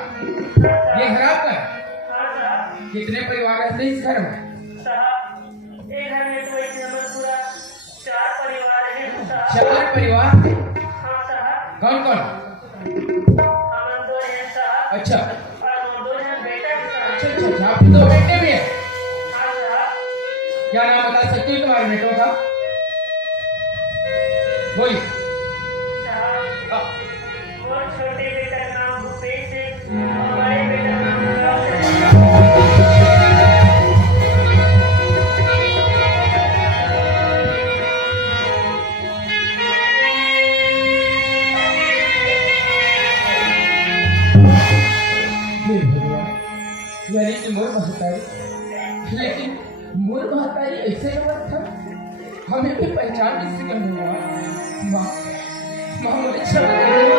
ये घर आपका है? कितने परिवार रहते हैं इस घर में? चार परिवार। कौन कौन? अच्छा अच्छा अच्छा, आपके दो बेटे भी हैं? क्या नाम बता सकती हो तुम्हारे बेटों का? बोलिए। हाँ। छोटे बेटा का नाम भूपेश है और बड़े बेटा का नाम विकास है। हे भगवान, यानी कि मोर महतारी, लेकिन मोर महतारी ऐसे नमक था, हमें भी पहचान किसी का नहीं हुआ। माँ माँ मुझे क्षमा करो।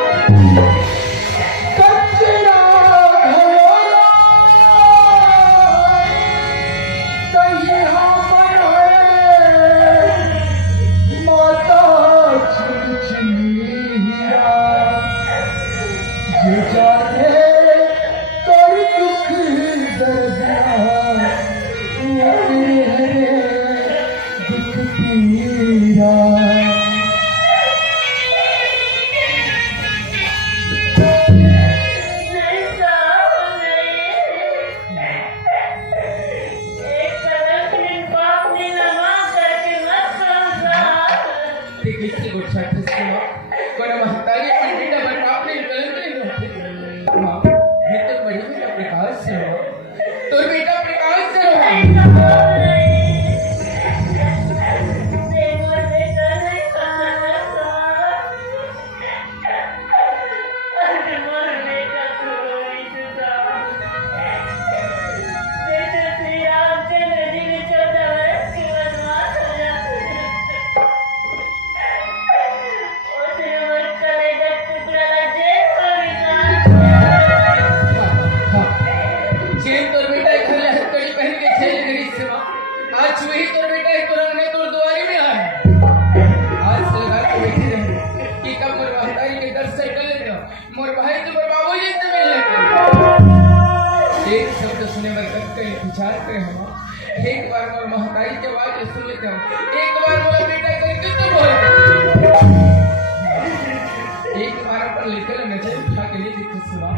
किसी को छठ से कोई महतारी अपनी बेटा पर बाप ने गलत नहीं होती। माँ ये तो बड़ी बेटा प्रकाश से हो, तो बेटा प्रकाश से हो। आज वही तो बेटा एक रंग में तो दुआरी में आए, आज से लगा के बैठे रहे कि कब मोर महतारी के दर्शन कर लेते हो, मोर भाई तो मोर बाबूजी से मिल लेते। एक शब्द सुने में कब कहीं विचार करे हम, एक बार मोर महतारी के बात सुन लेते हम, एक बार मोर बेटा करके तो बोल, एक बार पर लेकर नजर उठा के लिए देखो सुना,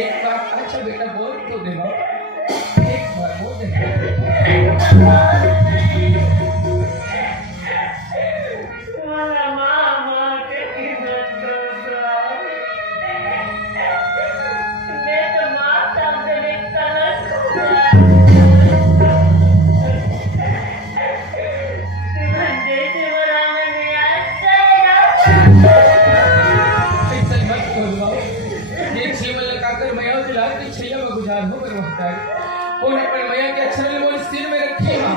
एक बार अच्छा बेटा बोल तो देना, एक बार बोल देना। मैया के अक्षर मोर सिर में रखे हाँ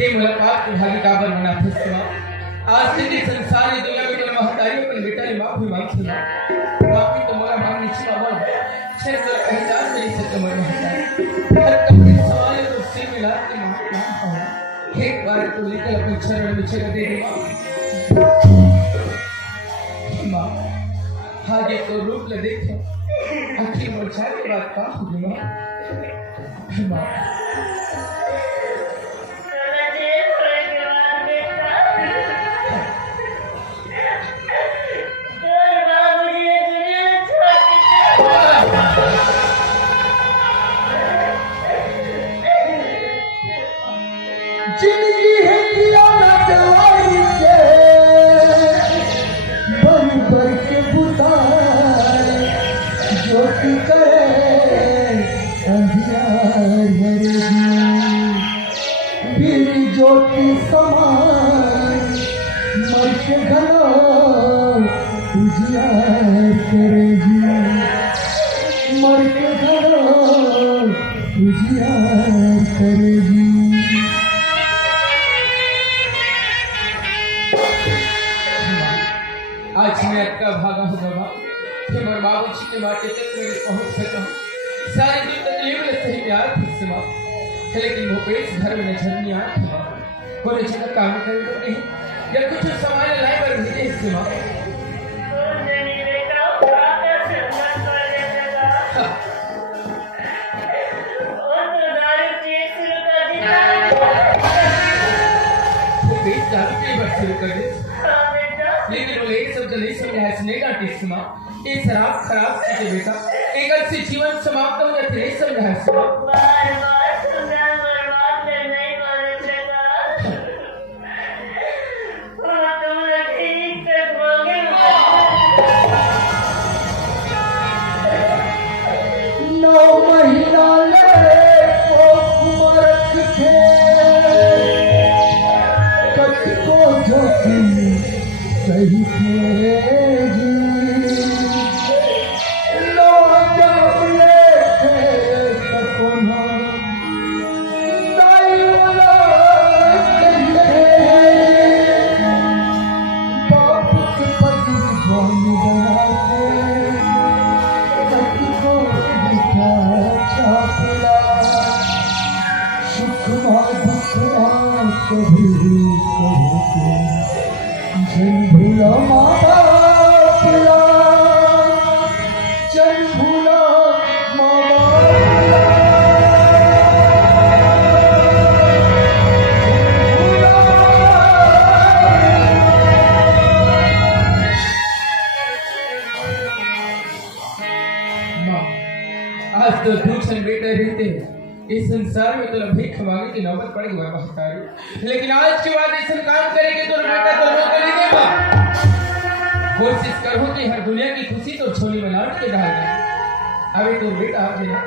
ते मुलाकात तुम्हारी काबर मना फसवा आज से संसारी दुनिया में तुम महतारियों पर बेटा माफी मांगना माफी तुम्हारा मांगनी छिपावा छे तो पहचान नहीं सकते मन हर कभी सवाल तो से मिला के माफी मांगो एक बार तो लेकर अपने चरण में छेड़ दे मां आगे तो रूप ले देखो आखिर मुरझा के बात का होगी मां जिंदगी है किया ना दवाई से भर भर के बुताए ज्योति करे अंधियार मेरी ज्योति समान मर के घना उजियार करेगी मर के घना उजियार करेगी। आज मैं अटका भागा हूँ बाबा कि मोर बाबूजी के बाटे तक मैं पहुँच सका सारी दिन तकलीफ ले सही प्यार फिर से माँ लेकिन वो पेट घर में नजर नहीं आ था कोई जगह काम कर नहीं या कुछ सामान लाए पर भेजे इससे माँ वो पेट दारू की बात शुरू कर दी लेकिन वो एक शब्द नहीं समझा है नहीं डांटी इसमा ये शराब खराब चीज बेटा एक अच्छी जीवन समाप्त हो जाती नहीं समझा है इसमा बार समझा बर्बाद नहीं मारेगा तुम ठीक कर दोगे 9 महीना ले कुमारक थे कट को जोखिम सही थे जी लो जब ले थे सकोना दाई वाला कहते बाप के पति कौन बनाते सच को दिखा छापला सुख दुख कभी कभी जन भूला माता आज तो दूसरे बेटे रहते इस संसार में तो भीख मांगे की नौबत पड़ी हुआ महतारी, लेकिन आज के बाद ऐसा काम करेगी तो बेटा तो नौकरी देगा। कोशिश करो कि हर दुनिया की खुशी तो छोली में लौट के डाल दे। अभी तो बेटा आ गया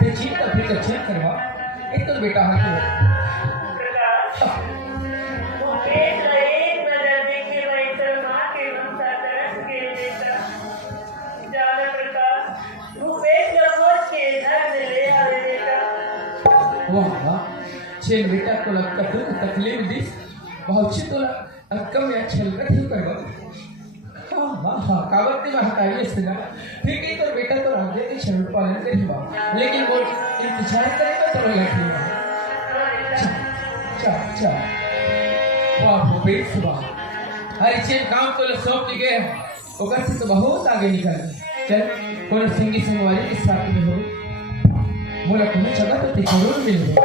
तो चिंता फिर चेक करवा एक तो बेटा आ गया। वाह वाह छेल बेटा को लगता है तकलीफ दी बहुत सी तो अक्कम या छल कर ही करवा। हाँ हाँ हाँ कावत में हटाइए इसका ठीक है तो बेटा तो राजे के शरण पालन करेगा लेकिन वो इंतजार करेगा तो लगेगा। चा चा वाह भूपेश वाह हर चीज काम तो सौंप दिए ओकर से तो बहुत आगे निकल चल कौन संगी संगवारी के साथ में हो मोला तुम्हें जगह तो जरूर मिल गई।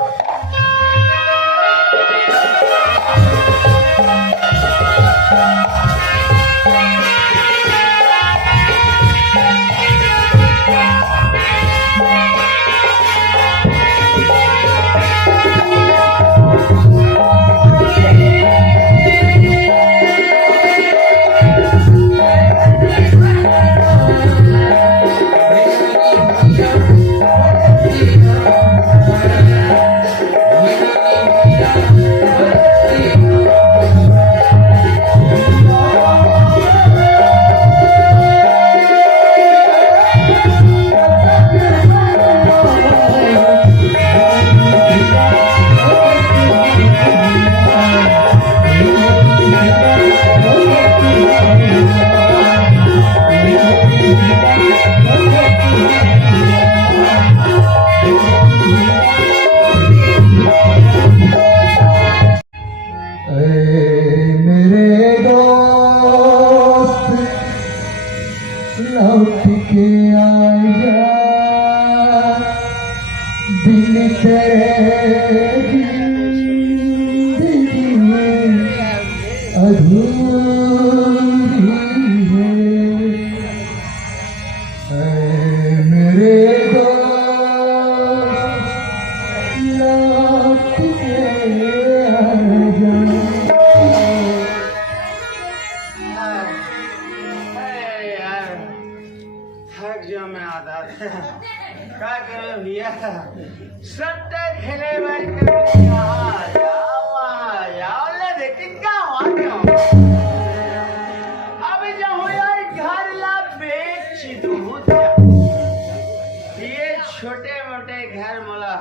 छोटे मोटे घर मोला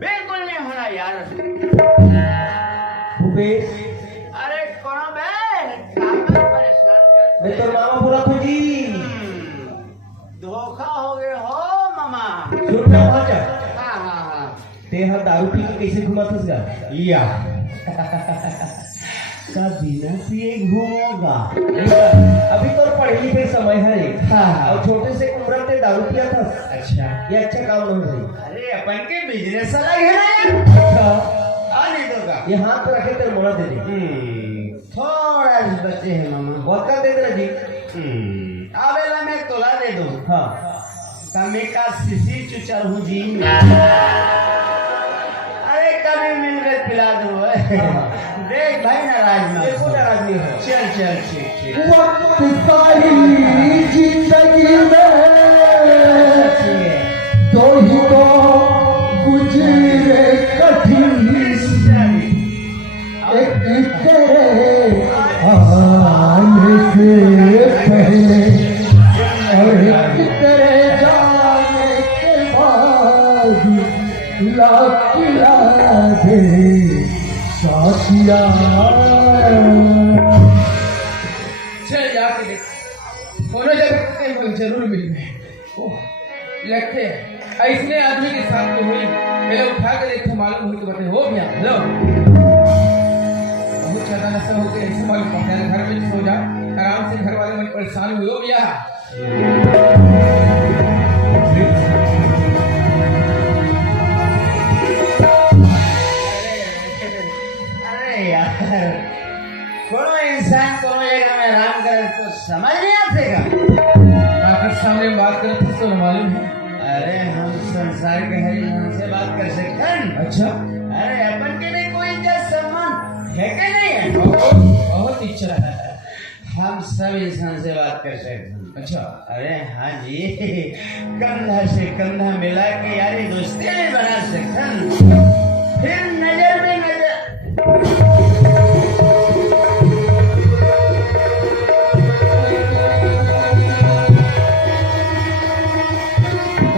बिल्कुल नहीं होना यार। भूपेश अरे कौन बे परेशान कर मैं तो मामा बोला था जी धोखा हो गए हो मामा। सुन ना भाजा हाँ हाँ हाँ ते हर दारू पी के कैसे घुमातस गा या कभी न पिए घूमोगा अभी तो पढ़े लिखे समय है हाँ और छोटे से उम्र में दारू पिया था। अच्छा ये अच्छा काम नहीं भाई। अरे अपन के बिजनेस अलग है ना यार। आ नहीं दोगा ये हाथ पे रखे तेरे मोड़ा दे दे। थोड़ा बच्चे हैं मामा वोदका दे देना जी। आवेला मैं तोला दे दूं। हाँ तमे का सिसी चुचर हूँ जी। अरे कभी मिल गए पिला दो। देख भाई नाराज ना देखो नाराज नहीं हो। चल चल ठीक ठीक वक्त सारी जिंदगी में दो ही तो गुजरे कठिन एक तेरे आने से पहले और एक तेरे जाने के बाद लाखिला दे साथिया। चल जाके देख कोनो जगह कहीं जरूर मिल गए। लगते ऐसने आदमी के साथ तो हुई पहले उठा के देखते मालूम हुई तो बता हो गया लो बहुत ज्यादा नशा हो गया ऐसे मालूम पड़ता है। घर में सो जा आराम से घर वाले मन परेशान हुए हो गया। अरे यार कोनो इंसान कोनो जगह में आराम करे तो समझ नहीं आतेगा। आपके सामने बात करते तो मालूम है अरे हम संसार के हर इंसान से बात कर सकते हैं। अच्छा, अरे अपन के भी कोई इज्जत सम्मान है कि नहीं है? बहुत इच्छा है। हम सब इंसान से बात कर सकते हैं। अच्छा, अरे हाँ जी, कंधा से कंधा मिला के यारी दोस्ती भी बना सकते हैं। फिर नजर में नजर।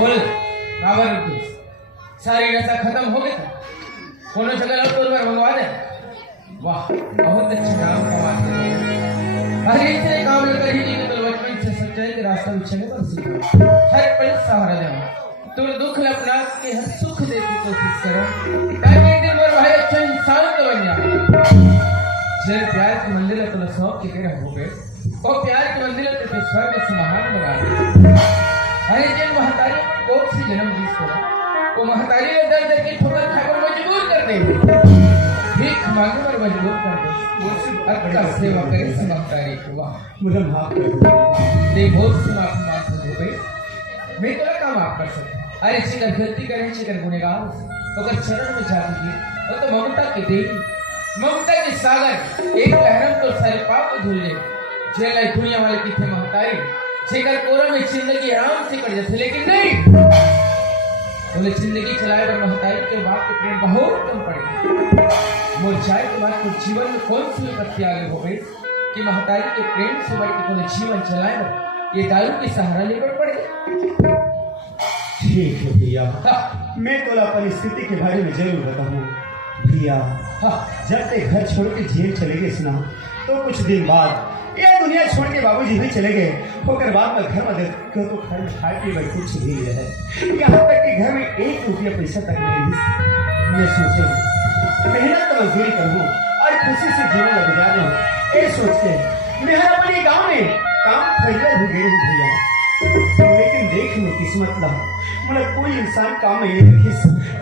बोल सारी नशा खत्म हो गई था। कोनो जगह लौट तोड़ पर मंगवा दे। वाह, बहुत अच्छा काम कमाते हैं। हर एक से काम लेकर ही जीवन में बचपन से सच्चाई के रास्ता में चलने पर सीखो। हर पल सहारा देना। तुम दुख अपना के हर सुख देने की कोशिश करो, ताकि एक दिन मेरे भाई अच्छा इंसान तो बन जाए। जब प्यार के मंदिर में तुम शौक के रहोगे और प्यार के मंदिर में तुम स्वर्ग से महान बना दे। हर जिन महतारी को कोख से जन्म दी को वो महतारी ने दर दर के ठोकर खाकर मजबूर कर दे, भीख मांगे पर मजबूर कर दे। अक्का सेवा करे से महतारी को। वाह, मुझे माफ कर दो। देख बहुत सी माफी मांग हो गई, मैं तो काम आप कर सकता। अरे शिकर गलती करे, शिकर गुनेगार अगर चरण में जाती थी और तो ममता की देवी, ममता के सागर एक लहरम तो सारे पाप को धुल ले। जेल दुनिया वाले की थे महतारी, शिकर कोरा में जिंदगी आराम से कट जाती, लेकिन नहीं बोले जिंदगी चलाए और महतारी के बाप के प्रेम बहुत कम पड़े। मुरझाए के बाद तो जीवन में कौन सी विपत्ति आगे हो गई कि महतारी के प्रेम से बढ़ के जीवन चलाए ये दारू के सहारा लेकर पड़े। ठीक है भैया, मैं तो अपनी स्थिति के बारे में जरूर बताऊँ भैया। जब तक घर छोड़ के जेल चले गए सुना तो कुछ दिन बाद ये दुनिया छोड़ के बाबूजी भी चले गए। होकर बाद में घर में देखो तो घर में खाए पी कुछ भी रहे, यहाँ तक कि घर में 1 रुपया पैसा तक नहीं। मैं सोचूं मेहनत तो मजदूरी करूँ और खुशी से जीवन गुजार लूँ, ये सोच के मैं अपने गाँव में काम खरीदने भी गई हूँ भैया। लेकिन देख लो किस्मत ला, मतलब कोई इंसान काम में नहीं रखी।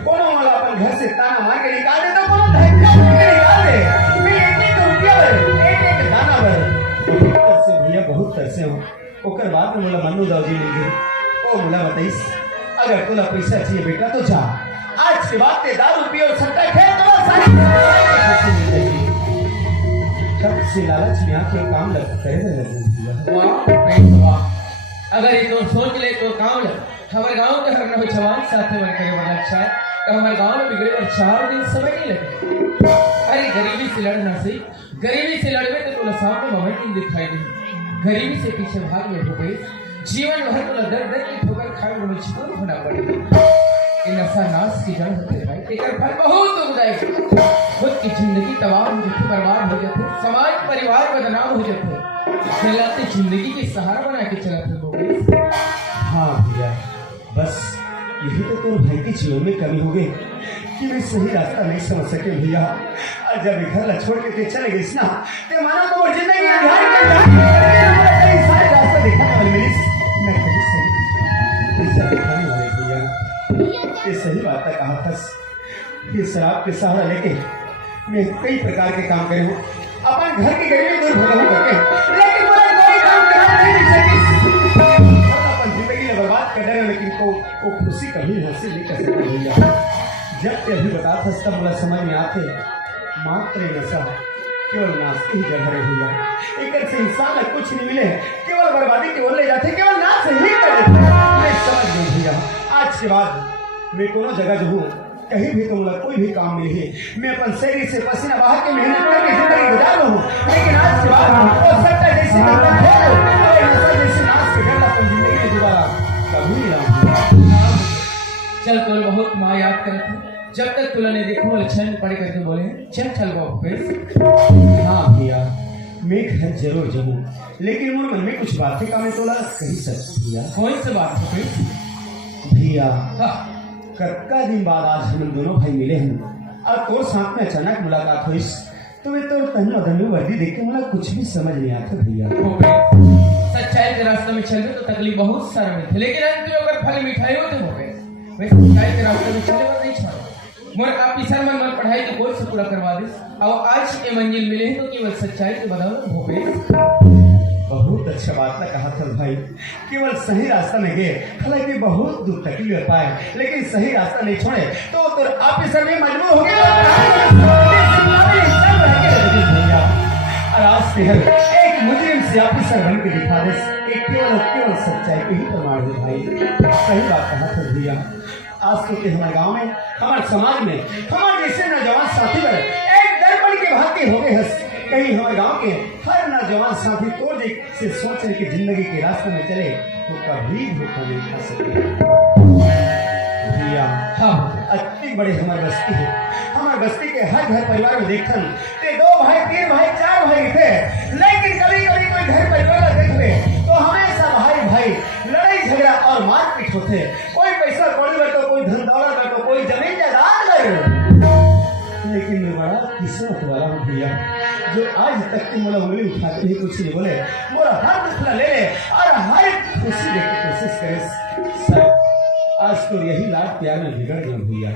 कोनो वाला अपन घर से ताना मार के निकाल दे तो कोनो धक्का निकाल दे। मैं 1-1 रुपया 1-1 दाना भर से भैया बहुत तरसे हूँ। ओकर बाद में बोला मन्नू दाऊ जी मिल गई। ओ बोला बताइस अगर तोला पैसा चाहिए बेटा तो जा, आज के बाद ते दारू पियो और सट्टा खेल तो सारी तब से लालच में आके काम करे लगे। वाह, अगर ये तो सोच ले तो काम ले। हमारे गांव के हर नौजवान साथ में करे बड़ा अच्छा है तो हमारे गांव में बिगड़े और 4 दिन समय नहीं लगे। अरे गरीबी से लड़ना सही, गरीबी से लड़वे तो तुला सामने मोमेंट नहीं दिखाई दे। गरीबी से पीछे भाग में हो गई, जीवन भर तुला दर्द की ठोकर खाए में मजबूर होना पड़ेगा। इन नशा नाश की जड़ होते भाई, एक फल बहुत दुखदायी। खुद की जिंदगी तबाह हो जाती, बर्बाद हो जाते, समाज परिवार बदनाम हो जाते, चलाते जिंदगी के सहारा बना के चलाते लोग। हाँ भैया, बस यही तो तुम भाई के जीवन में कमी हो गई कि मैं सही रास्ता नहीं समझ सके भैया। और जब घर छोड़ के चले गई ना तो मानो तो वो जिंदगी सारे रास्ता दिखाने वाली मिली मैं कभी सही दिखाने वाले भैया। ये सही बात है, कहा था कि शराब के सहारा लेके मैं कई प्रकार के काम करे हूँ, अपन घर की गरीबी दूर भगा करके, लेकिन कोई काम करा नहीं सकी। अपन जिंदगी में बर्बाद कर रहे, लेकिन वो खुशी कभी हासिल नहीं कर सकते भैया। जब ते अभी बता था तब बोला समझ में आते मात्र नशा केवल नाश की जगह रही भैया। एक से इंसान में कुछ नहीं मिले, केवल बर्बादी की ओर ले जाते, केवल नाश ही कर देते। मैं समझ गई भैया, आज के बाद मैं कोनो जगह जो हूँ कहीं भी तुम कोई भी काम मिले, मैं अपन शरीर से पसीना बहा के मेहनत करके जिंदगी गुजार हूँ। लेकिन आज के बाद वो सट्टा जैसी नशा जैसे नाश के घर अपन जिंदगी में दोबारा कभी नहीं। चल तुल बहुत माँ याद करते, जब तक तुला ने देखो लक्षण पढ़े करके बोले चल चल वापस। हाँ भैया, मैं घर जरूर जाऊँ, लेकिन मोर मन में कुछ बातें का मैं तोला कही सच भैया। कौन सी बात है भैया? कत्का दिन बाद आज हम दोनों भाई मिले हैं और तोर साथ में अचानक मुलाकात हुई तो मैं तो तन्नो धन्नो वर्दी देख के मुझे कुछ भी समझ नहीं आता भैया। सच्चाई के रास्ते में चल तो तकलीफ बहुत सारा मिलती, लेकिन अंत में अगर फल मिठाई होते हो गए वैसे सच्चाई के रास्ते में चले नहीं छोड़ो। मोर काफी सर मन पढ़ाई के कोर्स पूरा करवा दे और आज ये मंजिल मिले तो केवल सच्चाई के बदौलत हो गए। बहुत अच्छा बात कहा था भाई, केवल सही रास्ता में गए, हालांकि बहुत दूर तकलीफ पाए, लेकिन सही रास्ता नहीं छोड़े तो ऑफिसर में मजबूर हो गए और आज से एक मुजरिम से ऑफिसर बन के दिखा दे, एक केवल सच्चाई को ही प्रमाण दे भाई। सही बात कहा था भैया। आज तो हमारे गांव में, हमारे समाज में, हमारे जैसे नौजवान साथी पर एक दर्पण के भांति हो गए हंस। कहीं हमारे गांव के हर नौजवान साथी तोड़ देख से सोच रहे कि जिंदगी के रास्ते में चले तो कभी धोखा नहीं खा सकते भैया। हाँ, इतनी बड़े हमारी बस्ती है, हमारे बस्ती के हर घर परिवार में देखन ते 2 भाई 3 भाई 4 भाई थे, लेकिन कभी कभी कोई घर परिवार देख ले तो हमेशा भाई भाई लड़ाई झगड़ा और मारपीट होते। कोई पैसा कौड़ी बैठो, कोई धन दौलत बैठो, कोई जमीन जायदाद बैठो। लेकिन मैं बड़ा किस्मत वाला हूँ भैया, जो आज तक की मोला उंगली उठाते ही कुछ नहीं बोले, मोरा हर दुखला ले ले और हर खुशी देने की कोशिश करे। सर आज तो यही लाड प्यार में बिगड़ गया भैया,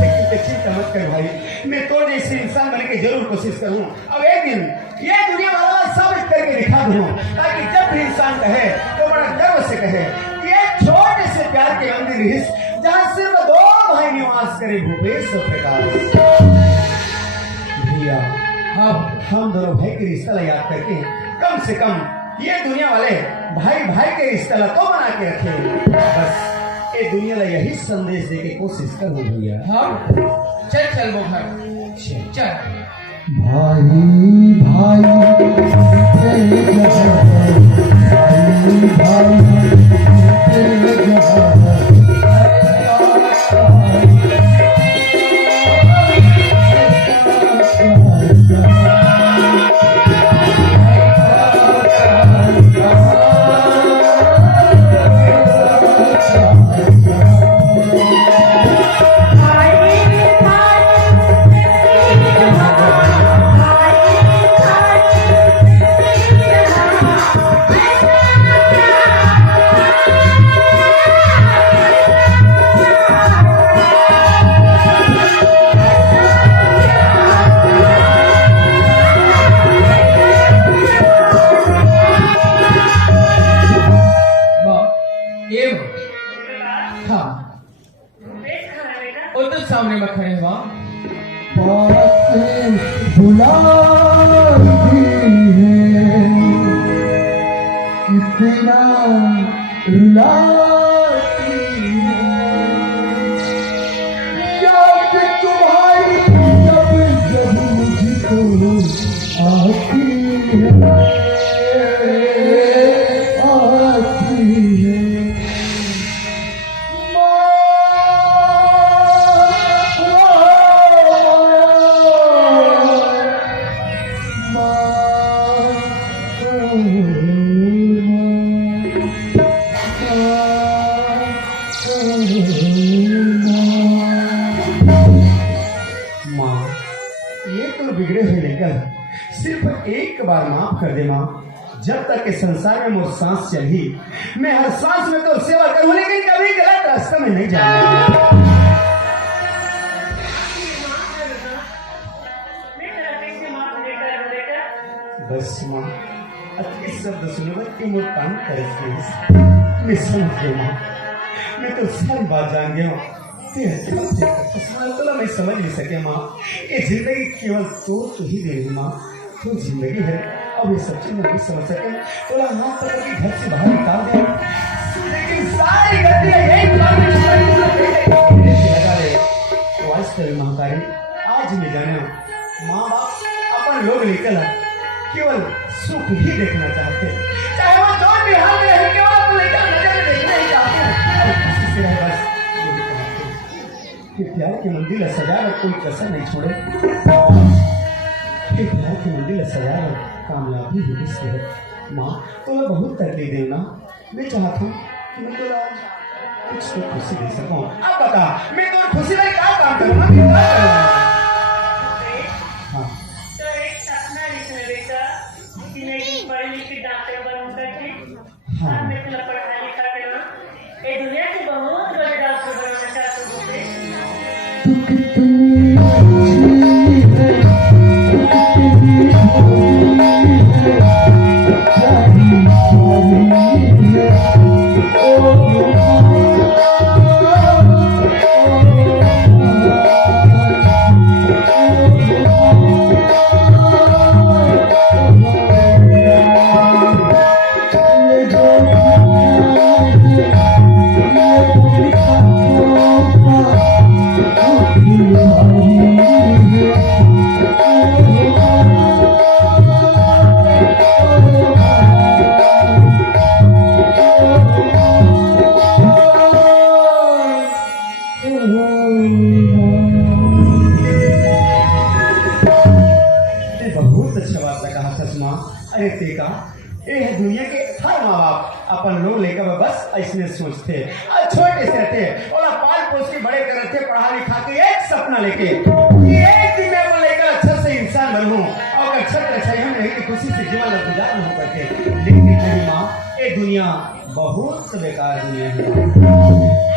लेकिन चिंता मत कर भाई, मैं तो जैसे इंसान बनने की जरूर कोशिश करूँ। अब एक दिन ये दुनिया वाला साबित करके दिखा दूँ, ताकि जब भी इंसान कहे तो बड़ा गर्व से कहे कि एक छोटे से प्यार के मंदिर हिस्स जहाँ सिर्फ 2 भाई निवास करे, भूपेश और प्रकाश। भैया हम दोनों भाई के रिश्ता याद करके कम से कम ये दुनिया वाले भाई भाई के रिश्ता तो बना के रखे। बस ये दुनिया ला यही संदेश दे के कोशिश करो भैया। हाँ चल वो घर चल। भाई भाई सामने में खड़े हुआ कितना रुलाती याद तुम्हारी जब जब मुझको आती है सिर्फ एक बार माफ कर दे माँ, जब तक इस संसार में मोर सांस चली मैं हर सांस में तो सेवा करूँ, लेकिन कभी गलत रास्ते में नहीं जाऊंगा। बस माँ अच्छे शब्द सुनो कि मोर काम करे मैं समझ गई माँ, मैं तो सारी बात जान गया हूँ। तो मैं समझ नहीं सके माँ, ये जिंदगी केवल तो ही दे रही माँ, तो जिंदगी है। अब ये सब चीज नहीं समझ सके तो हाथ पकड़ के घर से बाहर निकाल दे, लेकिन सारी गलतियां यही महाकारी आज मैं जाने माँ बाप अपन लोग निकल केवल सुख ही देखना चाहते, चाहे वो जो भी हाल में है, केवल अपन लेकर नजर में देखना ही चाहते हैं। बस कि प्यार के मंदिर सजा कर कोई कसर नहीं छोड़े, कि प्यार के मंदिर सजा कर कामयाबी हो इसके है। माँ तो मैं बहुत तकलीफ देना, मैं चाहता हूँ कि मैं तो कुछ तो खुशी दे सकूँ। अब बता मैं तो खुशी में क्या काम करूँगा, हाँ तो एक सपना लिखना बेटा कि मैं पढ़ लिख के डॉक्टर बनूंगा कि हाँ मैं तो पढ़ा लिखा करना ये दुनिया के बहुत बड़े डॉक्टर बनाना चाहता हूँ। बहुत अच्छा बात लगा चश्मा। अरे तेका ये है दुनिया के हर माँ बाप अपन लोग लेकर बस ऐसने सोचते और छोटे से रहते और पाल पोस के बड़े कर रहते पढ़ा लिखा के एक सपना लेके कि एक दिन मैं वो लेकर अच्छा से इंसान बनूं और अच्छा अच्छा हम नहीं कि खुशी से जीवन गुजार नहीं करते। लेकिन मेरी माँ ये दुनिया बहुत बेकार दुनिया है।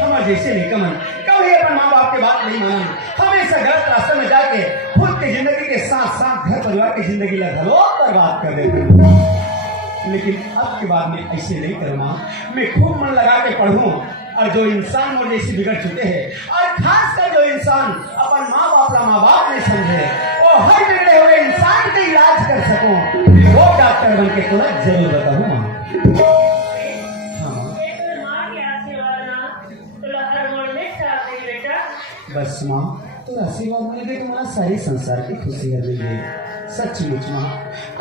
हमारे जैसे निकमन कभी अपन माँ बाप के बात नहीं माना, हमेशा गलत रास्ते में जाके खुद की जिंदगी के साथ साथ घर परिवार की जिंदगी लगभग बर्बाद कर देते हैं। लेकिन अब के बाद में ऐसे नहीं करना, मैं खूब मन लगा के पढ़ूं और जो इंसान मुझे जैसे बिगड़ चुके हैं और खासकर जो इंसान अपन माँ बाप नहीं समझे वो हर बिगड़े हुए इंसान का इलाज कर सकूं, वो डॉक्टर बन के तुरंत जरूर बताऊँ माँ। बस माँ तो आशीर्वाद मिल गई तुम्हारा सारी संसार की खुशी मिल गई। सचमुच माँ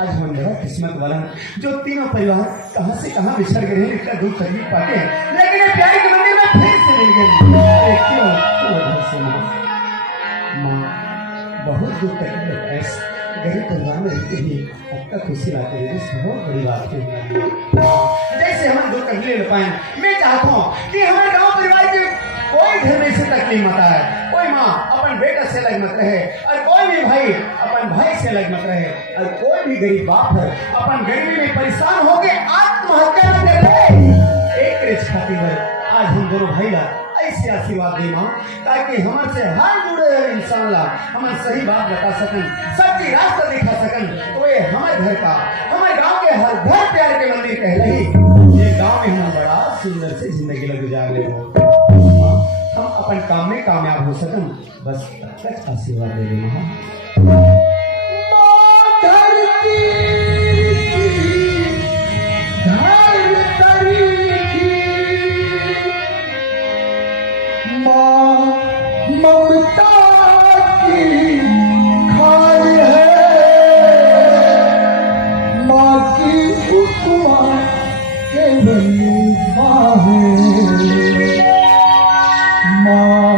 आज हम बड़ा किस्मत वाला जो तीनों परिवार कहाँ से कहाँ बिछड़ गए हैं, इतना दुख तकलीफ पाते हैं, लेकिन ये प्यारे के मंदिर में फिर से मिल गए। अरे क्यों से माँ बहुत दुख तकलीफ है, गरीब परिवार में रहते ही आपका खुशी लाते हैं, बहुत बड़ी बात है। जैसे हम दुख तकलीफ पाए, मैं चाहता हूँ कि हमारे गाँव परिवार के कोई घर में से तकलीफ मत आए, कोई माँ अपन बेटा से अलग मत रहे और कोई भी भाई अपन भाई से अलग मत रहे और कोई भी गरीब बाप है अपन गरीबी में परेशान होके आत्महत्या न कर ले। एक रिश्ते खातिर आज हम दोनों भाई ला ऐसे आशीर्वाद दे माँ ताकि हमारे से हर जुड़े हुए इंसान ला हमारे सही बात बता सकन, सच्ची रास्ता दिखा सकन। तो ये हमारे घर का हमारे गाँव के हर घर प्यार के मंदिर कहले ही ये गाँव में हम बड़ा सुंदर से जिंदगी लग गुजार ले, हम अपन काम में कामयाब हो सकन, बस तक आशीर्वाद दे दे माँ। ममता की खाई है, माँ की उपमा के माँ है, माँ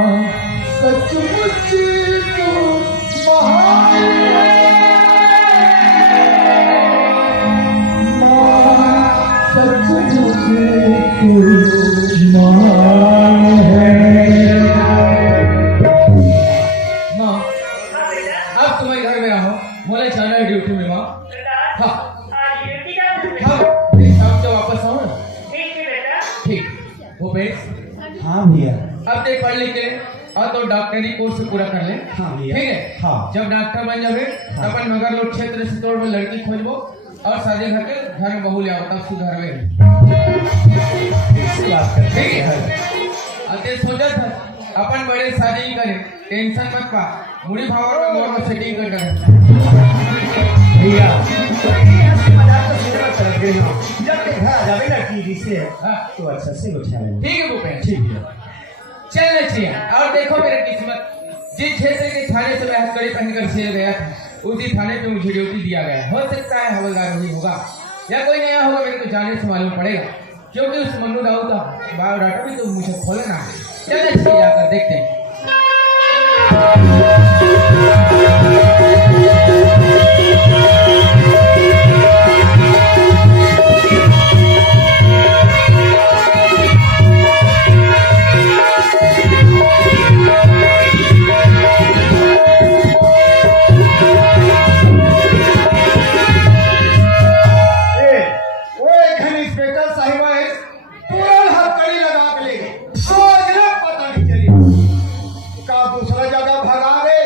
सचमुच तो महान है, माँ सचमुच तो महान है। अब तुम्हारे घर में रहो, बोले जाना है ड्यूटी में माँ। हाँ हाँ शाम को वापस आओ ना। ठीक भूपेश। हाँ भैया। अब देख पढ़ लिख ले और तो डॉक्टरी कोर्स पूरा कर ले। हाँ भैया। ठीक है। हाँ। जब डॉक्टर बन जावे हाँ। अपन मगर लोग क्षेत्र से तोड़ में लड़की खोजबो और शादी करके घर में बहू ले आओ, तब सुधर में ठीक है। अब ते सोचा था अपन बड़े शादी ही करे, टेंशन मत पा, मुड़ी भावर में मोर में सेटिंग कर कर भैया मजाक तो सीधे मत चल गए हो, जब ते घर आ जावे ना टीवी से तो अच्छा से उठा लेंगे। ठीक है भूपेश। ठीक है। चलना चाहिए। और देखो मेरी किस्मत, जिस क्षेत्र के थाने से मैं हथकड़ी पहनकर चल गया था उसी थाने पे मुझे ड्यूटी दिया गया। हो सकता है हवलदार वही होगा या कोई नया होगा, मेरे को जाने से मालूम पड़ेगा क्योंकि उस मन्नू दाऊ का बायोडाटा भी तो मुझे खोलना है। चलना चाहिए, आकर देखते हैं। दूसरा जगह भगा गए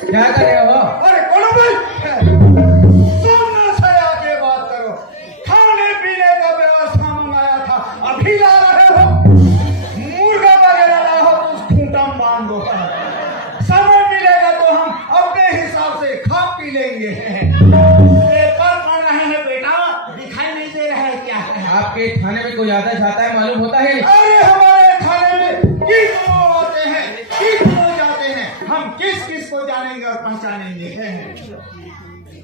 क्या कर रहे हो? अरे कौन भाई सामने से आके बात करो। खाने पीने का व्यवस्था मंगाया था, अभी ला रहे हो। मुर्गा वगैरह ला हो तो उस खूंटा में बांध दो। समय मिलेगा तो हम अपने हिसाब से खा पी लेंगे। पेपर पढ़ रहे हैं बेटा, दिखाई नहीं दे रहा है क्या है? आपके खाने में कोई ज्यादा जाता है मालूम होता है? अरे हमारे खाने में कितनों आते हैं, कितनों जाते हैं, हम किस किस को जानेंगे और पहचानेंगे।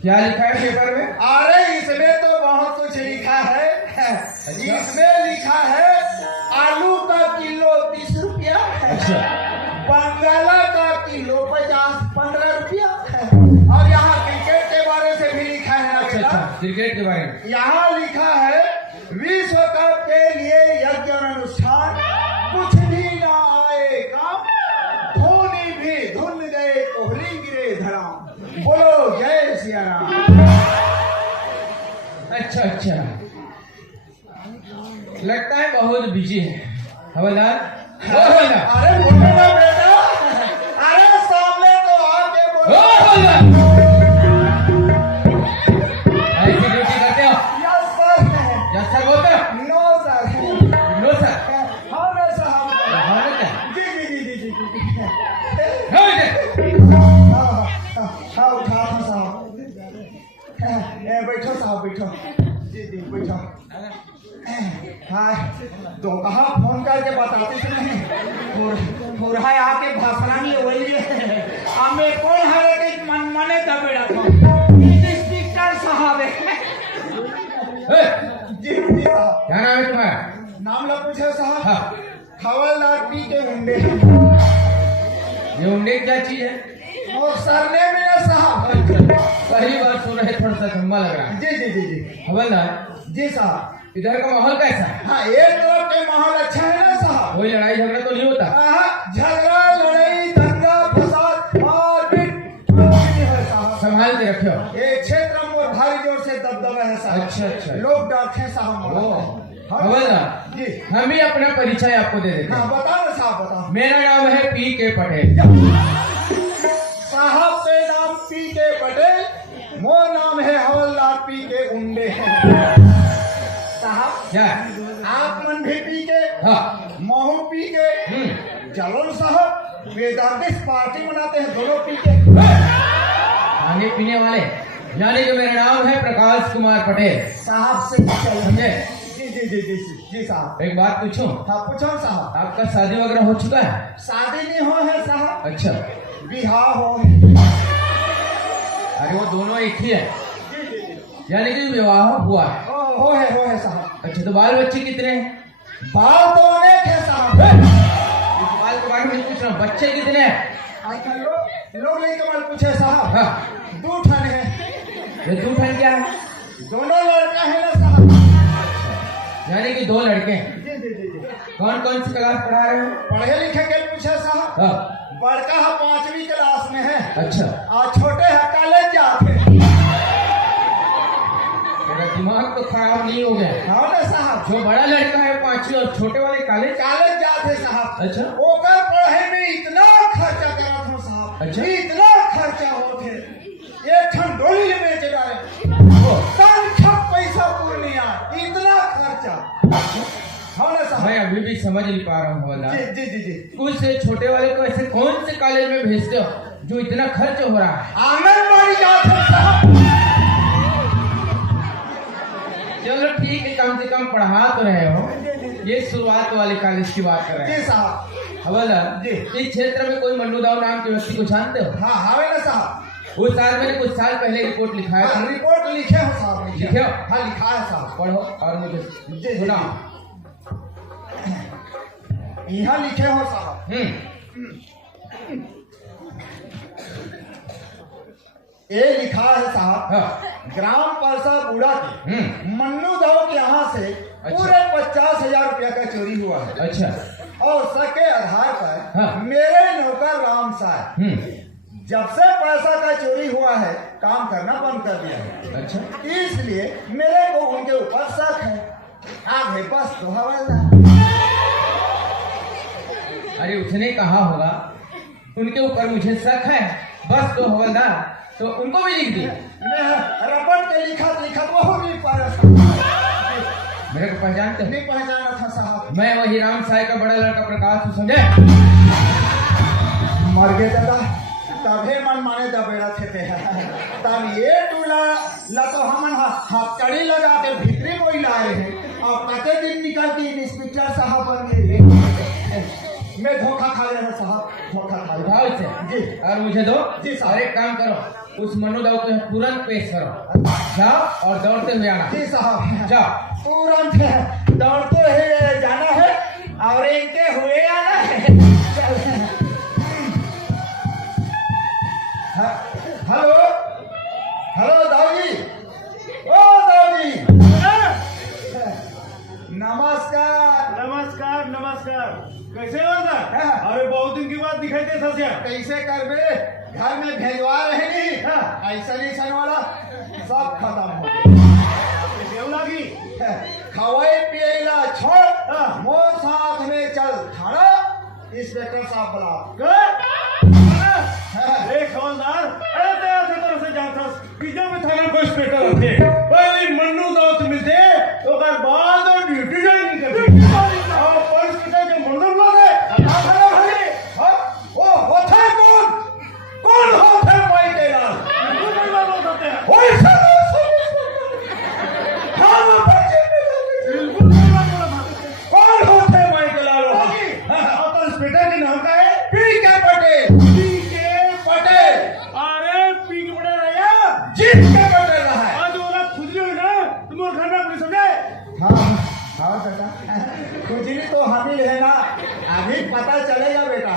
क्या लिखा है पेपर में? अरे इसमें तो बहुत कुछ लिखा है। इसमें लिखा है आलू का किलो 30 रुपया, बंगाला का किलो 50-15 रुपया, और यहाँ क्रिकेट के बारे से भी लिखा है ना बेटा? क्रिकेट के बारे में यहाँ लिखा है विश्व कप के लिए यज्ञ और अनुष्ठान, कुछ भी ना आए काम, धोनी भी धुन गए, कोहली गिरे धड़ाम, बोलो जय सिया राम। अच्छा लगता है बहुत बिजी है। हवलदार, ओ हवलदार, अरे बोलो ना बेटा, अरे सामने तो आके ओ बोलो। हवलदार, ऐसी ड्यूटी करते हो? Yes sir. यस सर बोलते हो? No sir. No sir. हाँ ना साहब। हाँ ना क्या? जी। हाँ ना? हाँ उठा था साहब। बैठो साहब, बैठो। जी बैठो। हाँ तो कहा फोन करके बताते थे नहीं, पूरा आके भाषण नहीं हो रही है। हमें कौन है कि मने का बेड़ा था स्पीकर साहब है। जी साहब। क्या नाम है तुम्हारा? नाम ला पूछे साहब? हाँ। हवलदार पी के उंडे। ये उंडे क्या चीज है? और सरने में ना साहब। पहली बार सुन रहे, थोड़ा सा धम्मा लग रहा है। जी। हवलदार, जी साहब। इधर का माहौल कैसा है? हाँ एक तरफ के माहौल अच्छा है ना साहब? कोई लड़ाई झगड़ा तो नहीं होता? झगड़ा लड़ाई दंगा फसाद मारपीट कुछ नहीं है साहब। संभाल के रखियो। ये क्षेत्र में भारी जोर से दबदबा है साहब। अच्छा। लोग डरते हैं साहब। हवलदार जी हम ही अपना परिचय आपको दे देते हाँ हैं। बताओ ना साहब, बताओ। मेरा नाम है P.K. पटेल। साहब के नाम पी के पटेल, मोर नाम है हवलदार पी के उंडे साहब। क्या? आप मन भी पी के, हाँ। महू पी के, जलोन साहब वेदांतिस पार्टी मनाते हैं दोनों पी के। खाने पीने वाले, यानी कि मेरा नाम है प्रकाश कुमार पटेल। साहब से समझे? जी साहब। एक बात पूछूं? हाँ पूछो साहब। आपका शादी वगैरह हो चुका है? शादी नहीं हो है साहब, अच्छा। बिहार हो। अरे वो दोनों एक ही है, यानी कि विवाह हुआ है। हो है साहब। अच्छा तो बाल बच्चे कितने हैं? बाल तो अनेक है साहब। इस बाल के बारे में पूछ रहा हूँ, बच्चे कितने हैं? आजकल लोग लेके मत पूछे साहब। हाँ। 2 ठन है। ये 2 ठन क्या है? दोनों लड़का है ना साहब। यानी कि 2 लड़के हैं। जी। कौन कौन सी क्लास पढ़ा रहे हो? पढ़े लिखे के पूछे साहब। हाँ। बड़का है 5वीं क्लास में है, अच्छा। और छोटे है कॉलेज जाते। मेरा दिमाग तो खराब नहीं हो गया? हाँ ना साहब। जो बड़ा लड़का है 5वीं और छोटे वाले कॉलेज? कॉलेज जाते साहब। अच्छा। ओकर पढ़ाई में इतना खर्चा करत हूँ साहब। अच्छा। इतना खर्चा होते, एक ठन डोली में बेच डाले, संख्या पैसा पूर्णिया, इतना खर्चा। हाँ ना साहब। मैं अभी भी समझ नहीं पा रहा हूँ हवलदार। जी। कुछ से छोटे वाले को ऐसे कौन से कॉलेज में भेजते हो जो इतना खर्च हो रहा है? आंगनबाड़ी जाते साहब। चलो ठीक है, कम से कम पढ़ा तो रहे हो। ये शुरुआत वाले कॉलेज की बात कर रहे हैं। जी साहब। हवलदार जी। इस क्षेत्र में कोई मन्नूदाव नाम के व्यक्ति को जानते हो? हाँ हावे ना साहब। उस साल मैंने कुछ साल पहले रिपोर्ट लिखाया था। रिपोर्ट लिखे हो साहब। लिखे हो? हाँ लिखा है साहब। पढ़ो और मुझे जी। सुना। यहाँ लिखे हो साहब। ये लिखा है साहब। हाँ। ग्राम परसा बूढ़ा के मन्नू दाऊ के यहाँ से अच्छा। पूरे 50,000 रुपया का चोरी हुआ है। अच्छा। और सके आधार पर हाँ। मेरे नौकर राम साहब जब से पैसा का चोरी हुआ है काम करना बंद कर दिया है। अच्छा। इसलिए मेरे को उनके ऊपर शक है। आगे बस तो हवलदार। अरे उसने कहा होगा उनके ऊपर मुझे शक है, बस दो हवलदार, तो उनको भी लिख दिया। रबड़ के लिखत वो भी पाया मेरे को पहचानते हो? नहीं पहचाना था साहब। मैं वही राम साई का बड़ा लड़का प्रकाश हूँ, समझे? मर गए दादा तभे मन माने दबेड़ा थे तब ये टूला तो हमन हथकड़ी लगा के भीतरी कोई लाए हैं और कते दिन निकल के इंस्पेक्टर साहब बन गए। मैं धोखा खा गया साहब, धोखा खा गया। उठाओ इसे जी। और मुझे दो। जी साहब। और एक काम करो, उस मनुदाऊ को तुरंत पेश करो, जाओ और दौड़ते हुए आना। जी साहब। जाओ। तुरंत दौड़ते हुए जाना है और इनके हुए आना है। हेलो हेलो दाऊजी, ओ दाऊजी, नमस्कार। नमस्कार नमस्कार, कैसे हो सर? हाँ। अरे बहुत दिन के बाद दिखाई दे सर। कैसे करबे, घर में भेजवा रहे नहीं, ऐसा वाला सब खत्म हो गया। केव लागी खवाई पियला छोड़, मोर साथ में चल थाना, इंस्पेक्टर साहब बुला। एक हवलदार, अरे तेरा से तरफ से जाता कि जब भी थाना को इंस्पेक्टर थे पहले मन्नू दावत मिलते तो कर बाद और ड्यूटी ज्वाइन करते और पुलिस के जो मंडल मारे थाना भाई ओ होता है कौन होता है भाई के नाम होते हैं। ओए हाँ बिल्कुल नहीं बात बोला था। कौन होते हैं भाई के लाल? और तो इंस्पेक्टर के नाम का है पी के पटेल। पटेल अरे पी के पटेल रहा जीत के पटेल रहा है। आज वो रात खुजली हुई ना तुम और घर में अपने समझे। हाँ बेटा, खुजली तो हम ही है ना, अभी पता चलेगा बेटा।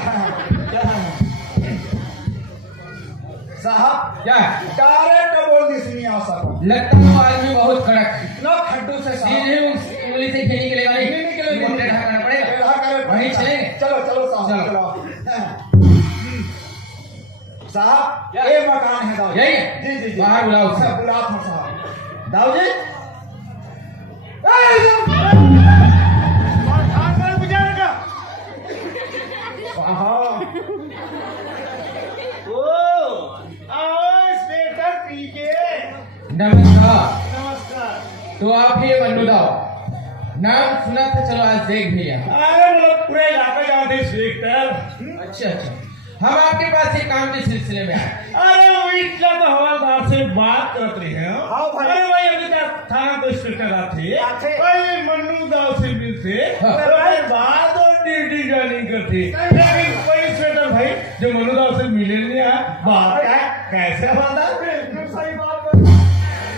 साहब क्या डायरेक्ट बोल दी सुनिए आ सकता लगता है वो आदमी बहुत कड़क है। इतना खड्डू से साहब सीधे उंगली से खेलने के लिए नहीं मुंडे ढकाना पड़ेगा। बेड़ा करे वहीं चलेंगे। चलो चलो साहब चलो। चलो। साहब ये मकान है दाऊ यही है? जी जी जी बाहर बुलाओ उसे। बुलाओ था साहब। दाऊ जी नमस्कार। नमस्कार। तो आप ही मन्नू दाऊ, नाम सुना था, चलो आज देख भी लिया। अरे मतलब पूरे इलाके जानते इंस्पेक्टर। अच्छा अच्छा, हम आपके पास एक काम के सिलसिले में आए। अरे वो इतना तो हवलदार से बात करते हैं। हाँ भाई। अरे भाई अभी तक थाना को इंस्पेक्टर आते आते। भाई मन्नू दाव से मिलते हाँ। भाई बाद और ड्यूटी ज्वाइनिंग करते, लेकिन कोई इंस्पेक्टर भाई जो मन्नू दाव से मिले नहीं है बात है कैसे हवलदार। सही बात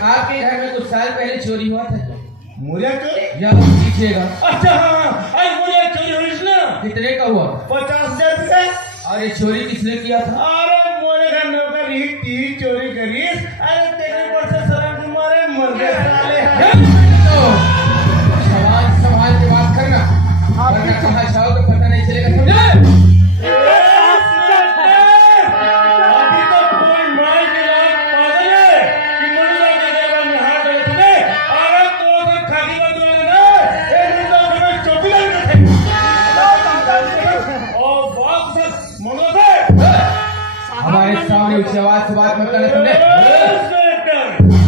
आपके घर में कुछ साल पहले चोरी हुआ था क्या? मुझे तो या पूछिएगा। अच्छा हाँ, अरे मुझे चोरी हुई थी ना कितने का हुआ? 50,000 रुपये। और ये चोरी किसने किया था? अरे मोरे घर नौकर ही तीन चोरी करीस। अरे तेरे पर से शर्म तुम्हारे मर गए साले। समाज समाज की बात करना, वरना कहाँ जाओ तो पता नहीं चलेगा, समझे? अभी तो कोई मार के लायक पागल है कि मुंडा के जगह में हाथ डालते थे। अरे तो उधर खाली बात वाले ना एक मुंडा में चौकी लगे थे और बहुत सब मनो थे। हमारे सामने ऊंची आवाज से बात मत करना, समझे?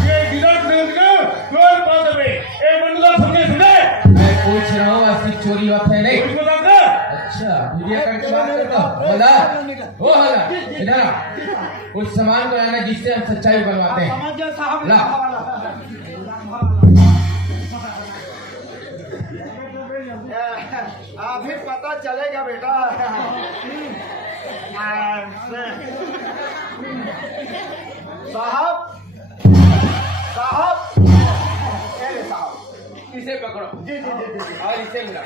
ये गिरफ्त नहीं होगा कोई बात नहीं। ए मुंडा समझे समझे मैं पूछ रहा हूँ असली चोरी हुआ था या नहीं? कुछ बता दे। अच्छा, मीडिया करके बात करता हूँ। हवलदार, ओ हवलदार, इधर आओ। उस सामान को लाना जिससे हम सच्चाई बनवाते हैं। समझ जाओ साहब। ला। अभी पता चलेगा बेटा। साहब साहब साहब इसे पकड़ो जी जी जी जी और इसे मिला।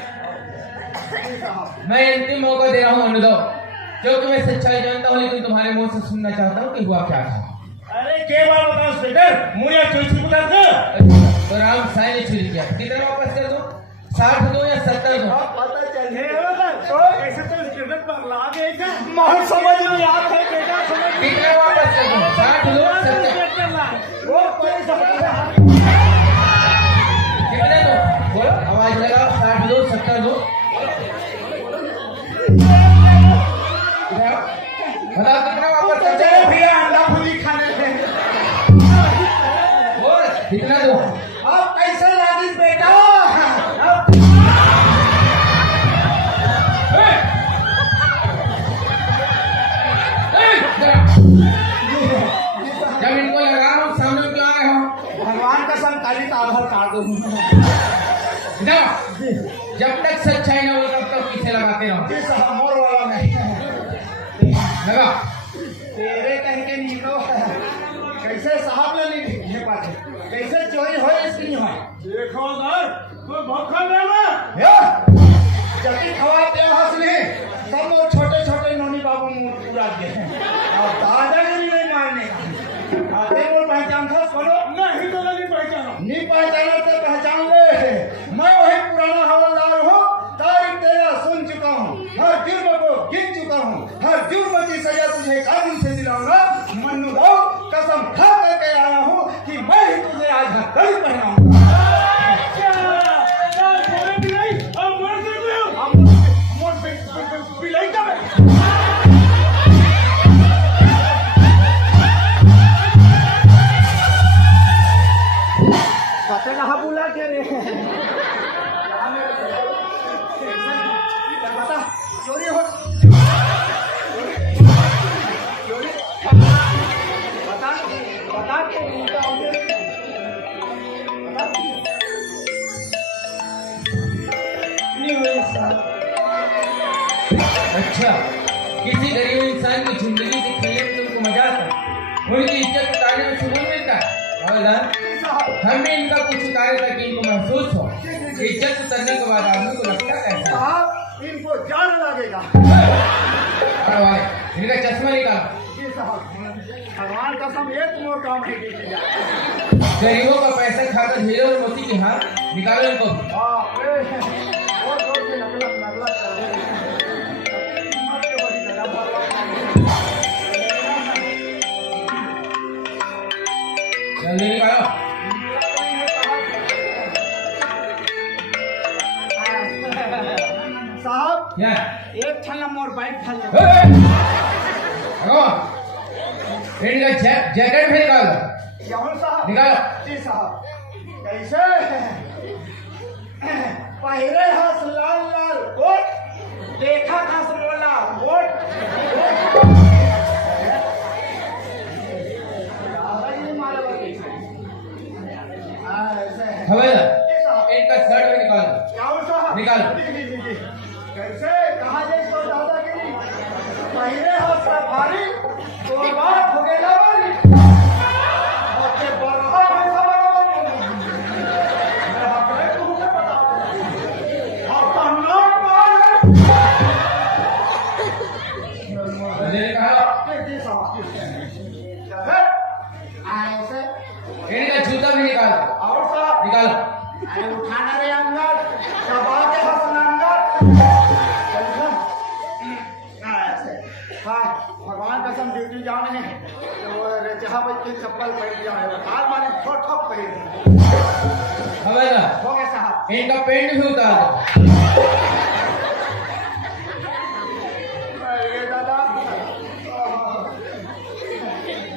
जी साहब। मैं अंतिम मौका दे रहा हूँ अनुदव, क्योंकि मैं सच्चाई जानता हूँ, लेकिन तुम्हारे मुंह से सुनना चाहता हूँ कि हुआ क्या था। अरे क्या बात बताओ इंस्पेक्टर, मुझे चोरी बता दो। अच्छा, तो राम साई ने चोरी किया, कितना वापस कर दो? 60 दो या 70 दो? अब पता चले तो ऐसे तो इंस्पेक्टर पगला गए क्या? महल समझ में आता है बेटा, समझ कितना वापस कर दो? 60 दो 70? वो पैसा कितने दो? बोलो, आवाज लगाओ। 60 दो 70 दो? बताओ कितना वापस कर दो? कितना दो? अब कैसे लागी बेटा? जब इनको लगा रहा हूँ सामने क्यों आ रहे हो? भगवान कसम काली का आधार कार्ड दो। जब तक सच्चाई न हो तब तक पीछे लगाते रहो। जी साहब, मोर वाला नहीं लगा तेरे कहीं के नहीं तो कैसे साहब ने नहीं पाते, कैसे चोरी हो इसकी हो। देखो सर, कोई भूखा नहीं है जल्दी खवाते हंसने सब वो छोटे छोटे नोनी बाबू मुंह पूरा दे और दादागिरी नहीं मारने का। आते वो पहचान था बोलो नहीं तो नहीं पहचानो, नहीं पहचाना तो पहचान ले। मैं वही पुराना हवलदार हूँ, तारीख तेरा सुन चुका हूँ, हर जुर्म को गिन चुका हूँ, हर जुर्म की सजा तुझे कानून से दिलाऊंगा। मन्नू राव कसम खा करके आया हूँ कि मैं ही तुझे आज हथकड़ी पहनाऊंगा। कहाँ बुला के रे बता चोरी हो चोरी बता बता के नहीं हुई साहब। अच्छा, किसी गरीब इंसान की जिंदगी से खेलने में तुमको मजा आता है, उनकी इज्जत उतारने में सुकून मिलता है। हवलदार, हमने इनका कुछ उतारे ताकि इनको महसूस हो। इज्जत उतरने के बाद आदमी को लगता कैसा? साहब इनको जान लगेगा। अरे भाई, इनका चश्मा निकाल। जी साहब, भगवान कसम एक मोर काम नहीं कीजिएगा। गरीबों का पैसा खाकर हीरे और मोती के हार निकालो इनको। जल्दी निकालो। साहब क्या? एक छल्ला मोर बाइक फल इनका जैकेट भी निकालो। यहूं साहब निकालो। जी साहब, कैसे पहले हंस लाल लाल कोट, देखा था समोला कोट। हवलदार, इनका शर्ट भी निकालो। निकालो। कैसे कहा जाए तो दादागिरी पहले हंस भारी तो बात हो गया वाली ओके बरहा में सब मेरा भाई तुमसे बता अब तन्नाट मार जल्दी निकालो। जी साहब ऐसे इनका जूता भी निकालो। और साहब निकालो। अरे उठाना रे अंदर दबा के हंसना अंदर। हाँ, भगवान कसम ड्यूटी जाने हैं तो वो जहाँ बच के चप्पल पहन दिया है हाल माने ठोक ठोक पहन हवलदार, हो गया साहब। इनका पेंट भी उतार दो। अरे दादा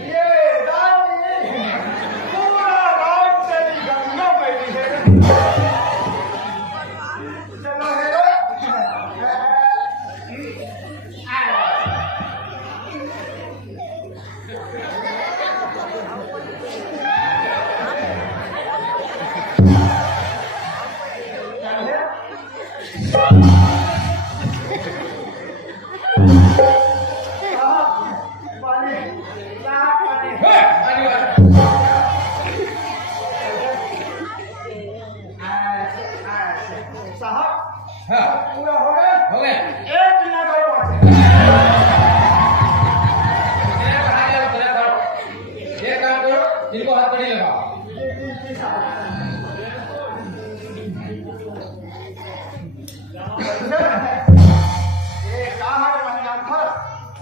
ये पूरा रात से गंगा बैठी है। चलो हेरो हाँ, पूरा हो गया। हो गया। एक नगर तेरा कहाँ गया? तेरा करो। ये काम करो, इनको हथकड़ी लगाओ।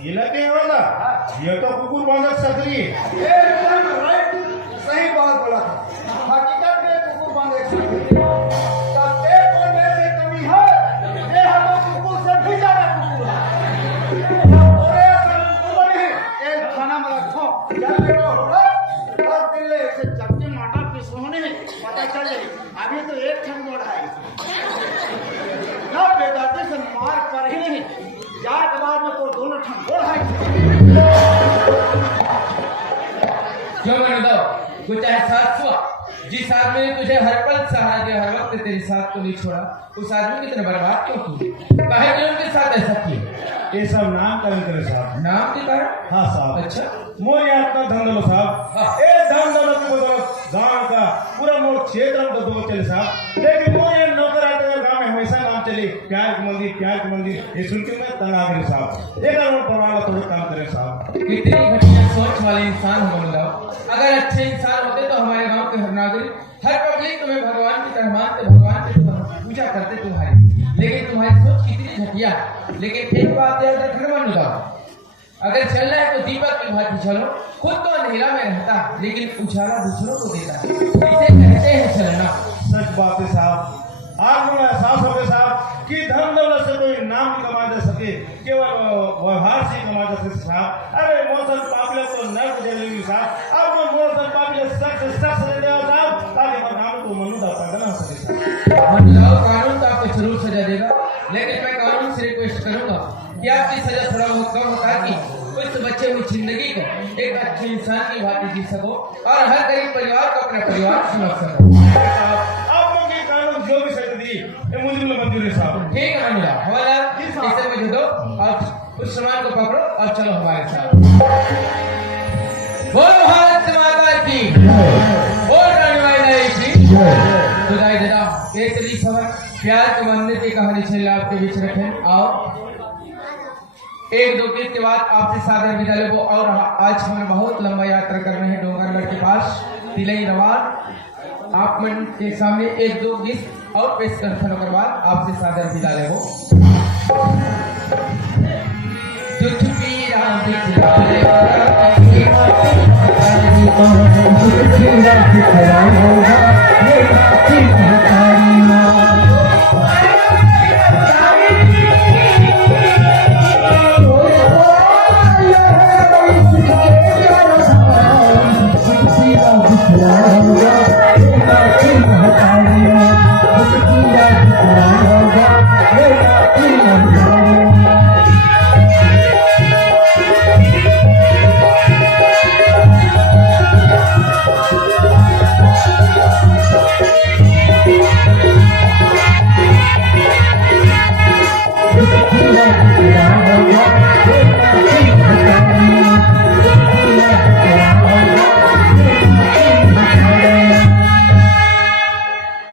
ये लगे वाला ये तो कुकुर बांधक सकरी एकदम राइट सही बात बोला था। हकीकत में कुकुर बांधक सकरी तब एक और में से कमी है ये हम कुकुर से भी ज्यादा कुकुर है। और एक खाना में रखो जब वो और दिल्ली से चक्की माटा पिसो ही नहीं जाए के बाद में तो दोनों ठन गोड़ है क्यों मैंने दो कुछ एहसास हुआ जिस आदमी ने तुझे हर पल सहारा दिया, हर वक्त तेरे साथ को नहीं छोड़ा, उस आदमी कितने बर्बाद क्यों किए? काहे कि उनके साथ ऐसा किए? ये सब नाम करें करे साहब। नाम के कारण? हाँ साहब। अच्छा मोर यात्रा धन दौलत साहब। हाँ। ए धन दौलत को दौलत गांव का पूरा मोर क्षेत्र में दबदबा चले साहब, लेकिन मोर ये नौकर आते गांव में हमेशा नाम चले प्यार के मंदिर ये सुन के मैं तंग आ गए साहब। एक और परिवार थोड़ा काम करें साहब। कितनी घटिया सोच वाले इंसान हो बताओ। अगर अच्छे इंसान होते तो हमारे गांव के हर नागरिक हर पब्लिक तुम्हें भगवान की तरह मानते, भगवान की पूजा करते तुम्हारी, लेकिन तुम्हारी सोच कितनी घटिया। लेकिन एक बात याद रखना मन बताओ, अगर चलना है तो दीपक की भांति चलो, खुद तो अंधेरा में रहता लेकिन उजाला दूसरों को देता है, इसे कहते हैं चलना। सच बात है साहब। आज मुझे एहसास हो गया साहब कि धन दौलत से कोई नाम नहीं कमा जा सके, केवल व्यवहार से कमा जा सके साहब। अरे मौसम पापिला तो नर्क जलेगी साहब। अब मैं मौसम पापिला सख्त दे देगा साहब ताकि बदनाम तो मनु दा पैदा ना सके साहब। कानून तो आपको जरूर सजा देगा, लेकिन मैं कानून से रिक्वेस्ट करूंगा कि आपकी सजा थोड़ा बहुत कम होता कि उस बच्चे हुई जिंदगी को एक अच्छे इंसान की भांति जी सको और हर गरीब परिवार को अपने परिवार समझ सको। जो भी सजा दी ये मुझे मंजूर है साहब। ठीक है मंजूर, हवाला इसे मुझे दो और उस सामान को पकड़ो और चलो हमारे साथ। बोलो भारत माता की, बोल रानीबाई देवी की। खुदाई दादा केसरी सवर प्यार के मंदिर की कहानी चल आपके बीच रखें। आओ एक दो गीत के बाद आपसे सादर विदा लेबो। और आज हमें बहुत लंबा यात्रा करना है डोंगरगढ़ के पास तिलई रवान। आप मन के सामने एक दो गीत और पेश करने के बाद आपसे सादर विदा लेबो। होगा